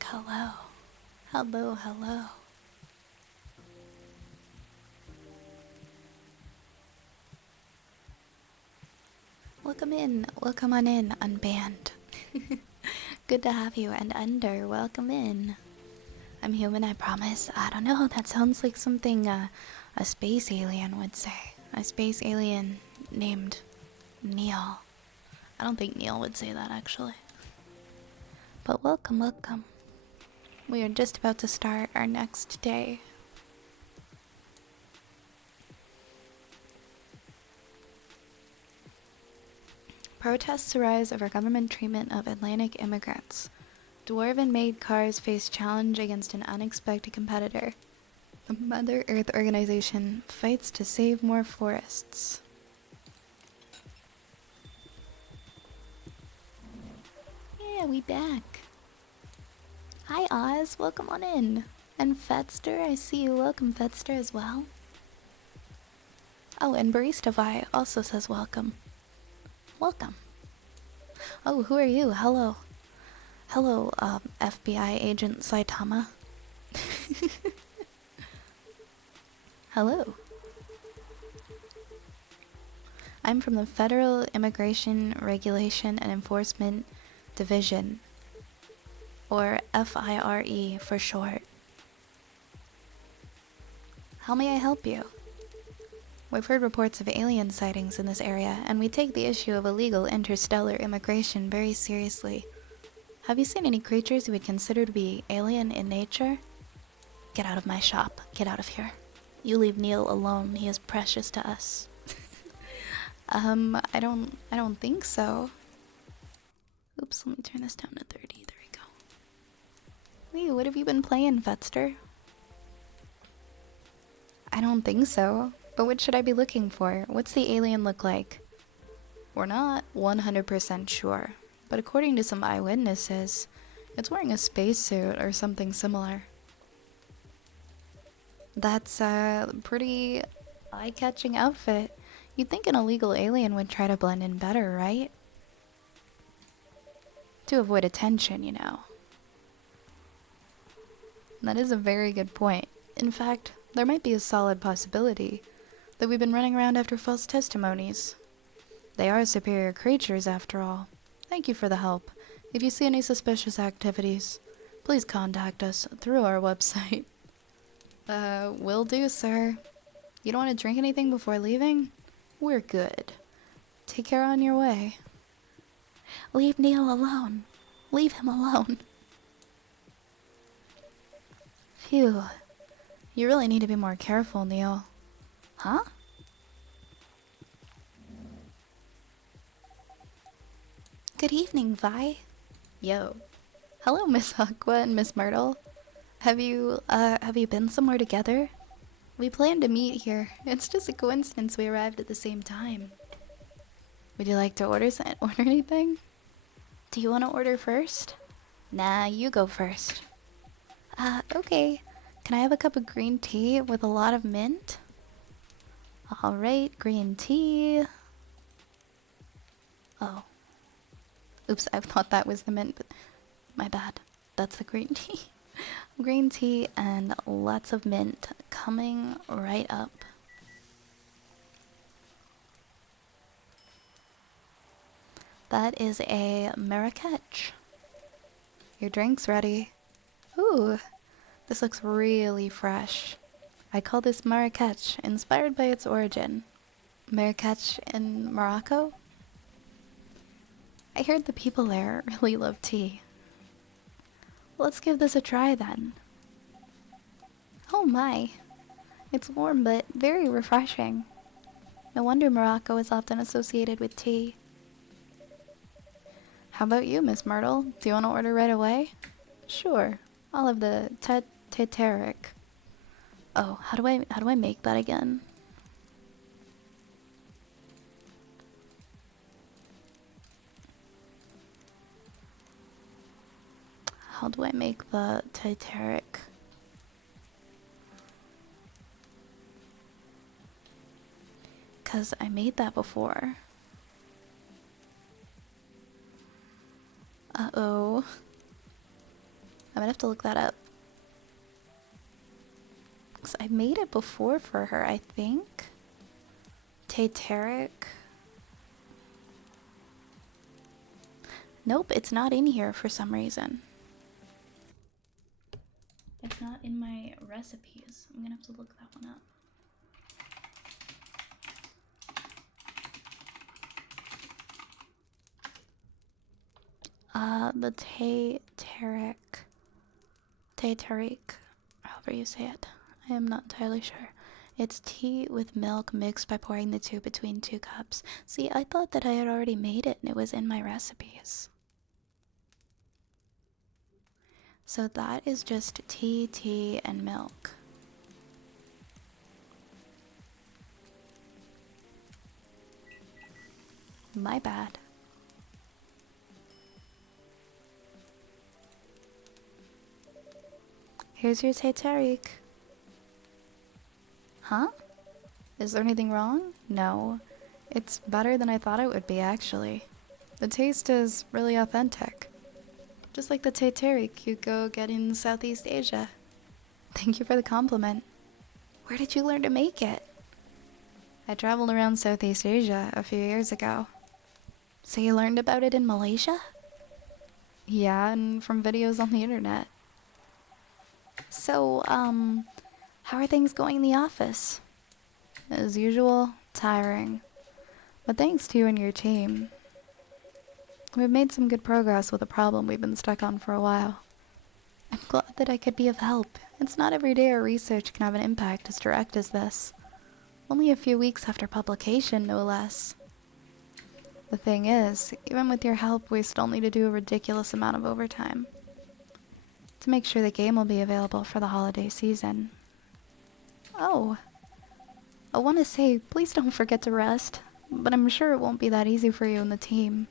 Jack, hello. Hello, hello. Welcome in. Welcome on in, Unbanned. Good to have you. And Under, welcome in. I'm human, I promise. I don't know, that sounds like something a space alien would say. A space alien named Neil. I don't think Neil would say that, actually. But welcome, welcome. We are just about to start our next day. Protests arise over government treatment of Atlantic immigrants. Dwarven-made cars face challenge against an unexpected competitor. The Mother Earth organization fights to save more forests. Yeah, we back. Hi Oz, welcome on in. And Fetster, I see you. Welcome Fetster as well. Oh, and Barista Vi also says welcome. Welcome. Oh, who are you? Hello. Hello, FBI agent Saitama. Hello. I'm from the Federal Immigration Regulation and Enforcement Division, or FIRE for short. How may I help you? We've heard reports of alien sightings in this area, and we take the issue of illegal interstellar immigration very seriously. Have you seen any creatures you would consider to be alien in nature? Get out of my shop. Get out of here. You leave Neil alone. He is precious to us. I don't think so. Oops, let me turn this down to 30. There we go. Wait, what have you been playing, Fetster? I don't think so. But what should I be looking for? What's the alien look like? We're not 100% sure, but according to some eyewitnesses, it's wearing a spacesuit or something similar. That's a pretty eye-catching outfit. You'd think an illegal alien would try to blend in better, right? To avoid attention, you know. That is a very good point. In fact, there might be a solid possibility that we've been running around after false testimonies. They are superior creatures, after all. Thank you for the help. If you see any suspicious activities, please contact us through our website. Will do, sir. You don't want to drink anything before leaving? We're good. Take care on your way. Leave Neil alone. Leave him alone. Phew. You really need to be more careful, Neil. Huh? Good evening, Vi. Yo. Hello, Miss Aqua and Miss Myrtle. Have you been somewhere together? We planned to meet here. It's just a coincidence we arrived at the same time. Would you like to order anything? Do you want to order first? Nah, you go first. Okay. Can I have a cup of green tea with a lot of mint? Alright, green tea. Oh. Oops, I thought that was the mint, but my bad. That's the green tea. Green tea and lots of mint coming right up. That is a Marrakech. Your drink's ready. Ooh, this looks really fresh. I call this Marrakech, inspired by its origin. Marrakech in Morocco? I heard the people there really love tea. Let's give this a try then. Oh my. It's warm but very refreshing. No wonder Morocco is often associated with tea. How about you, Miss Myrtle? Do you want to order right away? Sure. I'll have the teteric. Oh, how do I make that again? How do I make the teteric? Cause I made that before. Uh-oh. gonna have to look that up. 'Cause I made it before for her, I think. Tateric. Nope, it's not in here for some reason. It's not in my recipes. I'm gonna have to look that one up. The Tateric, however you say it. I am not entirely sure. It's tea with milk mixed by pouring the two between 2 cups. See, I thought that I had already made it and it was in my recipes. So that is just tea, and milk. My bad. Here's your Tateric. Huh? Is there anything wrong? No. It's better than I thought it would be, actually. The taste is really authentic. Just like the Tateric you go get in Southeast Asia. Thank you for the compliment. Where did you learn to make it? I traveled around Southeast Asia a few years ago. So you learned about it in Malaysia? Yeah, and from videos on the internet. So, how are things going in the office? As usual, tiring. But thanks to you and your team, we've made some good progress with a problem we've been stuck on for a while. I'm glad that I could be of help. It's not every day our research can have an impact as direct as this. Only a few weeks after publication, no less. The thing is, even with your help, we still need to do a ridiculous amount of overtime to make sure the game will be available for the holiday season. Oh, I want to say, please don't forget to rest, but I'm sure it won't be that easy for you and the team.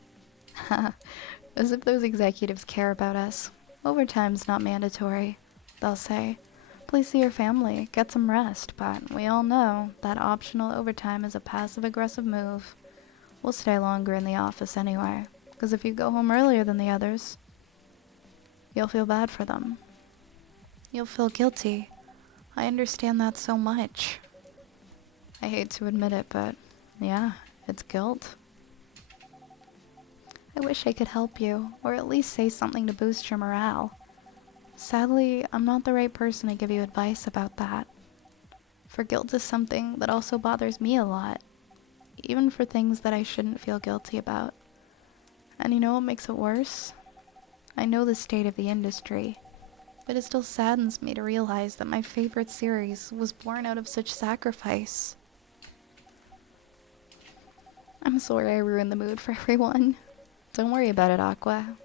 As if those executives care about us. Overtime's not mandatory, they'll say. Please see your family, get some rest, but we all know that optional overtime is a passive-aggressive move. We'll stay longer in the office anyway, because if you go home earlier than the others, you'll feel bad for them. You'll feel guilty. I understand that so much. I hate to admit it, but yeah, it's guilt. I wish I could help you, or at least say something to boost your morale. Sadly, I'm not the right person to give you advice about that. For guilt is something that also bothers me a lot, even for things that I shouldn't feel guilty about. And you know what makes it worse? I know the state of the industry, but it still saddens me to realize that my favorite series was born out of such sacrifice. I'm sorry I ruined the mood for everyone. Don't worry about it, Aqua.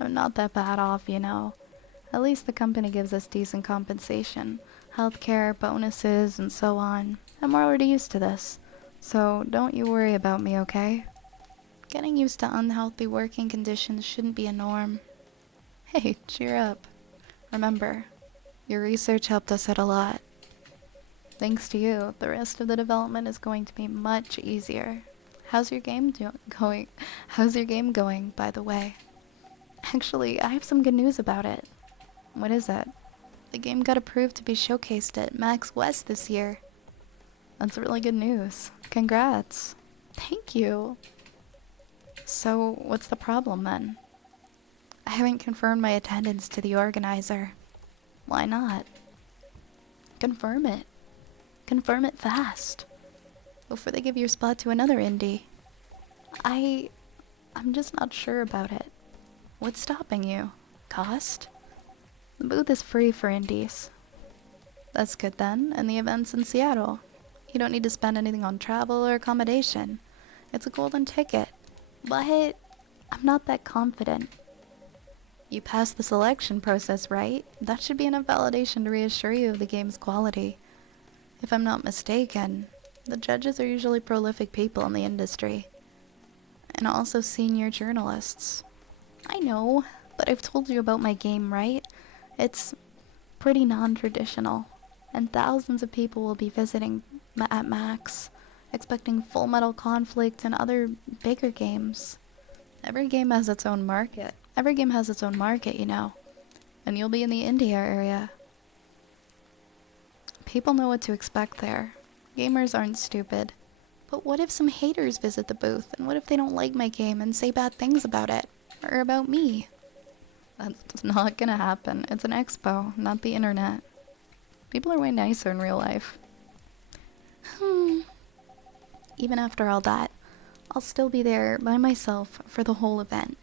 I'm not that bad off, you know. At least the company gives us decent compensation, healthcare, bonuses, and so on. And we're already used to this. So don't you worry about me, okay? Getting used to unhealthy working conditions shouldn't be a norm. Hey, cheer up. Remember, your research helped us out a lot. Thanks to you, the rest of the development is going to be much easier. How's your game going? How's your game going, by the way? Actually, I have some good news about it. What is it? The game got approved to be showcased at Max West this year. That's really good news. Congrats. Thank you. So, what's the problem then? I haven't confirmed my attendance to the organizer. Why not? Confirm it. Confirm it fast. Before they give your spot to another indie. I'm just not sure about it. What's stopping you? Cost? The booth is free for indies. That's good then, and the event's in Seattle. You don't need to spend anything on travel or accommodation. It's a golden ticket. But I'm not that confident. You passed the selection process, right? That should be enough validation to reassure you of the game's quality. If I'm not mistaken, the judges are usually prolific people in the industry. And also senior journalists. I know, but I've told you about my game, right? It's pretty non-traditional, and thousands of people will be visiting at Max, expecting Full Metal Conflict and other bigger games. Every game has its own market. Every game has its own market, you know. and you'll be in the India area. People know what to expect there. Gamers aren't stupid. But what if some haters visit the booth, and what if they don't like my game and say bad things about it? Or about me? That's not gonna happen. It's an expo, not the internet. People are way nicer in real life. Even after all that, I'll still be there by myself for the whole event.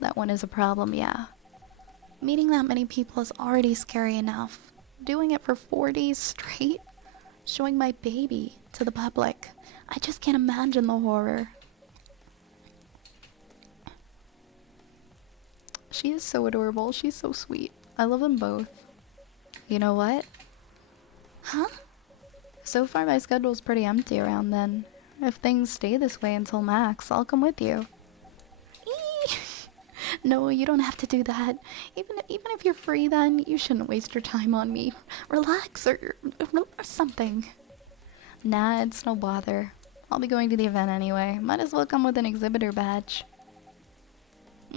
That one is a problem, yeah. Meeting that many people is already scary enough. Doing it for 4 days straight? Showing my baby to the public. I just can't imagine the horror. She is so adorable. She's so sweet. I love them both. You know what? Huh? So far my schedule's pretty empty around then. If things stay this way until Max, I'll come with you. No, you don't have to do that. Even if you're free then, you shouldn't waste your time on me. Relax or something. Nah, it's no bother. I'll be going to the event anyway. Might as well come with an exhibitor badge.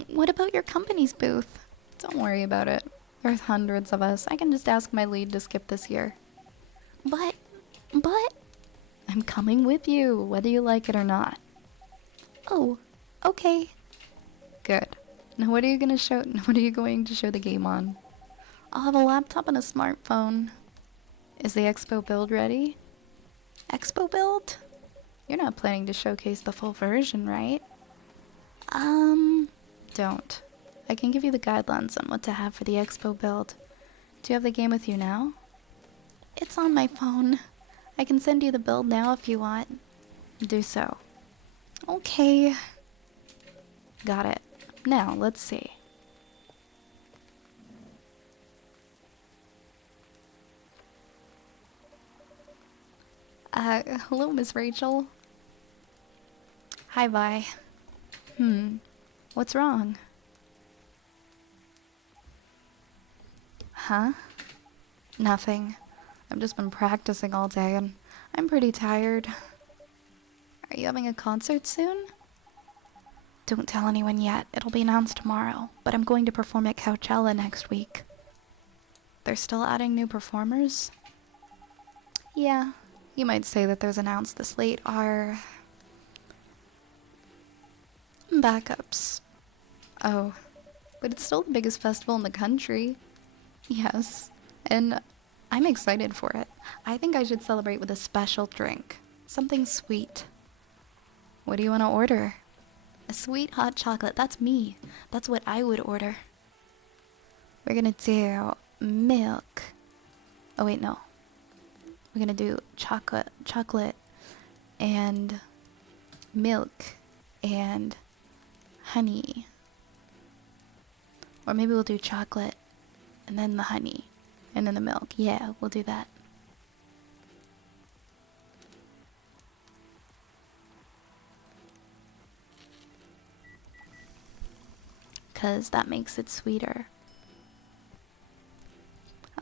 What about your company's booth? Don't worry about it. There's hundreds of us. I can just ask my lead to skip this year. But... I'm coming with you, whether you like it or not. Oh, okay. Good. Now what are you going to show the game on? I'll have a laptop and a smartphone. Is the expo build ready? Expo build? You're not planning to showcase the full version, right? Don't. I can give you the guidelines on what to have for the expo build. Do you have the game with you now? It's on my phone. I can send you the build now if you want. Do so. Okay. Got it. Now, let's see. Hello, Miss Rachel. Hi, Vi. What's wrong? Huh? Nothing. I've just been practicing all day and I'm pretty tired. Are you having a concert soon? Don't tell anyone yet. It'll be announced tomorrow, but I'm going to perform at Coachella next week. They're still adding new performers? Yeah, you might say that those announced this late are... backups. Oh, but it's still the biggest festival in the country. Yes, and I'm excited for it. I think I should celebrate with a special drink. Something sweet. What do you want to order? A sweet hot chocolate. That's me. That's what I would order. We're gonna do milk. Oh wait, no. We're gonna do chocolate and milk and honey. Or maybe we'll do chocolate and then the honey and then the milk. Yeah, we'll do that. Because that makes it sweeter.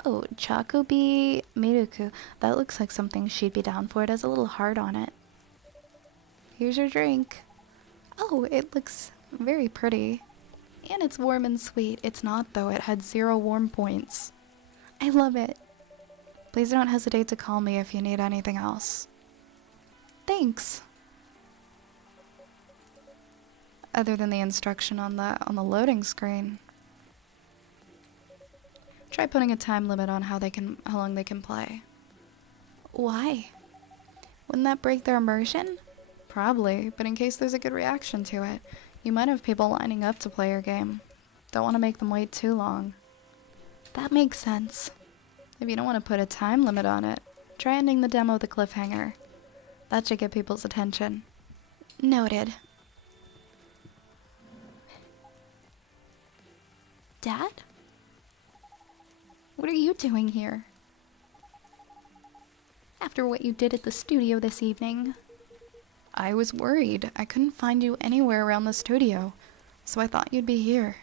Oh, Chocobi Miruku. That looks like something she'd be down for. It has a little heart on it. Here's your drink. Oh, it looks very pretty. And it's warm and sweet. It's not, though. It had 0 warm points. I love it. Please don't hesitate to call me if you need anything else. Thanks. Other than the instruction on the loading screen. Try putting a time limit on how long they can play. Why? Wouldn't that break their immersion? Probably, but in case there's a good reaction to it, you might have people lining up to play your game. Don't want to make them wait too long. That makes sense. If you don't want to put a time limit on it, try ending the demo with a cliffhanger. That should get people's attention. Noted. Dad? What are you doing here? After what you did at the studio this evening. I was worried. I couldn't find you anywhere around the studio, so I thought you'd be here.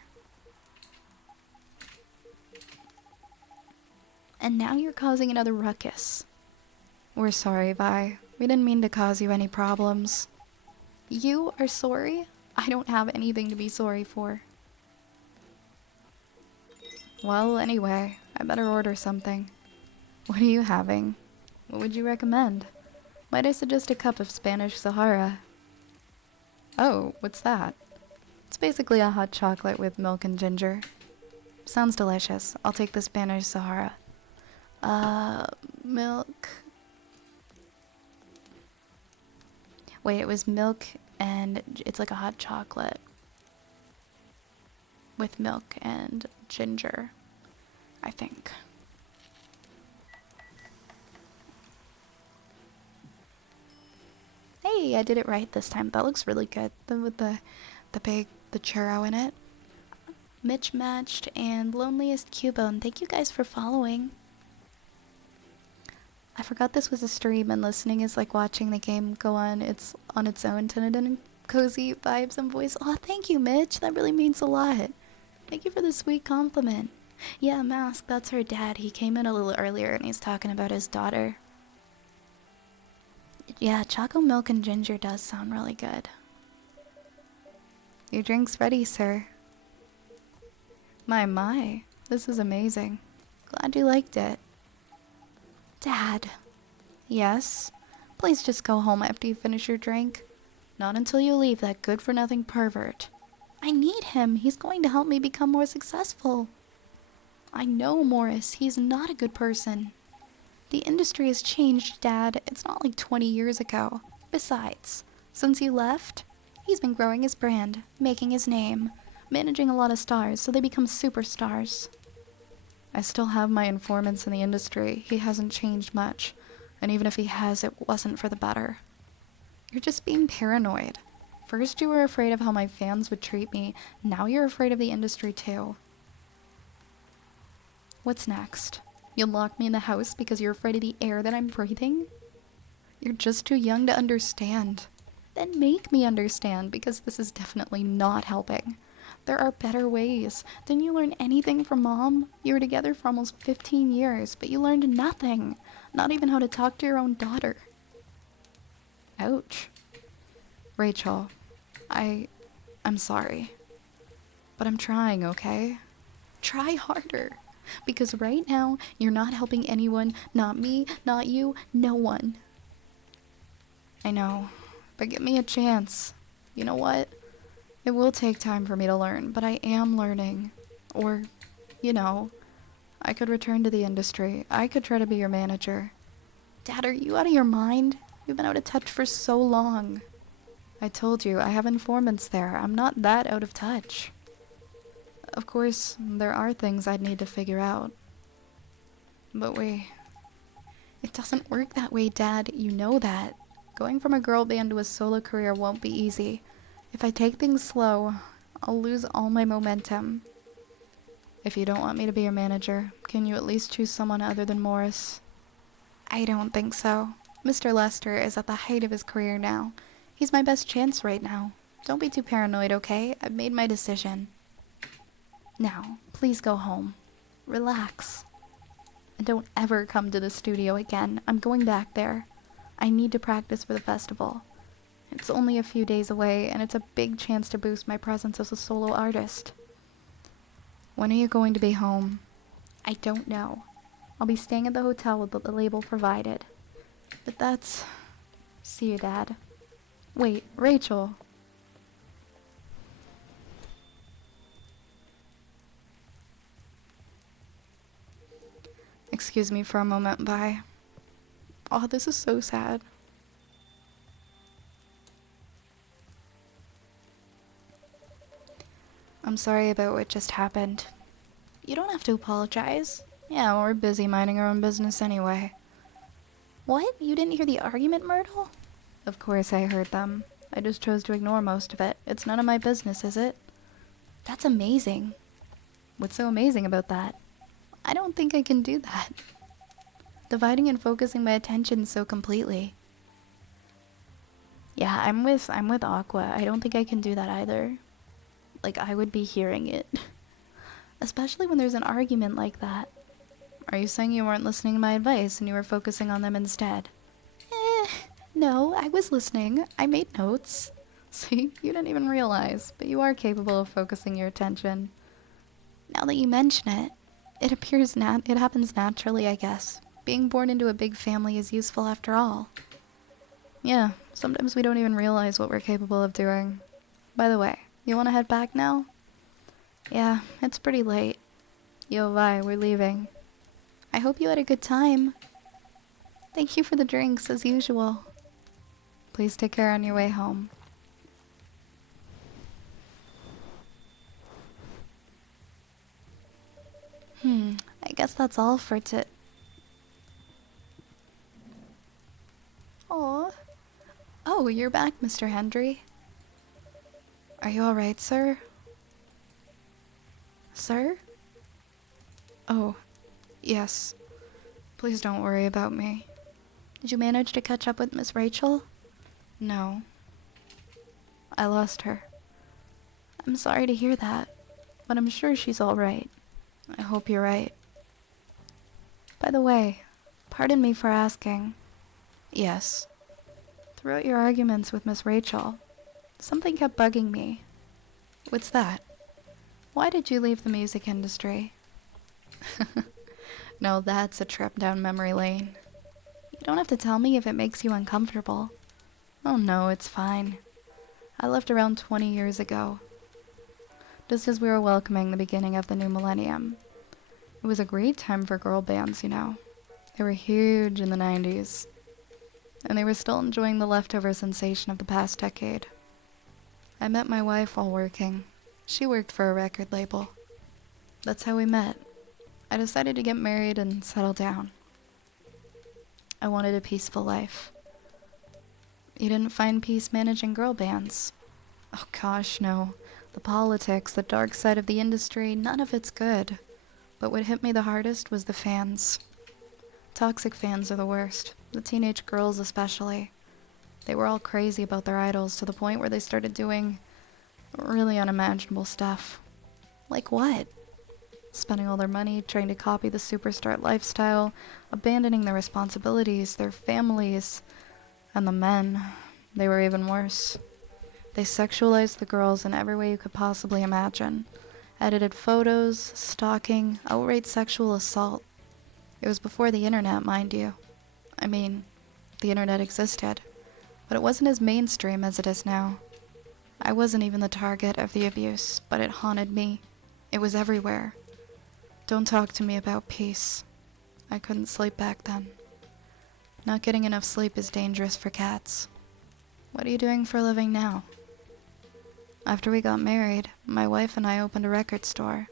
And now you're causing another ruckus. We're sorry, Vi. We didn't mean to cause you any problems. You are sorry? I don't have anything to be sorry for. Well, anyway, I better order something. What are you having? What would you recommend? Might I suggest a cup of Spanish Sahara? Oh, what's that? It's basically a hot chocolate with milk and ginger. Sounds delicious. I'll take the Spanish Sahara. Milk. Wait, it was milk and it's like a hot chocolate with milk and ginger, I think. Hey, I did it right this time. That looks really good. With the churro in it. Mitch Matched and Loneliest Cubone. Thank you guys for following. I forgot this was a stream and listening is like watching the game go on its own and cozy vibes and voice. Oh, thank you, Mitch. That really means a lot. Thank you for the sweet compliment. Yeah, Mask, that's her dad. He came in a little earlier and he's talking about his daughter. Yeah, choco milk and ginger does sound really good. Your drink's ready, sir. My, this is amazing. Glad you liked it. Dad. Yes? Please just go home after you finish your drink. Not until you leave that good-for-nothing pervert. I need him. He's going to help me become more successful. I know, Morris. He's not a good person. The industry has changed, Dad. It's not like 20 years ago. Besides, since you left, he's been growing his brand, making his name, managing a lot of stars so they become superstars. I still have my informants in the industry. He hasn't changed much. And even if he has, it wasn't for the better. You're just being paranoid. First you were afraid of how my fans would treat me. Now you're afraid of the industry too. What's next? You'll lock me in the house because you're afraid of the air that I'm breathing? You're just too young to understand. Then make me understand, because this is definitely not helping. There are better ways. Didn't you learn anything from Mom? You were together for almost 15 years, but you learned nothing. Not even how to talk to your own daughter. Ouch. Rachel, I'm sorry. But I'm trying, okay? Try harder. Because right now, you're not helping anyone. Not me, not you, no one. I know, but give me a chance. You know what? It will take time for me to learn, but I am learning. Or, you know, I could return to the industry. I could try to be your manager. Dad, are you out of your mind? You've been out of touch for so long. I told you, I have informants there. I'm not that out of touch. Of course, there are things I'd need to figure out. But wait. It doesn't work that way, Dad. You know that. Going from a girl band to a solo career won't be easy. If I take things slow, I'll lose all my momentum. If you don't want me to be your manager, can you at least choose someone other than Morris? I don't think so. Mr. Lester is at the height of his career now. He's my best chance right now. Don't be too paranoid, okay? I've made my decision. Now, please go home. Relax. And don't ever come to the studio again. I'm going back there. I need to practice for the festival. It's only a few days away, and it's a big chance to boost my presence as a solo artist. When are you going to be home? I don't know. I'll be staying at the hotel with the label provided. But that's... See you, Dad. Wait, Rachel. Excuse me for a moment, bye. Oh, this is so sad. I'm sorry about what just happened. You don't have to apologize. Yeah, we're busy minding our own business anyway. What? You didn't hear the argument, Myrtle? Of course I heard them. I just chose to ignore most of it. It's none of my business, is it? That's amazing. What's so amazing about that? I don't think I can do that. Dividing and focusing my attention so completely. Yeah, I'm with Aqua. I don't think I can do that either. Like, I would be hearing it. Especially when there's an argument like that. Are you saying you weren't listening to my advice and you were focusing on them instead? No, I was listening. I made notes. See, you didn't even realize, but you are capable of focusing your attention. Now that you mention it, it happens naturally, I guess. Being born into a big family is useful after all. Yeah, sometimes we don't even realize what we're capable of doing. By the way, you want to head back now? Yeah, it's pretty late. Yo, bye, we're leaving. I hope you had a good time. Thank you for the drinks, as usual. Please take care on your way home. I guess that's all for Aw. Oh, you're back, Mr. Hendry. Are you alright, sir? Sir? Oh, yes. Please don't worry about me. Did you manage to catch up with Miss Rachel? No. I lost her. I'm sorry to hear that, but I'm sure she's alright. I hope you're right. By the way, pardon me for asking. Yes. Throughout your arguments with Miss Rachel, something kept bugging me. What's that? Why did you leave the music industry? No, that's a trip down memory lane. You don't have to tell me if it makes you uncomfortable. Oh no, it's fine. I left around 20 years ago, just as we were welcoming the beginning of the new millennium. It was a great time for girl bands, you know. They were huge in the 90s, and they were still enjoying the leftover sensation of the past decade. I met my wife while working. She worked for a record label. That's how we met. I decided to get married and settle down. I wanted a peaceful life. You didn't find peace managing girl bands? Oh gosh, no. The politics, the dark side of the industry, none of it's good. But what hit me the hardest was the fans. Toxic fans are the worst. The teenage girls especially. They were all crazy about their idols to the point where they started doing really unimaginable stuff. Like what? Spending all their money trying to copy the superstar lifestyle, abandoning their responsibilities, their families, and the men. They were even worse. They sexualized the girls in every way you could possibly imagine. Edited photos, stalking, outright sexual assault. It was before the internet, mind you. I mean, the internet existed, but it wasn't as mainstream as it is now. I wasn't even the target of the abuse, but it haunted me. It was everywhere. Don't talk to me about peace. I couldn't sleep back then. Not getting enough sleep is dangerous for cats. What are you doing for a living now? After we got married, my wife and I opened a record store.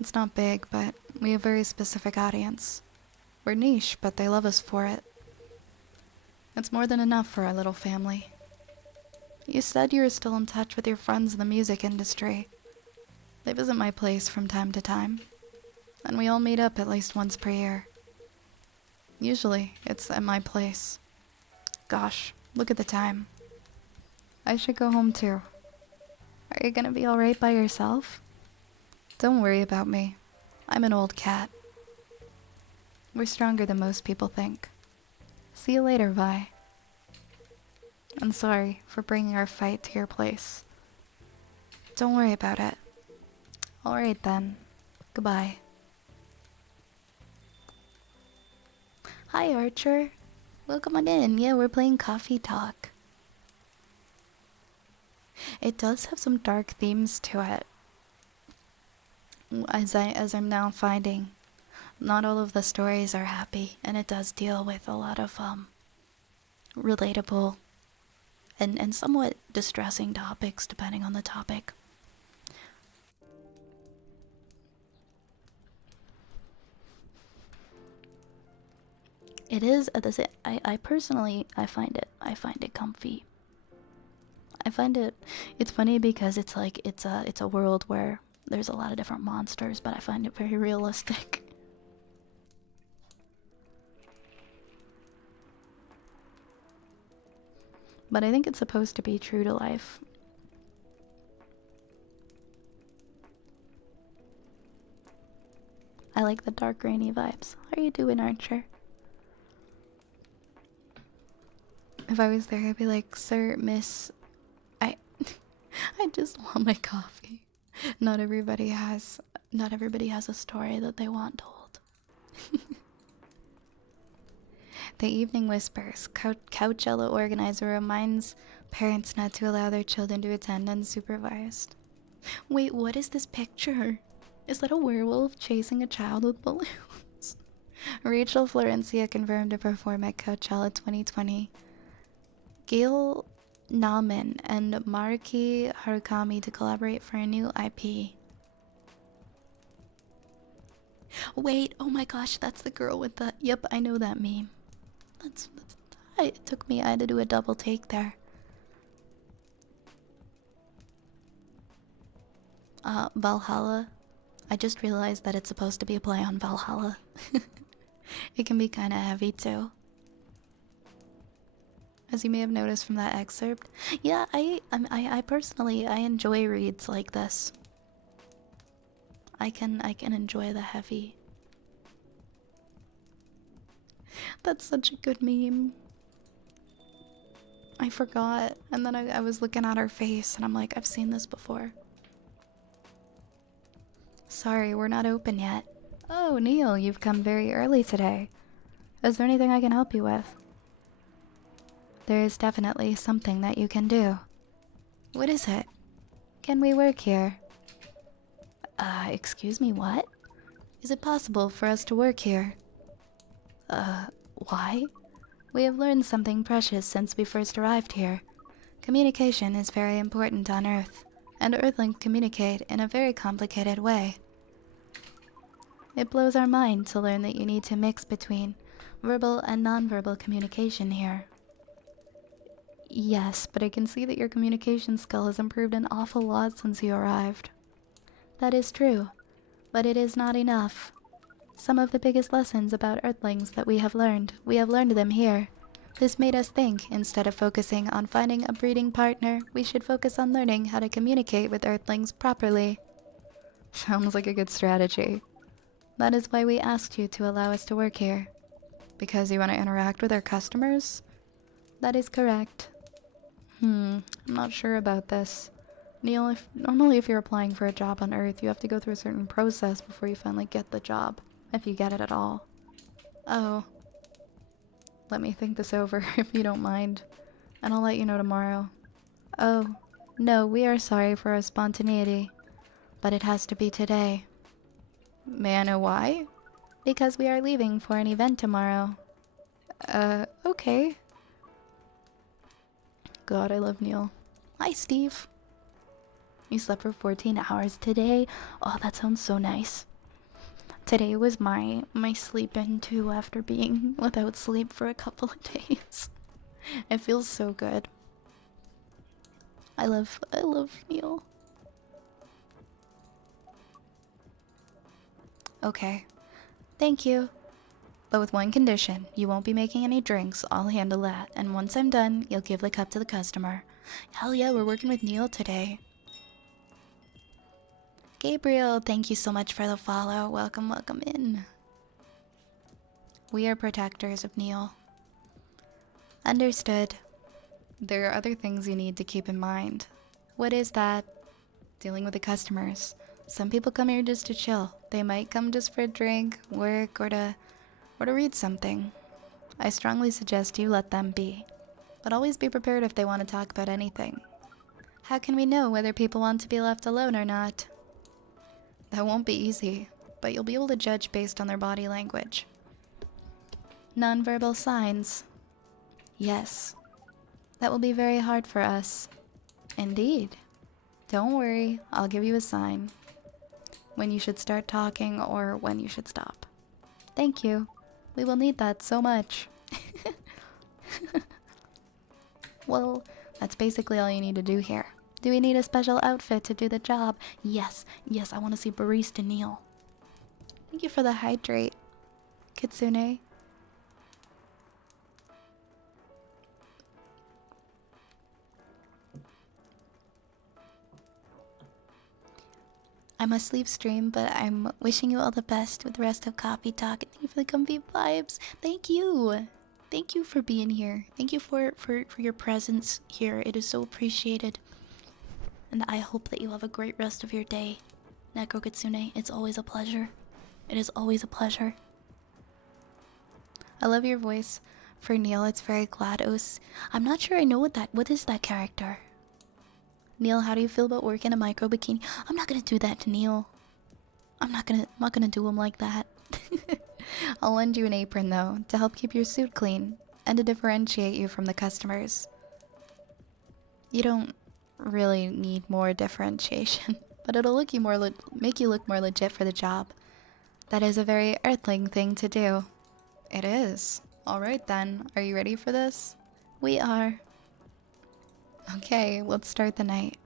It's not big, but we have a very specific audience. We're niche, but they love us for it. It's more than enough for our little family. You said you were still in touch with your friends in the music industry. They visit my place from time to time, and we all meet up at least once per year. Usually, it's at my place. Gosh, look at the time. I should go home too. Are you gonna be alright by yourself? Don't worry about me. I'm an old cat. We're stronger than most people think. See you later, Vi. I'm sorry for bringing our fight to your place. Don't worry about it. Alright then. Goodbye. Hi, Archer. Welcome on in. Yeah, we're playing Coffee Talk. It does have some dark themes to it. As I'm now finding, not all of the stories are happy, and it does deal with a lot of relatable and somewhat distressing topics depending on the topic. It is at the same. I personally find it comfy. I find it. It's funny because it's like it's a world where there's a lot of different monsters, but I find it very realistic. But I think it's supposed to be true to life. I like the dark, rainy vibes. How are you doing, Archer? If I was there, I'd be like, Sir, Miss... I just want my coffee. Not everybody has a story that they want told. The Evening Whispers. Coachella organizer reminds parents not to allow their children to attend unsupervised. Wait, what is this picture? Is that a werewolf chasing a child with balloons? Rachel Florencia confirmed to perform at Coachella 2020. Gail Nauman and Maruki Harukami to collaborate for a new IP. Wait, oh my gosh, that's the girl with the... Yep, I know that meme. It took me, I had to do a double take there. Valhalla. I just realized that it's supposed to be a play on Valhalla. It can be kind of heavy too. As you may have noticed from that excerpt. Yeah, I personally, I enjoy reads like this. I can enjoy the heavy. That's such a good meme. I forgot, and then I was looking at her face, and I'm like, I've seen this before. Sorry, we're not open yet. Oh, Neil, you've come very early today. Is there anything I can help you with? There is definitely something that you can do. What is it? Can we work here? Excuse me, what? Is it possible for us to work here? Why? We have learned something precious since we first arrived here. Communication is very important on Earth, and Earthlings communicate in a very complicated way. It blows our mind to learn that you need to mix between verbal and nonverbal communication here. Yes, but I can see that your communication skill has improved an awful lot since you arrived. That is true, but it is not enough. Some of the biggest lessons about Earthlings that we have learned them here. This made us think, instead of focusing on finding a breeding partner, we should focus on learning how to communicate with Earthlings properly. Sounds like a good strategy. That is why we asked you to allow us to work here. Because you want to interact with our customers? That is correct. I'm not sure about this. Neil, normally if you're applying for a job on Earth, you have to go through a certain process before you finally get the job. If you get it at all. Oh. Let me think this over, if you don't mind. And I'll let you know tomorrow. Oh. No, we are sorry for our spontaneity. But it has to be today. May I know why? Because we are leaving for an event tomorrow. Okay. God, I love Neil. Hi, Steve. You slept for 14 hours today? Oh, that sounds so nice. Today was my sleep-in too after being without sleep for a couple of days. It feels so good. I love Neil. Okay. Thank you. But with one condition, you won't be making any drinks, I'll handle that. And once I'm done, you'll give the cup to the customer. Hell yeah, we're working with Neil today. Gabriel, thank you so much for the follow. Welcome, welcome in. We are protectors of Neil. Understood. There are other things you need to keep in mind. What is that? Dealing with the customers. Some people come here just to chill. They might come just for a drink, work, or to read something. I strongly suggest you let them be. But always be prepared if they want to talk about anything. How can we know whether people want to be left alone or not? That won't be easy, but you'll be able to judge based on their body language. Nonverbal signs. Yes. That will be very hard for us. Indeed. Don't worry, I'll give you a sign. When you should start talking or when you should stop. Thank you. We will need that so much. Well, that's basically all you need to do here. Do we need a special outfit to do the job? Yes, yes, I want to see Barista Neil. Thank you for the hydrate, Kitsune. I must leave stream, but I'm wishing you all the best with the rest of Coffee Talk. And thank you for the comfy vibes. Thank you. Thank you for being here. Thank you for your presence here. It is so appreciated. And I hope that you have a great rest of your day. Necro Kitsune, it's always a pleasure. It is always a pleasure. I love your voice. For Neil, it's very GLaDOS. I'm not sure I know what is that character? Neil, how do you feel about working a micro bikini? I'm not gonna do that to Neil. I'm not gonna do him like that. I'll lend you an apron though, to help keep your suit clean, and to differentiate you from the customers. You don't really need more differentiation, but it'll look you make you look more legit for the job. That is a very Earthling thing to do. It is. Alright then, are you ready for this? We are. Okay, let's start the night.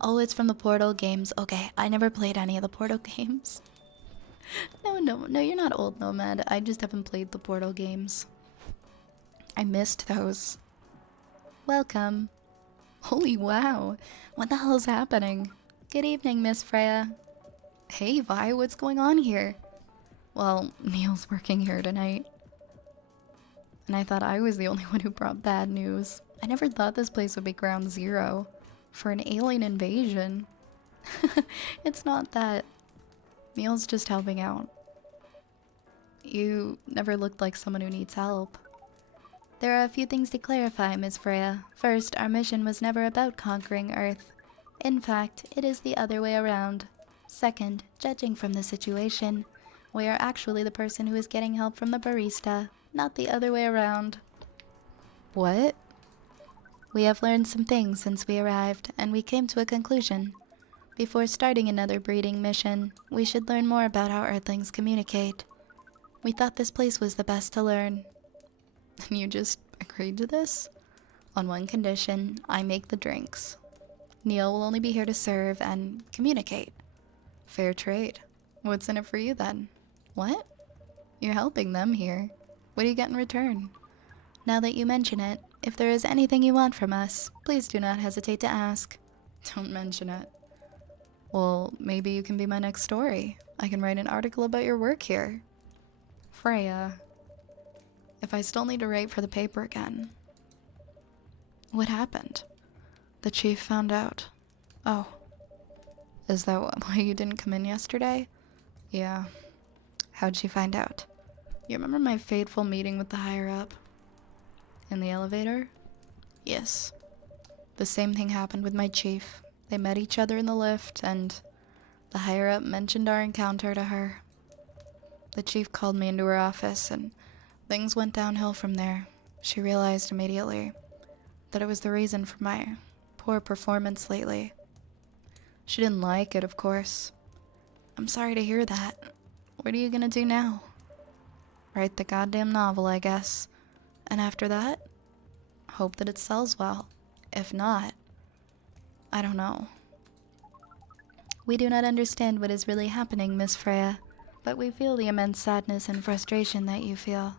Oh, it's from the Portal games. Okay, I never played any of the Portal games. No, you're not old, Nomad. I just haven't played the Portal games. I missed those. Welcome. Holy wow. What the hell's happening? Good evening, Miss Freya. Hey, Vi, what's going on here? Well, Neil's working here tonight. And I thought I was the only one who brought bad news. I never thought this place would be ground zero for an alien invasion. It's not that. Neil's just helping out. You never looked like someone who needs help. There are a few things to clarify, Miss Freya. First, our mission was never about conquering Earth. In fact, it is the other way around. Second, judging from the situation, we are actually the person who is getting help from the barista, not the other way around. What? We have learned some things since we arrived, and we came to a conclusion. Before starting another breeding mission, we should learn more about how Earthlings communicate. We thought this place was the best to learn. And you just agreed to this? On one condition, I make the drinks. Neil will only be here to serve and communicate. Fair trade. What's in it for you then? What? You're helping them here. What do you get in return? Now that you mention it, if there is anything you want from us, please do not hesitate to ask. Don't mention it. Well, maybe you can be my next story. I can write an article about your work here. Freya. If I still need to write for the paper again. What happened? The chief found out. Oh. Is that why you didn't come in yesterday? Yeah. How'd she find out? You remember my fateful meeting with the higher-up? In the elevator? Yes. The same thing happened with my chief. They met each other in the lift, and the higher-up mentioned our encounter to her. The chief called me into her office, and things went downhill from there. She realized immediately that it was the reason for my poor performance lately. She didn't like it, of course. I'm sorry to hear that. What are you gonna do now? Write the goddamn novel, I guess. And after that, hope that it sells well. If not, I don't know. We do not understand what is really happening, Miss Freya, but we feel the immense sadness and frustration that you feel.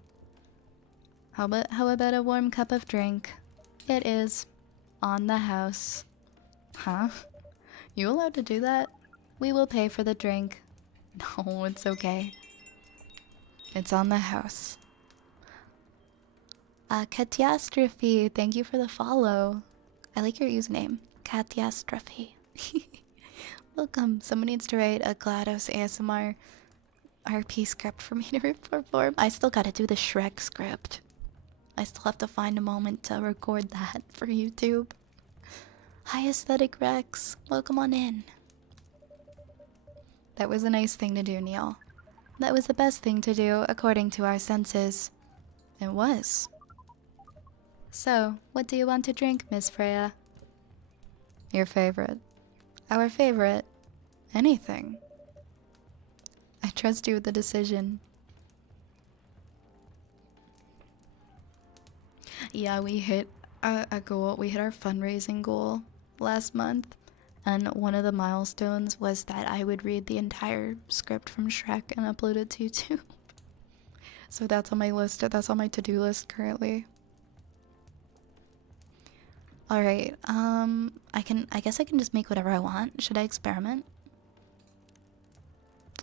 How about a warm cup of drink? It is on the house. Huh? You allowed to do that? We will pay for the drink. No, it's okay. It's on the house. Catastrophe, thank you for the follow. I like your username, Catastrophe. Welcome. Someone needs to write a GLaDOS ASMR RP script for me to perform. I still gotta do the Shrek script. I still have to find a moment to record that for YouTube. Hi, Aesthetic Rex. Welcome on in. That was a nice thing to do, Neil. That was the best thing to do, according to our senses. It was. So, what do you want to drink, Miss Freya? Your favorite. Our favorite. Anything. I trust you with the decision. Yeah, we hit a goal. We hit our fundraising goal last month. And one of the milestones was that I would read the entire script from Shrek and upload it to YouTube. So that's on my list. That's on my to-do list currently. Alright, I guess I can just make whatever I want. Should I experiment?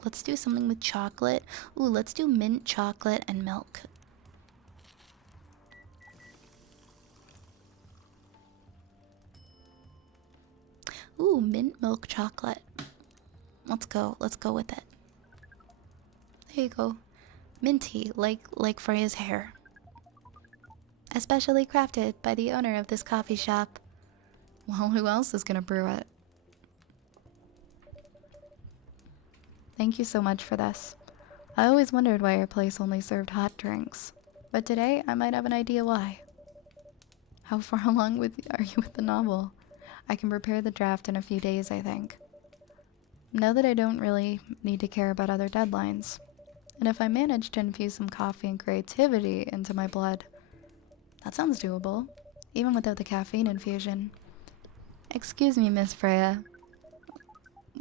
Let's do something with chocolate. Ooh, let's do mint chocolate and milk. Ooh, mint milk chocolate. Let's go with it. There you go. Minty, like Freya's hair. Especially crafted by the owner of this coffee shop. Well, who else is gonna brew it? Thank you so much for this. I always wondered why your place only served hot drinks. But today, I might have an idea why. How far along are you with the novel? I can prepare the draft in a few days, I think. Know that I don't really need to care about other deadlines. And if I manage to infuse some coffee and creativity into my blood, that sounds doable, even without the caffeine infusion. Excuse me, Miss Freya.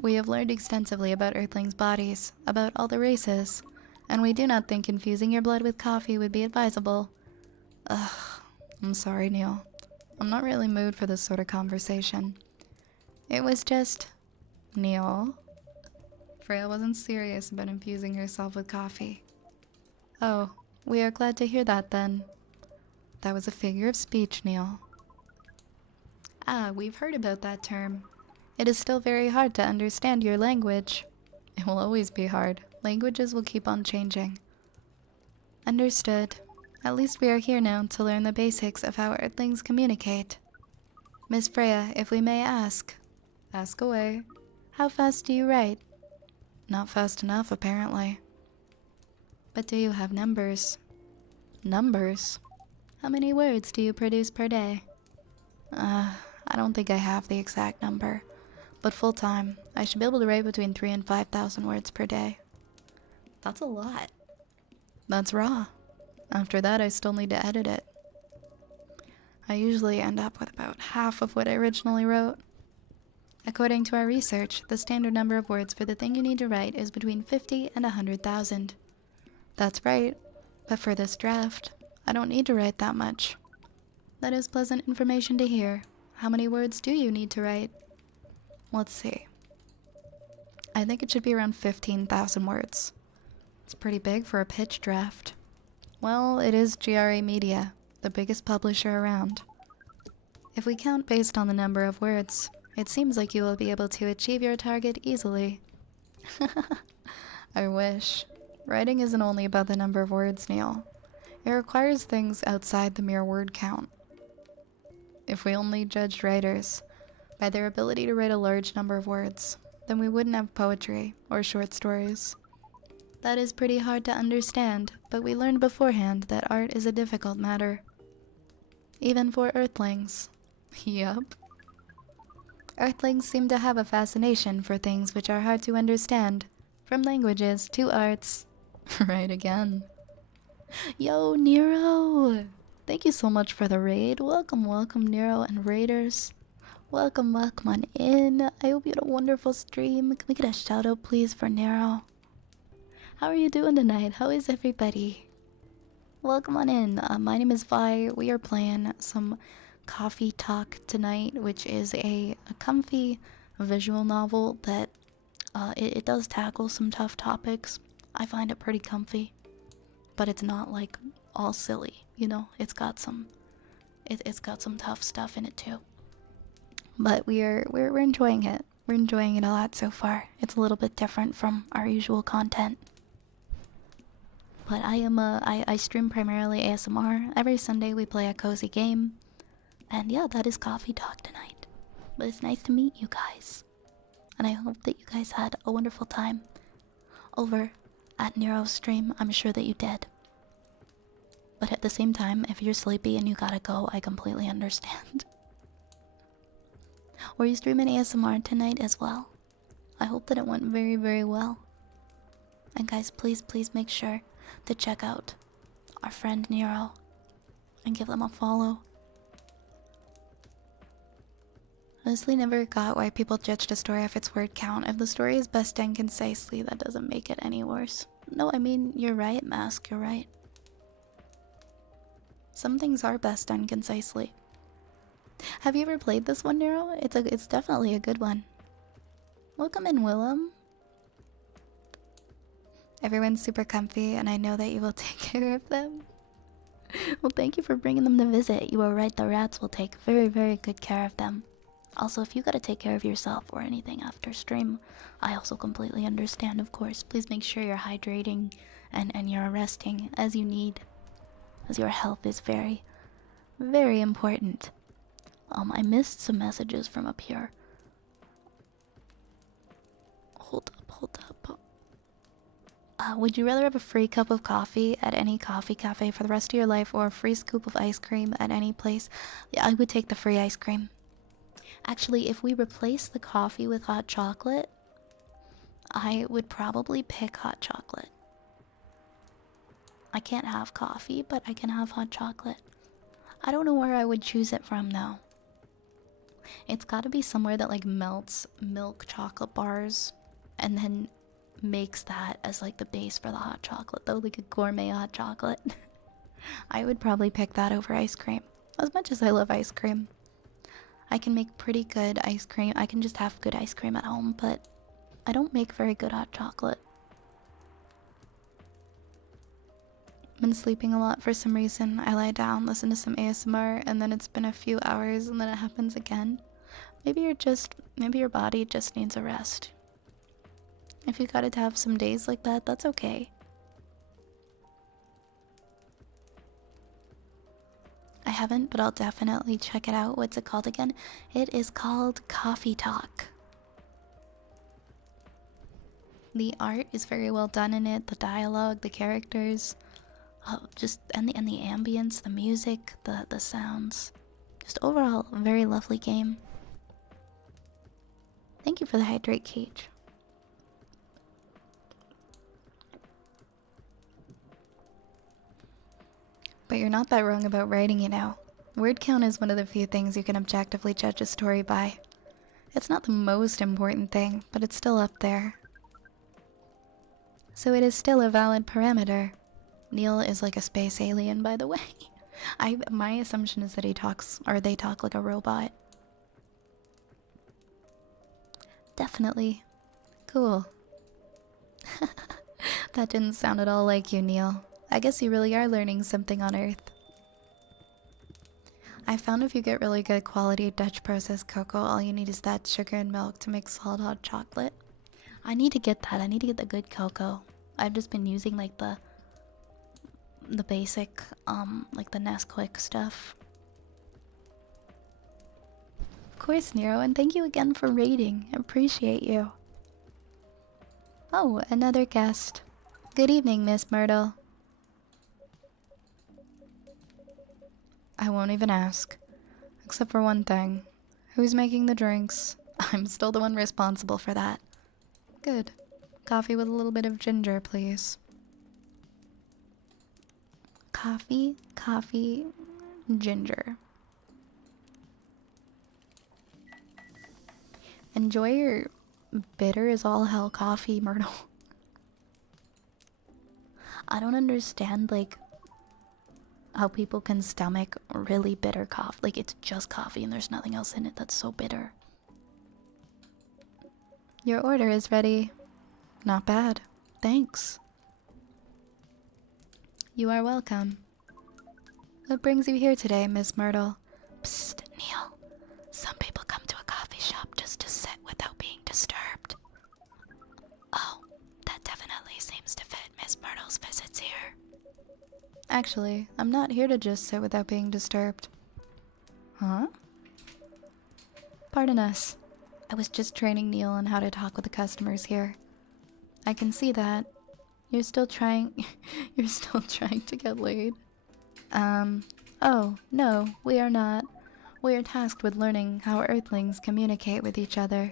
We have learned extensively about Earthlings' bodies, about all the races, and we do not think infusing your blood with coffee would be advisable. Ugh, I'm sorry, Neil. I'm not really in the mood for this sort of conversation. It was just... Neil? Freya wasn't serious about infusing herself with coffee. Oh, we are glad to hear that then. That was a figure of speech, Neil. Ah, we've heard about that term. It is still very hard to understand your language. It will always be hard. Languages will keep on changing. Understood. At least we are here now to learn the basics of how Earthlings communicate. Miss Freya, if we may ask. Ask away. How fast do you write? Not fast enough, apparently. But do you have numbers? Numbers? How many words do you produce per day? I don't think I have the exact number. But full-time, I should be able to write between 3,000 and 5,000 words per day. That's a lot. That's raw. After that, I still need to edit it. I usually end up with about half of what I originally wrote. According to our research, the standard number of words for the thing you need to write is between 50 and 100,000. That's right, but for this draft, I don't need to write that much. That is pleasant information to hear. How many words do you need to write? Let's see. I think it should be around 15,000 words. It's pretty big for a pitch draft. Well, it is GRA Media, the biggest publisher around. If we count based on the number of words, it seems like you will be able to achieve your target easily. I wish. Writing isn't only about the number of words, Neil. It requires things outside the mere word count. If we only judged writers by their ability to write a large number of words, then we wouldn't have poetry or short stories. That is pretty hard to understand, but we learned beforehand that art is a difficult matter. Even for Earthlings. Yup. Earthlings seem to have a fascination for things which are hard to understand, from languages to arts. Right again. Yo, Nero! Thank you so much for the raid. Welcome, welcome, Nero and raiders. Welcome, welcome on in. I hope you had a wonderful stream. Can we get a shout out, please, for Nero? How are you doing tonight? How is everybody? Welcome on in. My name is Vi. We are playing some Coffee Talk tonight, which is a comfy visual novel that it does tackle some tough topics. I find it pretty comfy, but it's not like all silly, you know. It's got some tough stuff in it too. But we're enjoying it. We're enjoying it a lot so far. It's a little bit different from our usual content. But I stream primarily ASMR. Every Sunday we play a cozy game. And yeah, that is Coffee Talk tonight. But it's nice to meet you guys. And I hope that you guys had a wonderful time over at Nero's stream. I'm sure that you did. But at the same time, if you're sleepy and you gotta go, I completely understand. Were you streaming ASMR tonight as well? I hope that it went very, very well. And guys, please make sure to check out our friend Nero and give them a follow. Honestly, never got why people judged a story off its word count. If the story is best done concisely, that doesn't make it any worse. No, I mean, you're right, Mask, you're right. Some things are best done concisely. Have you ever played this one, Nero? It's definitely a good one. Welcome in, Willem. Everyone's super comfy, and I know that you will take care of them. Well, thank you for bringing them to visit. You were right, the rats will take very, very good care of them. Also, if you gotta take care of yourself or anything after stream, I also completely understand, of course. Please make sure you're hydrating and you're resting as you need, as your health is very, very important. I missed some messages from up here. Hold up. Would you rather have a free cup of coffee at any coffee cafe for the rest of your life or a free scoop of ice cream at any place? Yeah, I would take the free ice cream. Actually, if we replace the coffee with hot chocolate, I would probably pick hot chocolate. I can't have coffee, but I can have hot chocolate. I don't know where I would choose it from though. It's gotta be somewhere that like melts milk chocolate bars and then makes that as like the base for the hot chocolate though, like a gourmet hot chocolate. I would probably pick that over ice cream. As much as I love ice cream, I can make pretty good ice cream. I can just have good ice cream at home, but I don't make very good hot chocolate. Been sleeping a lot for some reason. I lie down, listen to some ASMR, and then it's been a few hours and then it happens again. Maybe your body just needs a rest. If you gotta have some days like that, that's okay. I haven't, but I'll definitely check it out. What's it called again? It is called Coffee Talk. The art is very well done in it, the dialogue, the characters, and the ambience, the music, the sounds. Just overall, a very lovely game. Thank you for the hydrate cage. But you're not that wrong about writing, you know. Word count is one of the few things you can objectively judge a story by. It's not the most important thing, but it's still up there. So it is still a valid parameter. Neil is like a space alien, by the way. My assumption is that he talks, or they talk like a robot. Definitely. Cool. That didn't sound at all like you, Neil. I guess you really are learning something on Earth. I found if you get really good quality Dutch processed cocoa, all you need is that sugar and milk to make solid hot chocolate. I need to get that. I need to get the good cocoa. I've just been using like the basic, like the Nesquik stuff. Of course, Nero, and thank you again for raiding. I appreciate you. Oh, another guest. Good evening, Miss Myrtle. I won't even ask. Except for one thing. Who's making the drinks? I'm still the one responsible for that. Good. Coffee with a little bit of ginger, please. Coffee, ginger. Enjoy your bitter as all hell coffee, Myrtle. I don't understand, like, how people can stomach really bitter coffee. Like, it's just coffee and there's nothing else in it that's so bitter. Your order is ready. Not bad. Thanks. You are welcome. What brings you here today, Miss Myrtle? Psst, Neil. Some people come to a coffee shop just to sit without being disturbed. Oh, that definitely seems to fit Miss Myrtle's visits here. Actually, I'm not here to just sit without being disturbed. Huh? Pardon us. I was just training Neil on how to talk with the customers here. I can see that. You're still trying to get laid. Oh, no, we are not. We are tasked with learning how Earthlings communicate with each other.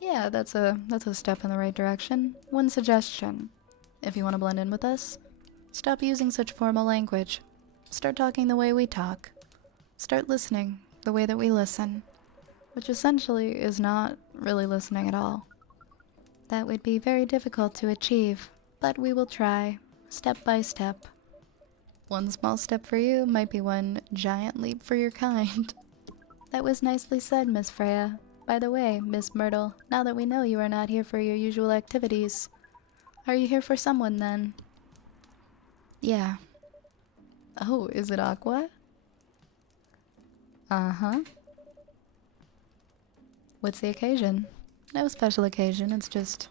Yeah, that's a step in the right direction. One suggestion. If you want to blend in with us, stop using such formal language. Start talking the way we talk. Start listening the way that we listen. Which essentially is not really listening at all. That would be very difficult to achieve, but we will try, step by step. One small step for you might be one giant leap for your kind. That was nicely said, Miss Freya. By the way, Miss Myrtle, now that we know you are not here for your usual activities, are you here for someone then? Yeah. Oh, is it Aqua? Uh-huh. What's the occasion? No special occasion, it's just...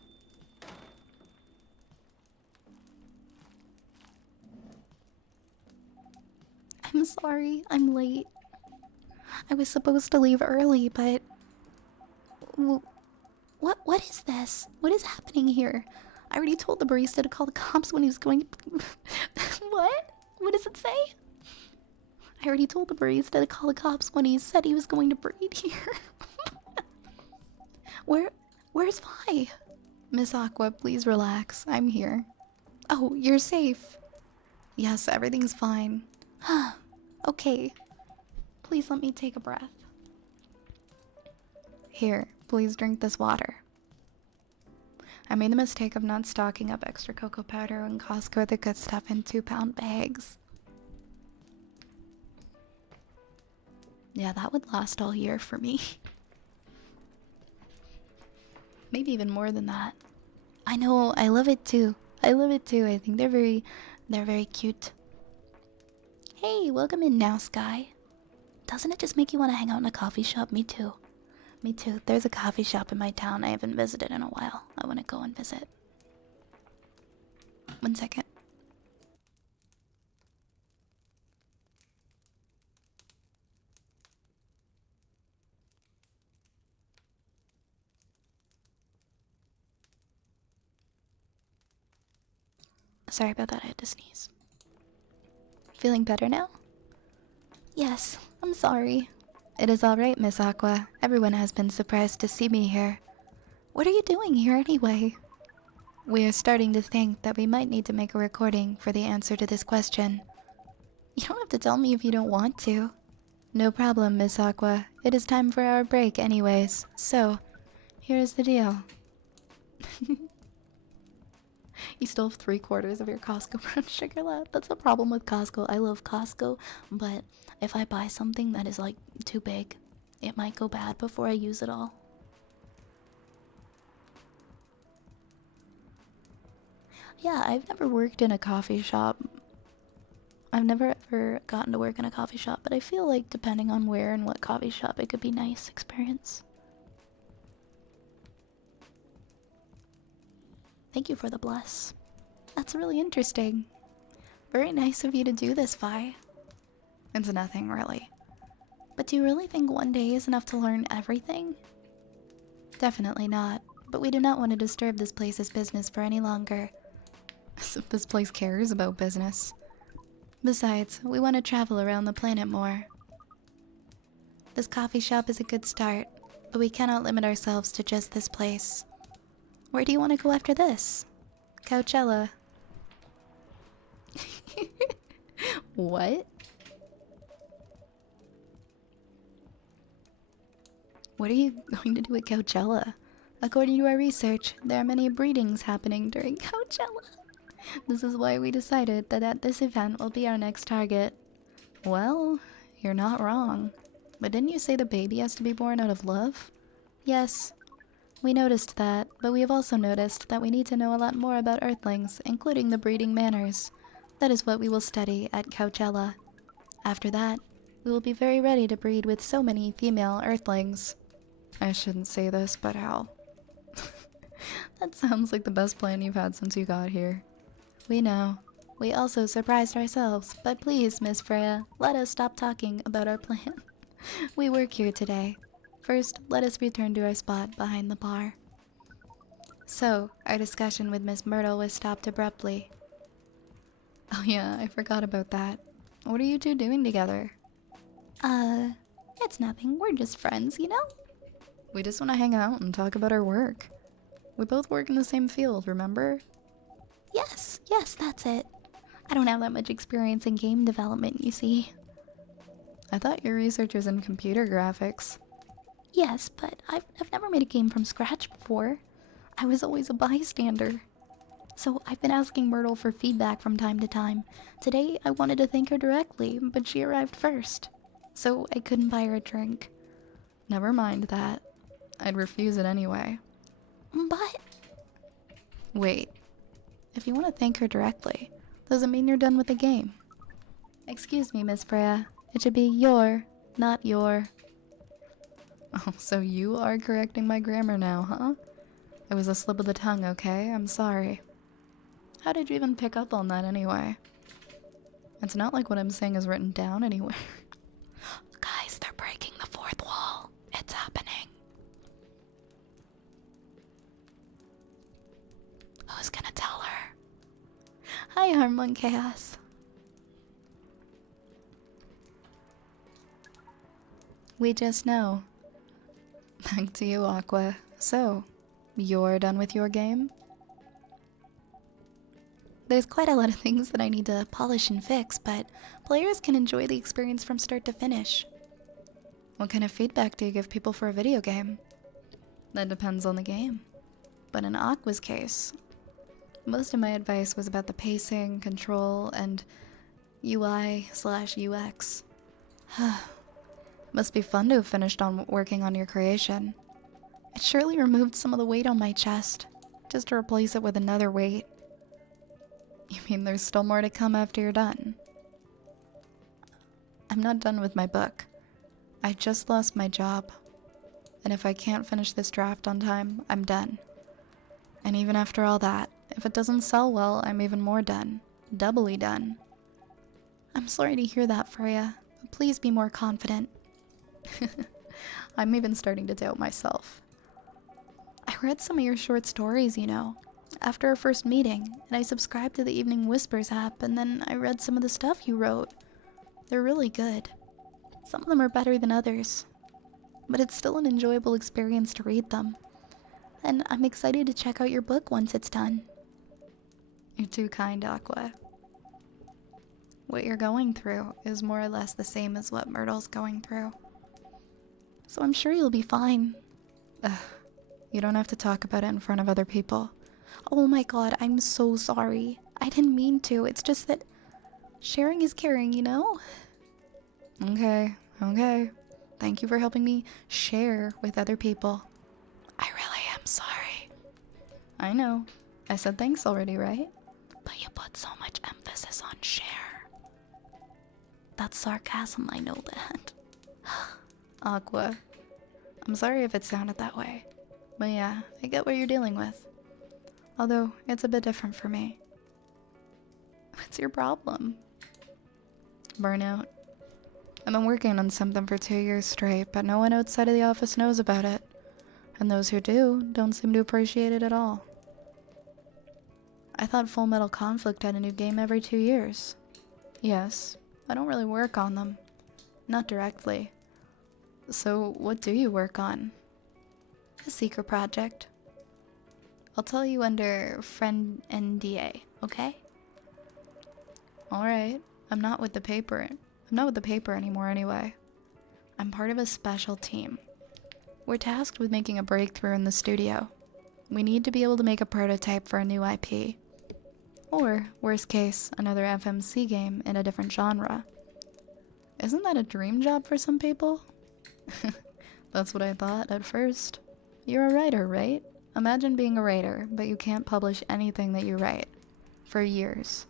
I'm sorry, I'm late. I was supposed to leave early, but... What is this? What is happening here? I already told the barista to call the cops when he was going to... What? What does it say? I already told the barista to call the cops when he said he was going to breed here. Where's Vi? Miss Aqua, please relax. I'm here. Oh, you're safe. Yes, everything's fine. Okay. Please let me take a breath. Here, please drink this water. I made the mistake of not stocking up extra cocoa powder and Costco the good stuff in 2-pound bags. Yeah, that would last all year for me. Maybe even more than that. I know, I love it too. I love it too. I think they're very cute. Hey, welcome in now, Sky. Doesn't it just make you want to hang out in a coffee shop? Me too. Me too. There's a coffee shop in my town I haven't visited in a while. I want to go and visit. 1 second. Sorry about that, I had to sneeze. Feeling better now? Yes, I'm sorry. It is alright, Miss Aqua. Everyone has been surprised to see me here. What are you doing here anyway? We are starting to think that we might need to make a recording for the answer to this question. You don't have to tell me if you don't want to. No problem, Miss Aqua. It is time for our break anyways. So, here's the deal. You still have 3/4 of your Costco brown sugar left. That's the problem with Costco. I love Costco, but if I buy something that is like too big, it might go bad before I use it all. Yeah, I've never worked in a coffee shop. I've never ever gotten to work in a coffee shop, but I feel like depending on where and what coffee shop, it could be a nice experience. Thank you for the bless. That's really interesting. Very nice of you to do this, Vi. It's nothing, really. But do you really think one day is enough to learn everything? Definitely not. But we do not want to disturb this place's business for any longer. As if this place cares about business. Besides, we want to travel around the planet more. This coffee shop is a good start, but we cannot limit ourselves to just this place. Where do you want to go after this? Coachella. What? What are you going to do at Coachella? According to our research, there are many breedings happening during Coachella. This is why we decided that this event will be our next target. Well, you're not wrong. But didn't you say the baby has to be born out of love? Yes. We noticed that, but we have also noticed that we need to know a lot more about Earthlings, including the breeding manners. That is what we will study at Coachella. After that, we will be very ready to breed with so many female Earthlings. I shouldn't say this, but how? That sounds like the best plan you've had since you got here. We know. We also surprised ourselves, but please, Miss Freya, let us stop talking about our plan. We work here today. First, let us return to our spot behind the bar. So, our discussion with Miss Myrtle was stopped abruptly. Oh yeah, I forgot about that. What are you two doing together? It's nothing. We're just friends, you know? We just want to hang out and talk about our work. We both work in the same field, remember? Yes, that's it. I don't have that much experience in game development, you see. I thought your research was in computer graphics. Yes, but I've never made a game from scratch before. I was always a bystander. So I've been asking Myrtle for feedback from time to time. Today I wanted to thank her directly, but she arrived first. So I couldn't buy her a drink. Never mind that. I'd refuse it anyway. But... Wait. If you want to thank her directly, doesn't mean you're done with the game. Excuse me, Miss Freya. It should be your, not your. Oh, so you are correcting my grammar now, huh? It was a slip of the tongue, okay? I'm sorry. How did you even pick up on that anyway? It's not like what I'm saying is written down anywhere. Guys, they're breaking the fourth wall. It's happening. Who's gonna tell her? Hi, Harmon Chaos. We just know. Back to you, Aqua. So, you're done with your game? There's quite a lot of things that I need to polish and fix, but players can enjoy the experience from start to finish. What kind of feedback do you give people for a video game? That depends on the game. But in Aqua's case, most of my advice was about the pacing, control, and UI/UX. Must be fun to have finished on working on your creation. It surely removed some of the weight on my chest, just to replace it with another weight. You mean there's still more to come after you're done? I'm not done with my book. I just lost my job. And if I can't finish this draft on time, I'm done. And even after all that, if it doesn't sell well, I'm even more done. Doubly done. I'm sorry to hear that, Freya. But please be more confident. I'm even starting to doubt myself. I read some of your short stories, you know, after our first meeting, and I subscribed to the Evening Whispers app, and then I read some of the stuff you wrote. They're really good. Some of them are better than others, but it's still an enjoyable experience to read them. And I'm excited to check out your book once it's done. You're too kind, Aqua. What you're going through is more or less the same as what Myrtle's going through. So I'm sure you'll be fine. Ugh, you don't have to talk about it in front of other people. Oh my god, I'm so sorry. I didn't mean to. It's just that sharing is caring, you know? Okay. Thank you for helping me share with other people. I really am sorry. I know. I said thanks already, right? But you put so much emphasis on share. That's sarcasm, I know that. Aqua. I'm sorry if it sounded that way. But yeah, I get what you're dealing with. Although, it's a bit different for me. What's your problem? Burnout. I've been working on something for 2 years straight, but no one outside of the office knows about it. And those who do, don't seem to appreciate it at all. I thought Full Metal Conflict had a new game every 2 years. Yes, I don't really work on them. Not directly. So, what do you work on? A secret project. I'll tell you under friend NDA, okay? Alright, I'm not with the paper anymore anyway. I'm part of a special team. We're tasked with making a breakthrough in the studio. We need to be able to make a prototype for a new IP. Or, worst case, another FMC game in a different genre. Isn't that a dream job for some people? That's what I thought at first. You're a writer, right? Imagine being a writer, but you can't publish anything that you write. For years.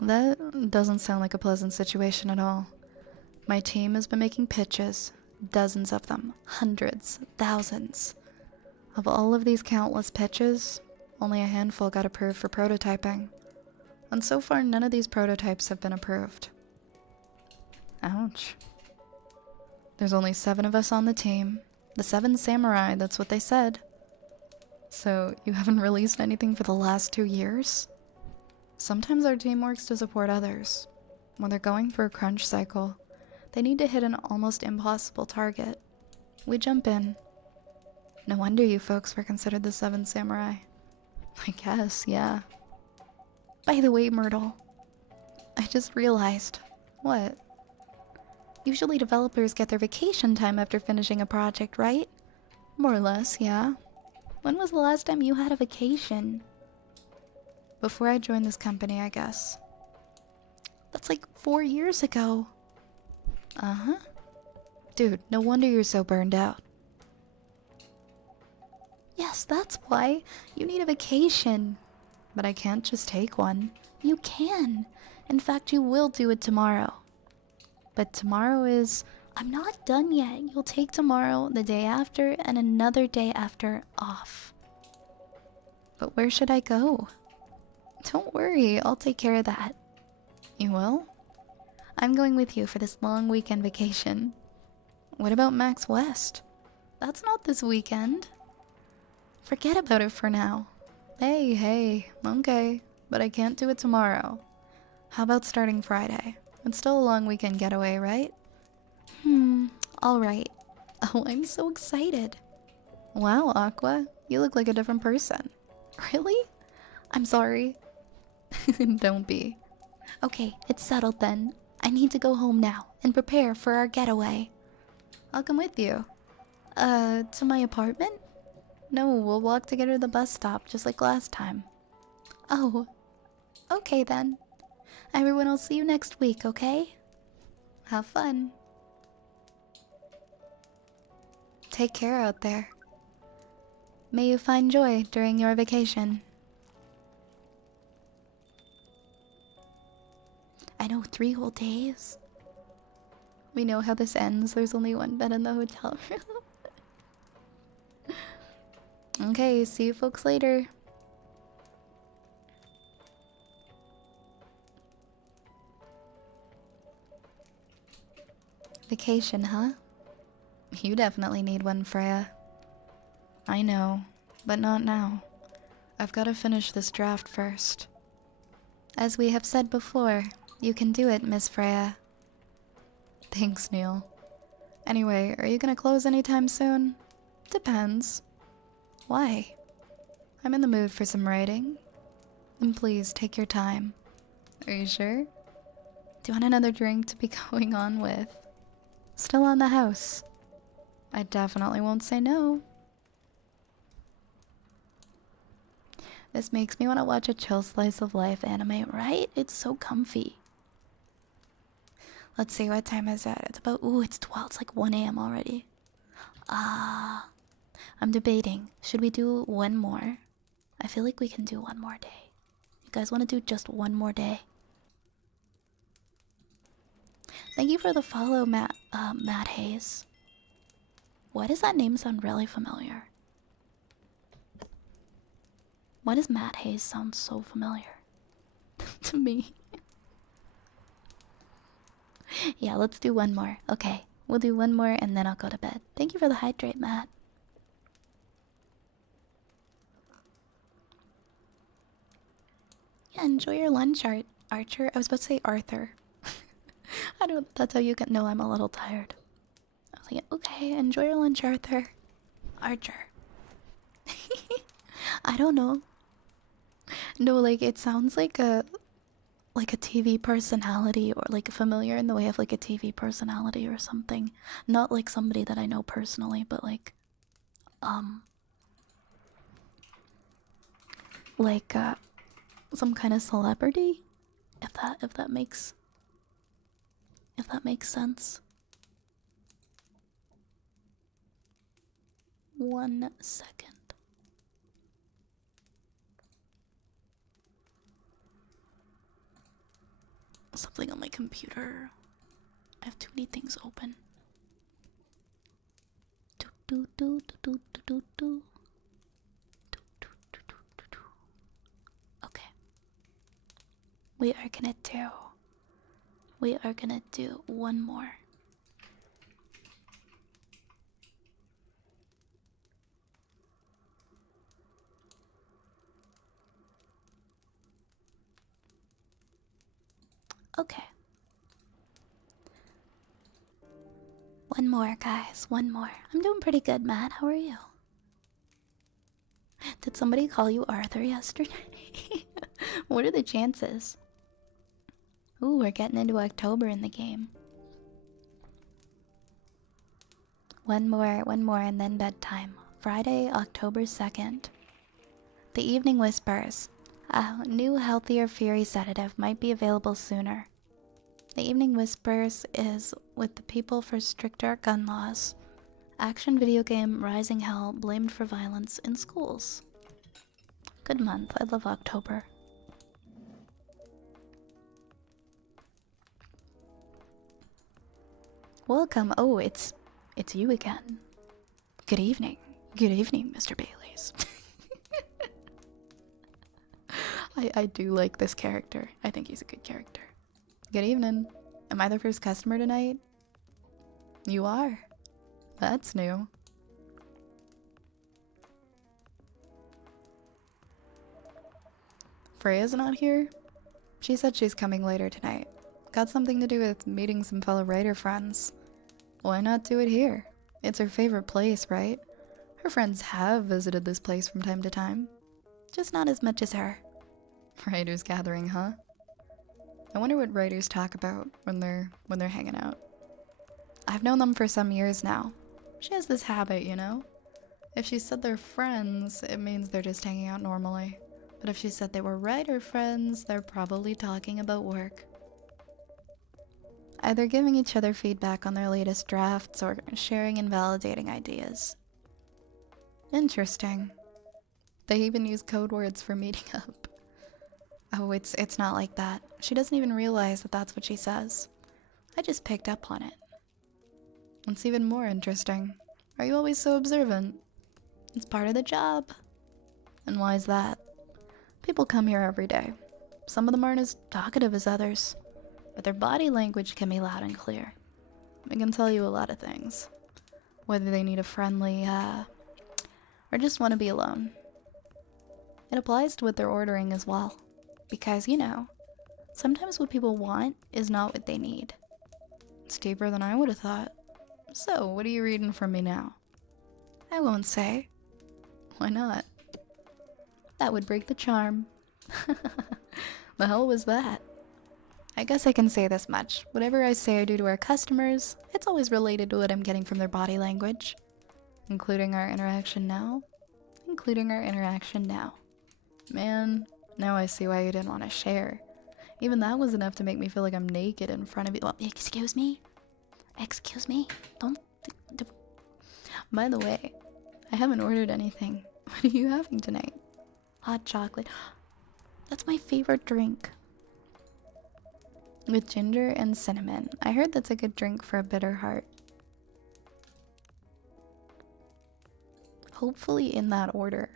That doesn't sound like a pleasant situation at all. My team has been making pitches. Dozens of them. Hundreds. Thousands. Of all of these countless pitches, only a handful got approved for prototyping. And so far, none of these prototypes have been approved. Ouch. There's only 7 of us on the team. The 7 samurai, that's what they said. So, you haven't released anything for the last 2 years? Sometimes our team works to support others. When they're going for a crunch cycle, they need to hit an almost impossible target. We jump in. No wonder you folks were considered the 7 samurai. I guess, yeah. By the way, Myrtle, I just realized. What? Usually developers get their vacation time after finishing a project, right? More or less, yeah. When was the last time you had a vacation? Before I joined this company, I guess. That's like 4 years ago. Uh-huh. Dude, no wonder you're so burned out. Yes, that's why. You need a vacation. But I can't just take one. You can. In fact, you will do it tomorrow. But tomorrow is I'm not done yet. You'll take tomorrow, the day after, and another day after off. But where should I go? Don't worry, I'll take care of that. You will? I'm going with you for this long weekend vacation. What about Max West? That's not this weekend. Forget about it for now. Hey, okay, but I can't do it tomorrow. How about starting Friday? It's still a long weekend getaway, right? Alright. Oh, I'm so excited. Wow, Aqua, you look like a different person. Really? I'm sorry. Don't be. Okay, it's settled then. I need to go home now and prepare for our getaway. I'll come with you. To my apartment? No, we'll walk together to the bus stop just like last time. Oh, okay then. Everyone will see you next week, okay? Have fun. Take care out there. May you find joy during your vacation. I know, 3 whole days. We know how this ends. There's only one bed in the hotel room. Okay, see you folks later. Vacation, huh? You definitely need one, Freya. I know, but not now. I've got to finish this draft first. As we have said before, you can do it, Miss Freya. Thanks, Neil. Anyway, are you gonna close anytime soon? Depends. Why? I'm in the mood for some writing. And please, take your time. Are you sure? Do you want another drink to be going on with? Still on the house. I definitely won't say no. This makes me want to watch a chill slice of life anime, right? It's so comfy. Let's see, what time is it? It's about, ooh, it's 12. It's like 1 a.m. already. I'm debating. Should we do one more? I feel like we can do one more day. You guys want to do just one more day? Thank you for the follow, Matt Hayes. Why does that name sound really familiar? Why does Matt Hayes sound so familiar to me? Yeah, let's do one more. Okay, we'll do one more and then I'll go to bed. Thank you for the hydrate, Matt. Yeah, enjoy your lunch, Archer. I was about to say Arthur. I don't. That's how you can know I'm a little tired. I was like, okay, enjoy your lunch, Arthur. Archer. I don't know. No, like it sounds like a TV personality, or like familiar in the way of like a TV personality or something. Not like somebody that I know personally, but like some kind of celebrity, if that makes sense. 1 second. Something on my computer. I have too many things open. Okay. We are gonna do one more. Okay. One more, guys. One more. I'm doing pretty good, Matt. How are you? Did somebody call you Arthur yesterday? What are the chances? Ooh, we're getting into October in the game. One more, and then bedtime. Friday, October 2nd. The Evening Whispers. A new, healthier Fury sedative might be available sooner. The Evening Whispers is with the people for stricter gun laws. Action video game Rising Hell blamed for violence in schools. Good month. I love October. Welcome. Oh, it's you again. Good evening. Good evening, Mr. Baileys. I do like this character. I think he's a good character. Good evening. Am I the first customer tonight? You are. That's new. Freya's not here? She said she's coming later tonight. Got something to do with meeting some fellow writer friends. Why not do it here? It's her favorite place, right? Her friends have visited this place from time to time. Just not as much as her. Writers gathering, huh? I wonder what writers talk about when they're hanging out. I've known them for some years now. She has this habit, you know? If she said they're friends, it means they're just hanging out normally. But if she said they were writer friends, they're probably talking about work. Either giving each other feedback on their latest drafts or sharing and validating ideas. Interesting. They even use code words for meeting up. Oh, it's not like that. She doesn't even realize that that's what she says. I just picked up on it. What's even more interesting? Are you always so observant? It's part of the job. And why is that? People come here every day. Some of them aren't as talkative as others, but their body language can be loud and clear. It can tell you a lot of things. Whether they need a friendly, or just want to be alone. It applies to what they're ordering as well. Because, you know, sometimes what people want is not what they need. It's deeper than I would have thought. So, what are you reading from me now? I won't say. Why not? That would break the charm. The hell was that? I guess I can say this much. Whatever I say or do to our customers, it's always related to what I'm getting from their body language. Including our interaction now. Including our interaction now. Man, now I see why you didn't want to share. Even that was enough to make me feel like I'm naked in front of you. Well, excuse me? Excuse me? Don't... By the way, I haven't ordered anything. What are you having tonight? Hot chocolate. That's my favorite drink. With ginger and cinnamon. I heard that's a good drink for a bitter heart. Hopefully in that order.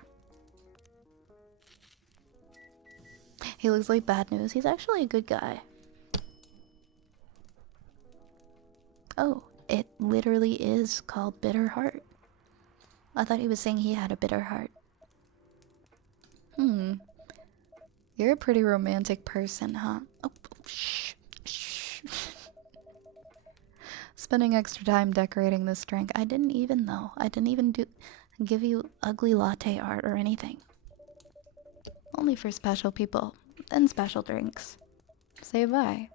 He looks like bad news. He's actually a good guy. Oh, it literally is called Bitter Heart. I thought he was saying he had a bitter heart. You're a pretty romantic person, huh? Oh, shh. Shh. Spending extra time decorating this drink. I didn't even though. I didn't even give you ugly latte art or anything. Only for special people. Then special drinks. Say bye.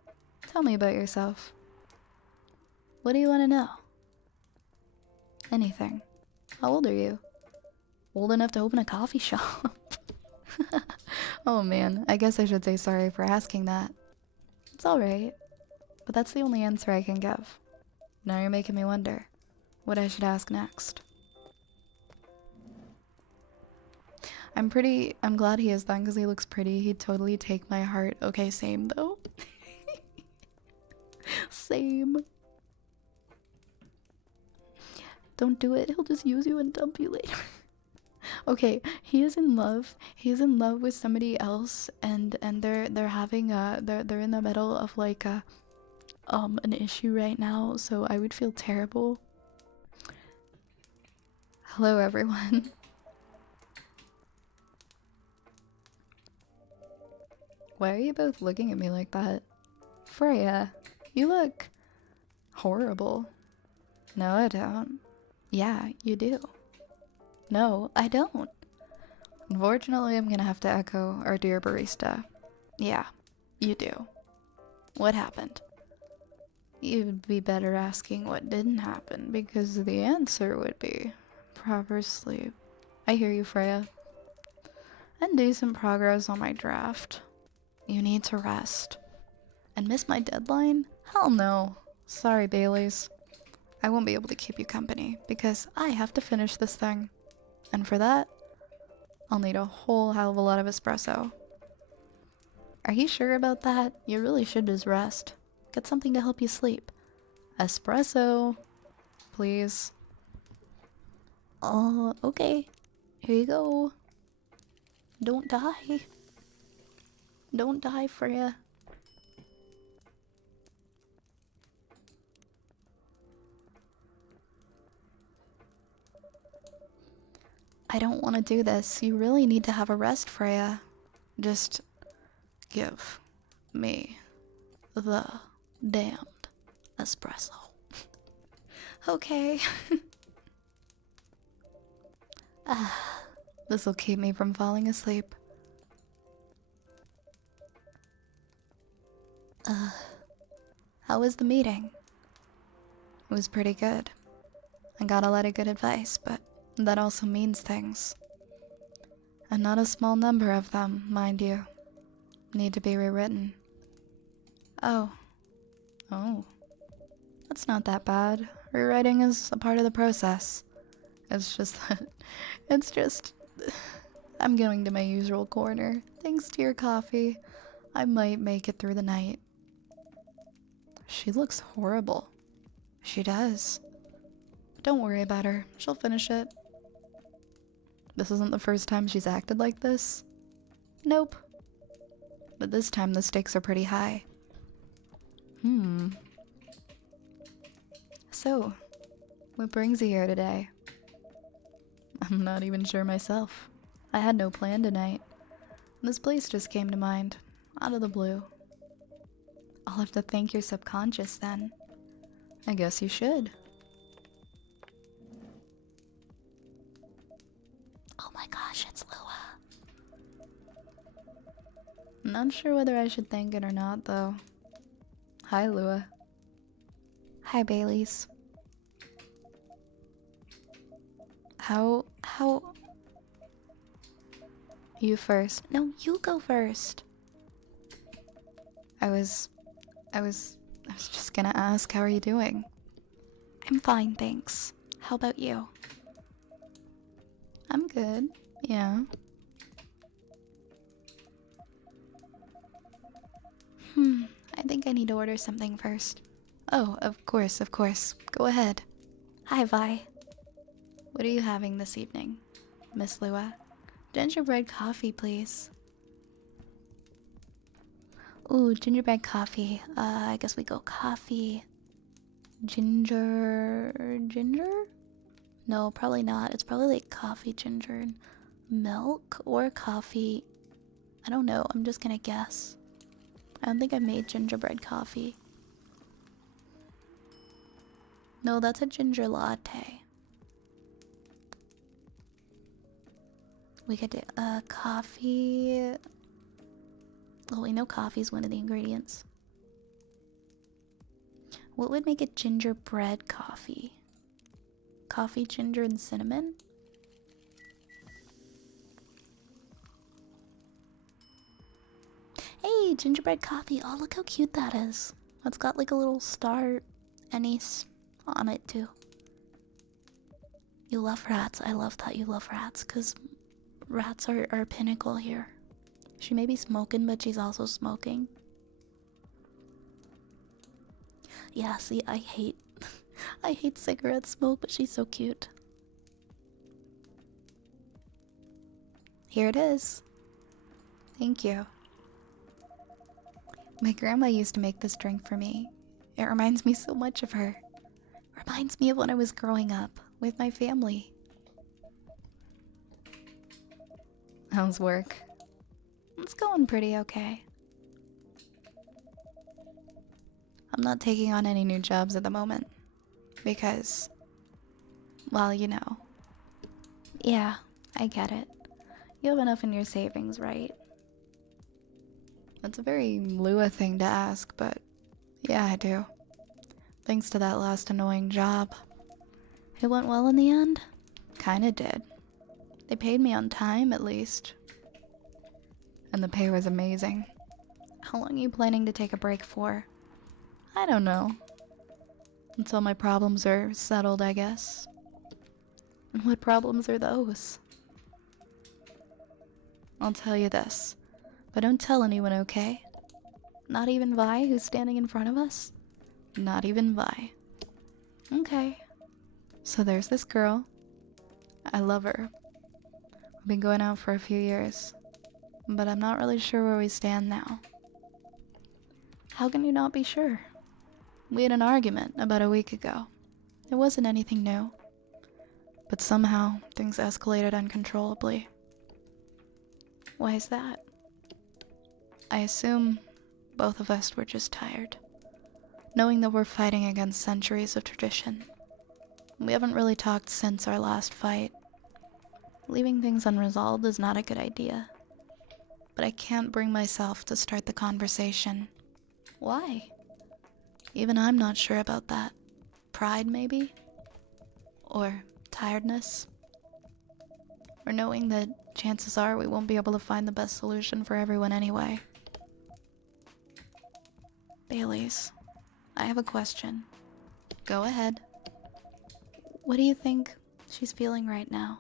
Tell me about yourself. What do you want to know? Anything. How old are you? Old enough to open a coffee shop. Oh man, I guess I should say sorry for asking that. It's alright. But that's the only answer I can give. Now you're making me wonder what I should ask next. I'm glad he is then because he looks pretty. He'd totally take my heart. Okay, same though. Same. Don't do it. He'll just use you and dump you later. Okay, he is in love. He's in love with somebody else, and they're having they're in the middle of like an issue right now. So I would feel terrible. Hello, everyone. Why are you both looking at me like that? Freya, you look horrible. No, I don't. Yeah, you do. No, I don't. Unfortunately, I'm gonna have to echo our dear barista. Yeah, you do. What happened? You'd be better asking what didn't happen, because the answer would be proper sleep. I hear you, Freya. And decent progress on my draft. You need to rest. And miss my deadline? Hell no. Sorry, Baileys. I won't be able to keep you company, because I have to finish this thing. And for that, I'll need a whole hell of a lot of espresso. Are you sure about that? You really should just rest. Get something to help you sleep. Espresso, please. Okay. Here you go. Don't die. Don't die, Freya. I don't want to do this. You really need to have a rest, Freya. Just give me the damned espresso. Okay. This'll keep me from falling asleep. How was the meeting? It was pretty good. I got a lot of good advice, but that also means things. And not a small number of them, mind you, need to be rewritten. Oh. That's not that bad. Rewriting is a part of the process. It's just that... I'm going to my usual corner. Thanks to your coffee, I might make it through the night. She looks horrible. She does. Don't worry about her. She'll finish it. This isn't the first time she's acted like this. Nope. But this time the stakes are pretty high. So, what brings you here today? I'm not even sure myself. I had no plan tonight. This place just came to mind, out of the blue. I'll have to thank your subconscious then. I guess you should. Oh my gosh, it's Lua. Not sure whether I should thank it or not, though. Hi, Lua. Hi, Baileys. How... You first. No, you go first. I was just gonna ask, how are you doing? I'm fine, thanks. How about you? I'm good, yeah. I think I need to order something first. Oh, of course. Go ahead. Hi, Vi. What are you having this evening, Miss Lua? Gingerbread coffee, please. Ooh, gingerbread coffee. I guess we go coffee. Ginger? No, probably not. It's probably like coffee, ginger, and milk, or coffee. I don't know. I'm just gonna guess. I don't think I made gingerbread coffee. No, that's a ginger latte. We could do coffee. Well, we know coffee is one of the ingredients. What would make a gingerbread coffee? Coffee, ginger, and cinnamon? Hey, gingerbread coffee. Oh, look how cute that is. It's got like a little star anise on it, too. You love rats. I love that you love rats, because rats are our pinnacle here. She may be smoking, but she's also smoking. Yeah, see, I hate cigarette smoke, but she's so cute. Here it is. Thank you. My grandma used to make this drink for me. It reminds me so much of her. Reminds me of when I was growing up with my family. How's work? It's going pretty okay. I'm not taking on any new jobs at the moment. Because, well, you know. Yeah, I get it. You have enough in your savings, right? That's a very Lua thing to ask, but yeah, I do. Thanks to that last annoying job. It went well in the end? Kinda did. They paid me on time, at least. And the pay was amazing. How long are you planning to take a break for? I don't know. Until my problems are settled, I guess. And what problems are those? I'll tell you this, but don't tell anyone, okay? Not even Vi, who's standing in front of us? Not even Vi. Okay. So there's this girl. I love her. We've been going out for a few years. But I'm not really sure where we stand now. How can you not be sure? We had an argument about a week ago. It wasn't anything new. But somehow, things escalated uncontrollably. Why is that? I assume both of us were just tired, knowing that we're fighting against centuries of tradition. We haven't really talked since our last fight. Leaving things unresolved is not a good idea. But I can't bring myself to start the conversation. Why? Even I'm not sure about that. Pride, maybe? Or tiredness? Or knowing that chances are we won't be able to find the best solution for everyone anyway. Baileys, I have a question. Go ahead. What do you think she's feeling right now?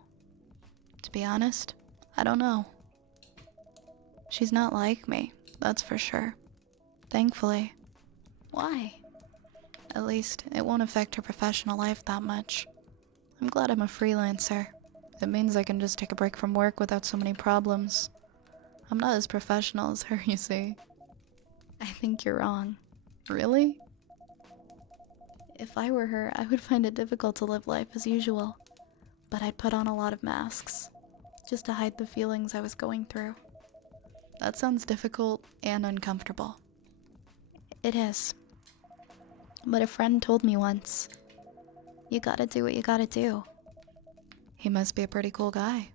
To be honest, I don't know. She's not like me, that's for sure. Thankfully. Why? At least, it won't affect her professional life that much. I'm glad I'm a freelancer. It means I can just take a break from work without so many problems. I'm not as professional as her, you see. I think you're wrong. Really? If I were her, I would find it difficult to live life as usual. But I'd put on a lot of masks, just to hide the feelings I was going through. That sounds difficult and uncomfortable. It is. But a friend told me once, you gotta do what you gotta do. He must be a pretty cool guy.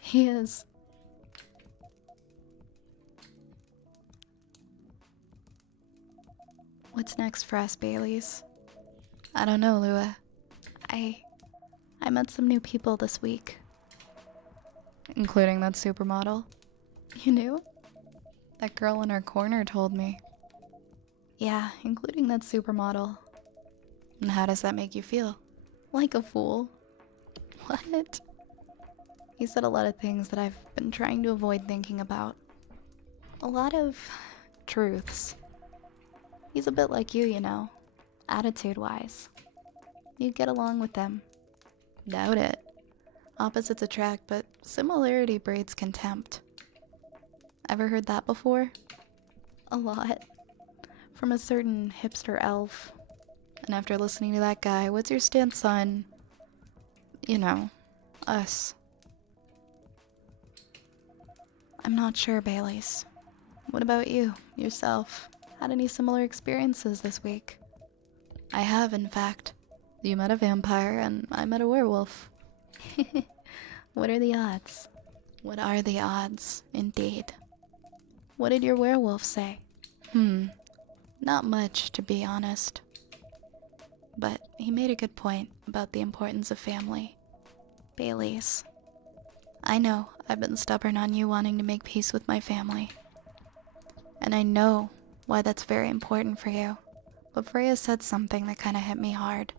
He is. What's next for us, Baileys? I don't know, Lua. I met some new people this week. Including that supermodel. You knew? That girl in our corner told me. Yeah, including that supermodel. And how does that make you feel? Like a fool. What? He said a lot of things that I've been trying to avoid thinking about. A lot of truths. He's a bit like you know, attitude-wise. You'd get along with them. Doubt it. Opposites attract, but similarity breeds contempt. Ever heard that before? A lot. From a certain hipster elf. And after listening to that guy, what's your stance on, you know, us? I'm not sure, Baileys. What about you, yourself? Had any similar experiences this week? I have, in fact. You met a vampire, and I met a werewolf. What are the odds? What are the odds, indeed? What did your werewolf say? Not much, to be honest. But he made a good point about the importance of family. Baileys. I know I've been stubborn on you wanting to make peace with my family. And I know why that's very important for you. But Freya said something that kinda hit me hard.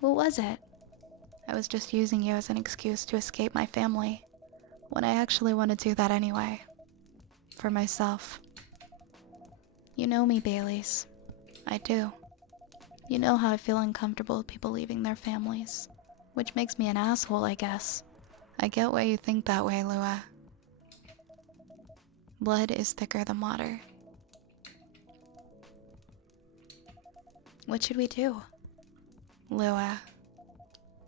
What was it? I was just using you as an excuse to escape my family, when I actually want to do that anyway. For myself. You know me, Baileys. I do. You know how I feel uncomfortable with people leaving their families. Which makes me an asshole, I guess. I get why you think that way, Lua. Blood is thicker than water. What should we do? Lua.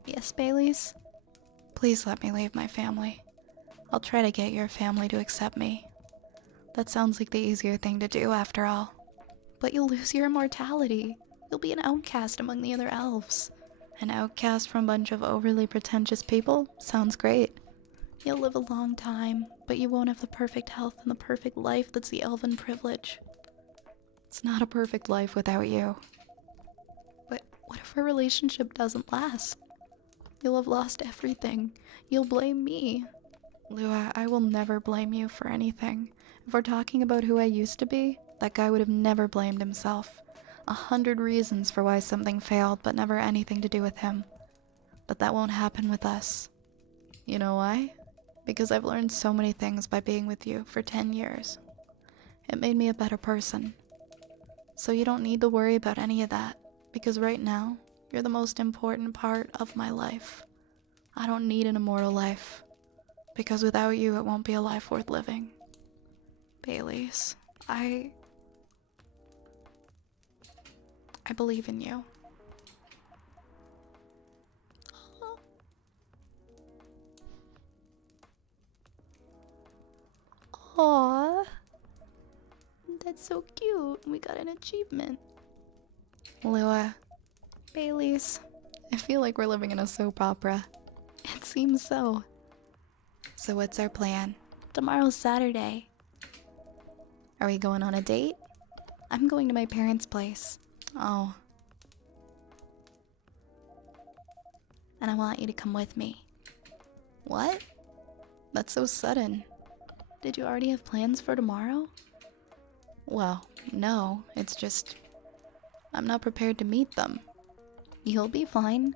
Yes, Baileys? Please let me leave my family. I'll try to get your family to accept me. That sounds like the easier thing to do, after all. But you'll lose your immortality. You'll be an outcast among the other elves. An outcast from a bunch of overly pretentious people? Sounds great. You'll live a long time, but you won't have the perfect health and the perfect life that's the elven privilege. It's not a perfect life without you. But what if our relationship doesn't last? You'll have lost everything. You'll blame me. Lua, I will never blame you for anything. If we're talking about who I used to be, that guy would have never blamed himself. 100 reasons for why something failed, but never anything to do with him. But that won't happen with us. You know why? Because I've learned so many things by being with you for 10 years. It made me a better person. So you don't need to worry about any of that, because right now, You're the most important part of my life. I don't need an immortal life. Because without you, it won't be a life worth living. Baileys, I believe in you. Aww. That's so cute. We got an achievement. Lua. Baileys. I feel like we're living in a soap opera. It seems so. So what's our plan? Tomorrow's Saturday. Are we going on a date? I'm going to my parents' place. Oh. And I want you to come with me. What? That's so sudden. Did you already have plans for tomorrow? Well, no, it's just I'm not prepared to meet them. You'll be fine.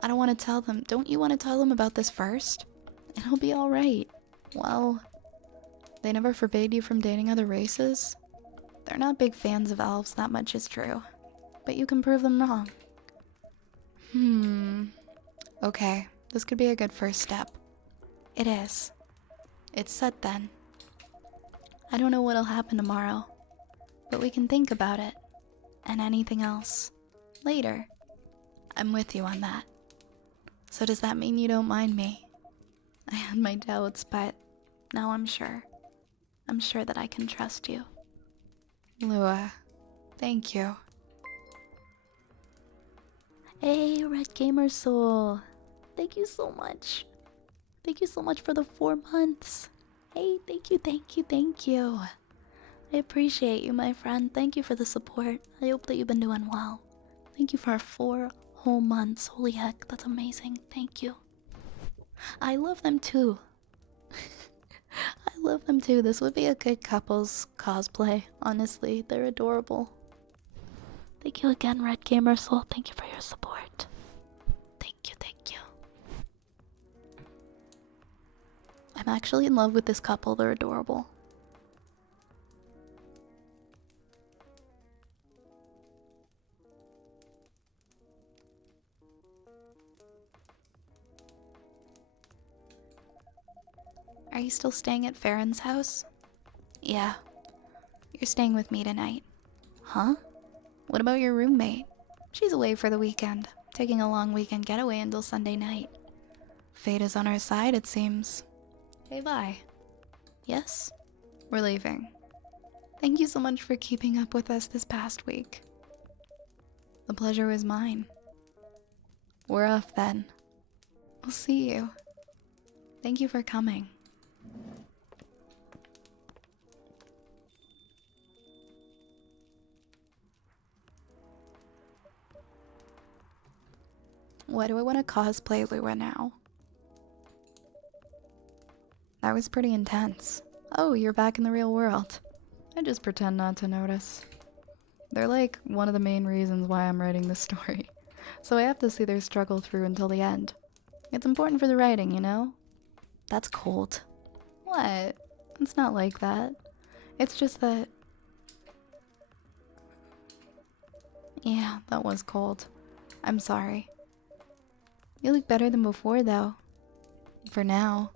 I don't want to tell them. Don't you want to tell them about this first? It'll be alright. Well, they never forbade you from dating other races? They're not big fans of elves, that much is true. But you can prove them wrong. Okay, this could be a good first step. It is. It's set then. I don't know what'll happen tomorrow, but we can think about it. And anything else. Later. I'm with you on that. So does that mean you don't mind me? I had my doubts, but now I'm sure. I'm sure that I can trust you. Lua, thank you. Hey, Red Gamer Soul. Thank you so much. Thank you so much for the 4 months. Hey, thank you, thank you, thank you. I appreciate you, my friend. Thank you for the support. I hope that you've been doing well. Thank you for 4 whole months. Holy heck, that's amazing. Thank you. I love them too. I love them too. This would be a good couples cosplay. Honestly, they're adorable. Thank you again, Red Gamer Soul. Thank you for your support. Thank you, thank you. I'm actually in love with this couple. They're adorable. Are you still staying at Farron's house? Yeah. You're staying with me tonight. Huh? What about your roommate? She's away for the weekend, taking a long weekend getaway until Sunday night. Fate is on our side, it seems. Hey, bye. Yes? We're leaving. Thank you so much for keeping up with us this past week. The pleasure was mine. We're off then. We'll see you. Thank you for coming. Why do I want to cosplay Lua now? That was pretty intense. Oh, you're back in the real world. I just pretend not to notice. They're like one of the main reasons why I'm writing this story. So I have to see their struggle through until the end. It's important for the writing, you know? That's cold. What? It's not like that. It's just that... Yeah, that was cold. I'm sorry. You look better than before, though. For now.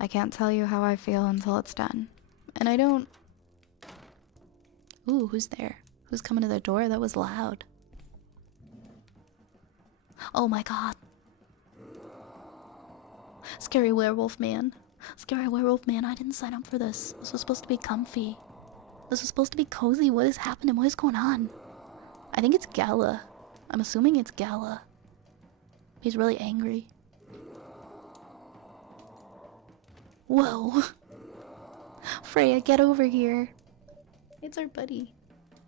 I can't tell you how I feel until it's done. And I don't... Ooh, who's there? Who's coming to the door? That was loud. Oh my god. Scary werewolf man. Scary werewolf man, I didn't sign up for this. This was supposed to be comfy. This was supposed to be cozy. What is happening? What is going on? I think it's Gala. I'm assuming it's Gala. He's really angry. Whoa. Freya, get over here. It's our buddy.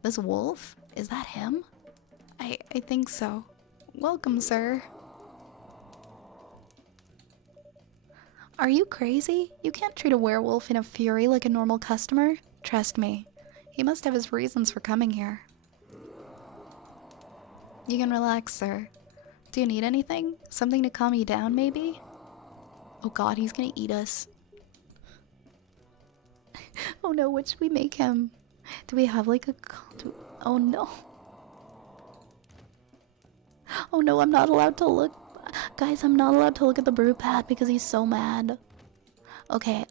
This wolf? Is that him? I think so. Welcome, sir. Are you crazy? You can't treat a werewolf in a fury like a normal customer. Trust me. He must have his reasons for coming here. You can relax, sir. Do you need anything? Something to calm you down, maybe? Oh god, he's gonna eat us. Oh no, what should we make him? Do we have like a... Oh no. Oh no, I'm not allowed to look. Guys, I'm not allowed to look at the brew pad because he's so mad. Okay,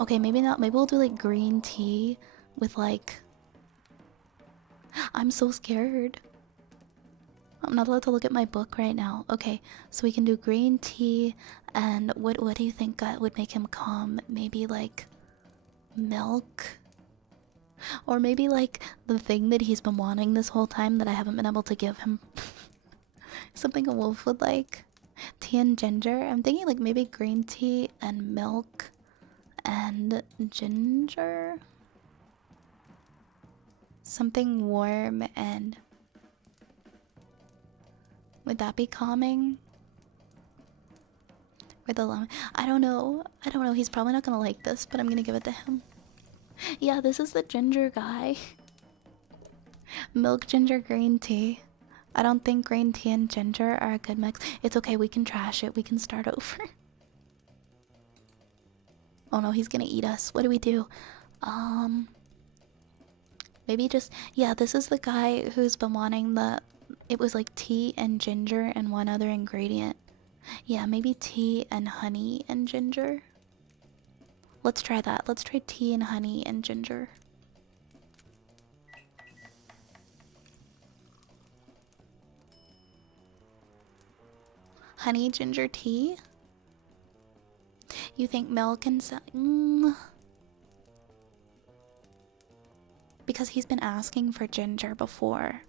okay, maybe not. Maybe we'll do like green tea with like. I'm so scared. I'm not allowed to look at my book right now. Okay, so we can do green tea, and what do you think would make him calm? Maybe like milk? Or maybe like the thing that he's been wanting this whole time that I haven't been able to give him. Something a wolf would like. Tea and ginger. I'm thinking like maybe green tea and milk and ginger. Something warm and... Would that be calming? With the lemon? I don't know. I don't know. He's probably not gonna like this, but I'm gonna give it to him. Yeah, this is the ginger guy. Milk, ginger, green tea. I don't think green tea and ginger are a good mix. It's okay, we can trash it. We can start over. Oh no, he's gonna eat us. What do we do? Maybe just... Yeah, this is the guy who's been wanting the... It was like tea and ginger and one other ingredient. Yeah, maybe tea and honey and ginger. Let's try that. Let's try tea and honey and ginger. Honey ginger tea? You think milk and because he's been asking for ginger before.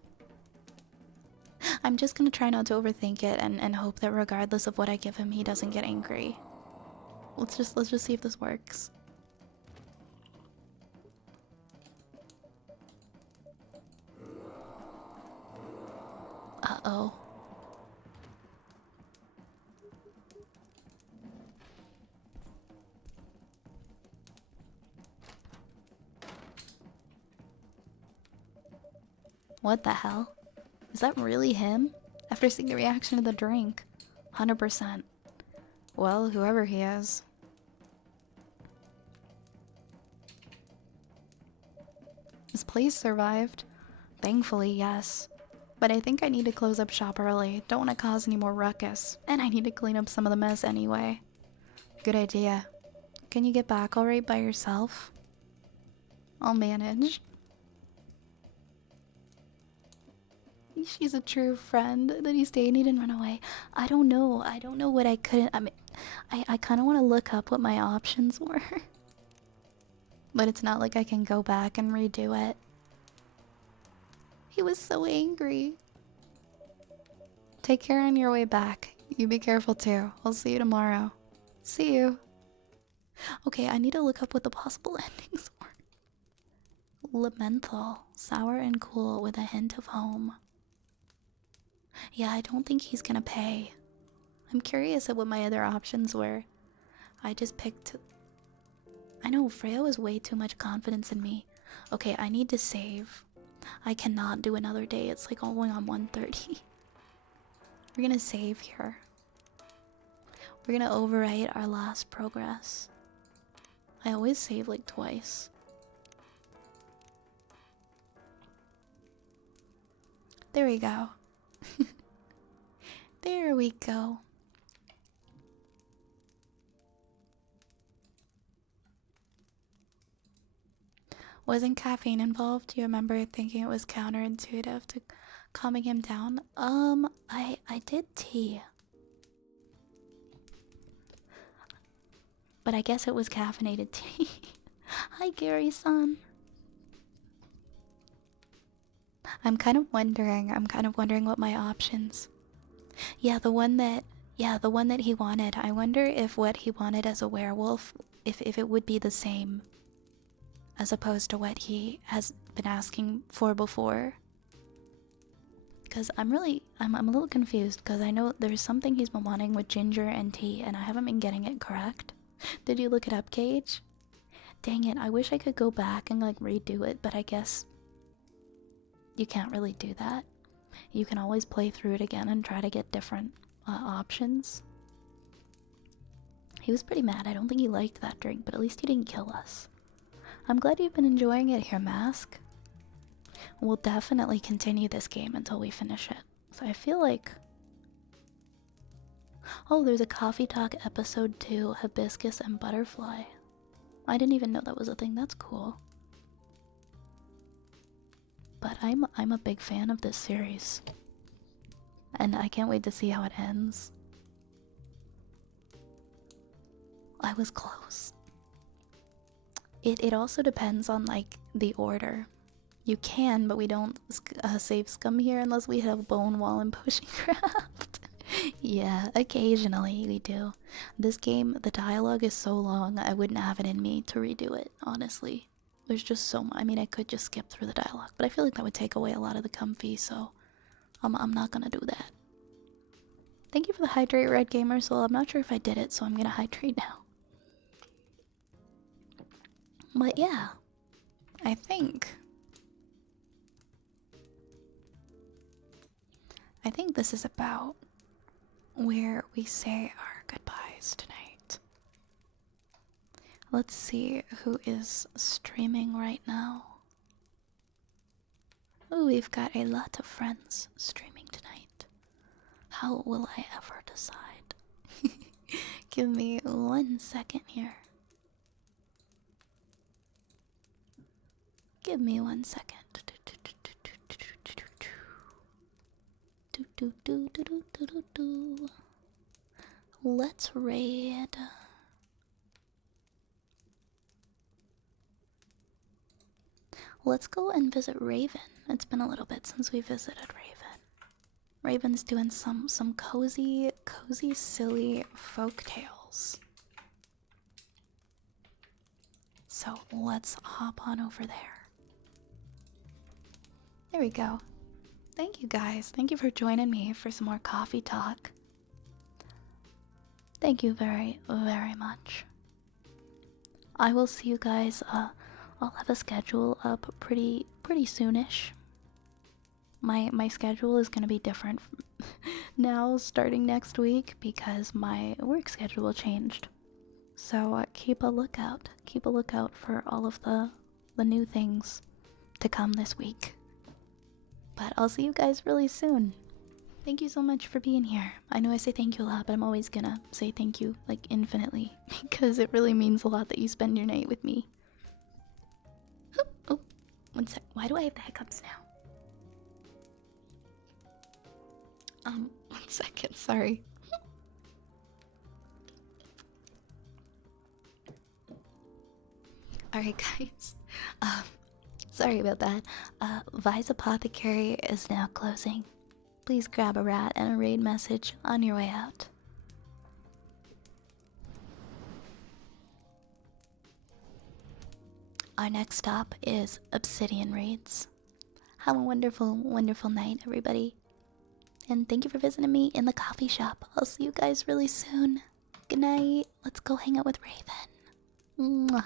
I'm just gonna try not to overthink it and hope that regardless of what I give him, he doesn't get angry. Let's just see if this works. Uh-oh. What the hell? Is that really him? After seeing the reaction to the drink. 100%. Well, whoever he is. His place survived. Thankfully, yes. But I think I need to close up shop early. Don't want to cause any more ruckus. And I need to clean up some of the mess anyway. Good idea. Can you get back alright by yourself? I'll manage. She's a true friend. That he stayed and he didn't run away. I don't know. I don't know what I couldn't... I mean, I kind of want to look up what my options were. But it's not like I can go back and redo it. He was so angry. Take care on your way back. You be careful too. I'll see you tomorrow. See you. Okay, I need to look up what the possible endings were. Lementhal. Sour and cool with a hint of home. Yeah, I don't think he's gonna pay. I'm curious at what my other options were. I just picked... I know, Freya has way too much confidence in me. Okay, I need to save. I cannot do another day. It's like all going on 1:30. We're gonna save here. We're gonna overwrite our last progress. I always save like twice. There we go. There we go. Wasn't caffeine involved? Do you remember thinking it was counterintuitive to calming him down? I did tea. But I guess it was caffeinated tea. Hi, Gary-san. I'm kind of wondering what my options. Yeah, the one that he wanted. I wonder if what he wanted as a werewolf, if it would be the same as opposed to what he has been asking for before. Because I'm a little confused because I know there's something he's been wanting with ginger and tea and I haven't been getting it correct. Did you look it up, Gage? Dang it, I wish I could go back and like redo it, but I guess you can't really do that. You can always play through it again and try to get different options. He was pretty mad. I don't think he liked that drink, but at least he didn't kill us. I'm glad you've been enjoying it here, Mask. We'll definitely continue this game until we finish it. So I feel like... Oh, there's a Coffee Talk episode 2, Hibiscus and Butterfly. I didn't even know that was a thing. That's cool. But I'm a big fan of this series. And I can't wait to see how it ends. I was close. It also depends on like the order. You can, but we don't save scum here unless we have bone wall and potion craft. Yeah, occasionally we do. This game, the dialogue is so long, I wouldn't have it in me to redo it, honestly. There's just so much. I mean, I could just skip through the dialogue, but I feel like that would take away a lot of the comfy, so I'm not gonna do that. Thank you for the hydrate, Red Gamer Soul. I'm not sure if I did it, so I'm gonna hydrate now. But yeah, I think this is about where we say our goodbyes tonight. Let's see who is streaming right now. Oh, we've got a lot of friends streaming tonight. How will I ever decide? Give me 1 second here. Give me 1 second. Let's raid. Let's go and visit Raven. It's been a little bit since we visited Raven. Raven's doing some cozy, silly folk tales. So let's hop on over there. There we go. Thank you guys. Thank you for joining me for some more coffee talk. Thank you very, very much. I will see you guys. I'll have a schedule up pretty soonish. My schedule is gonna be different now starting next week because my work schedule changed. So keep a lookout. Keep a lookout for all of the new things to come this week. But I'll see you guys really soon. Thank you so much for being here. I know I say thank you a lot, but I'm always gonna say thank you, like, infinitely. Because it really means a lot that you spend your night with me. Oh, 1 sec. Why do I have the hiccups now? 1 second, sorry. Alright, guys. Sorry about that. Vi's Apothecary is now closing. Please grab a rat and a raid message on your way out. Our next stop is Obsidian Raids. Have a wonderful, wonderful night, everybody. And thank you for visiting me in the coffee shop. I'll see you guys really soon. Good night. Let's go hang out with Raven. Mwah.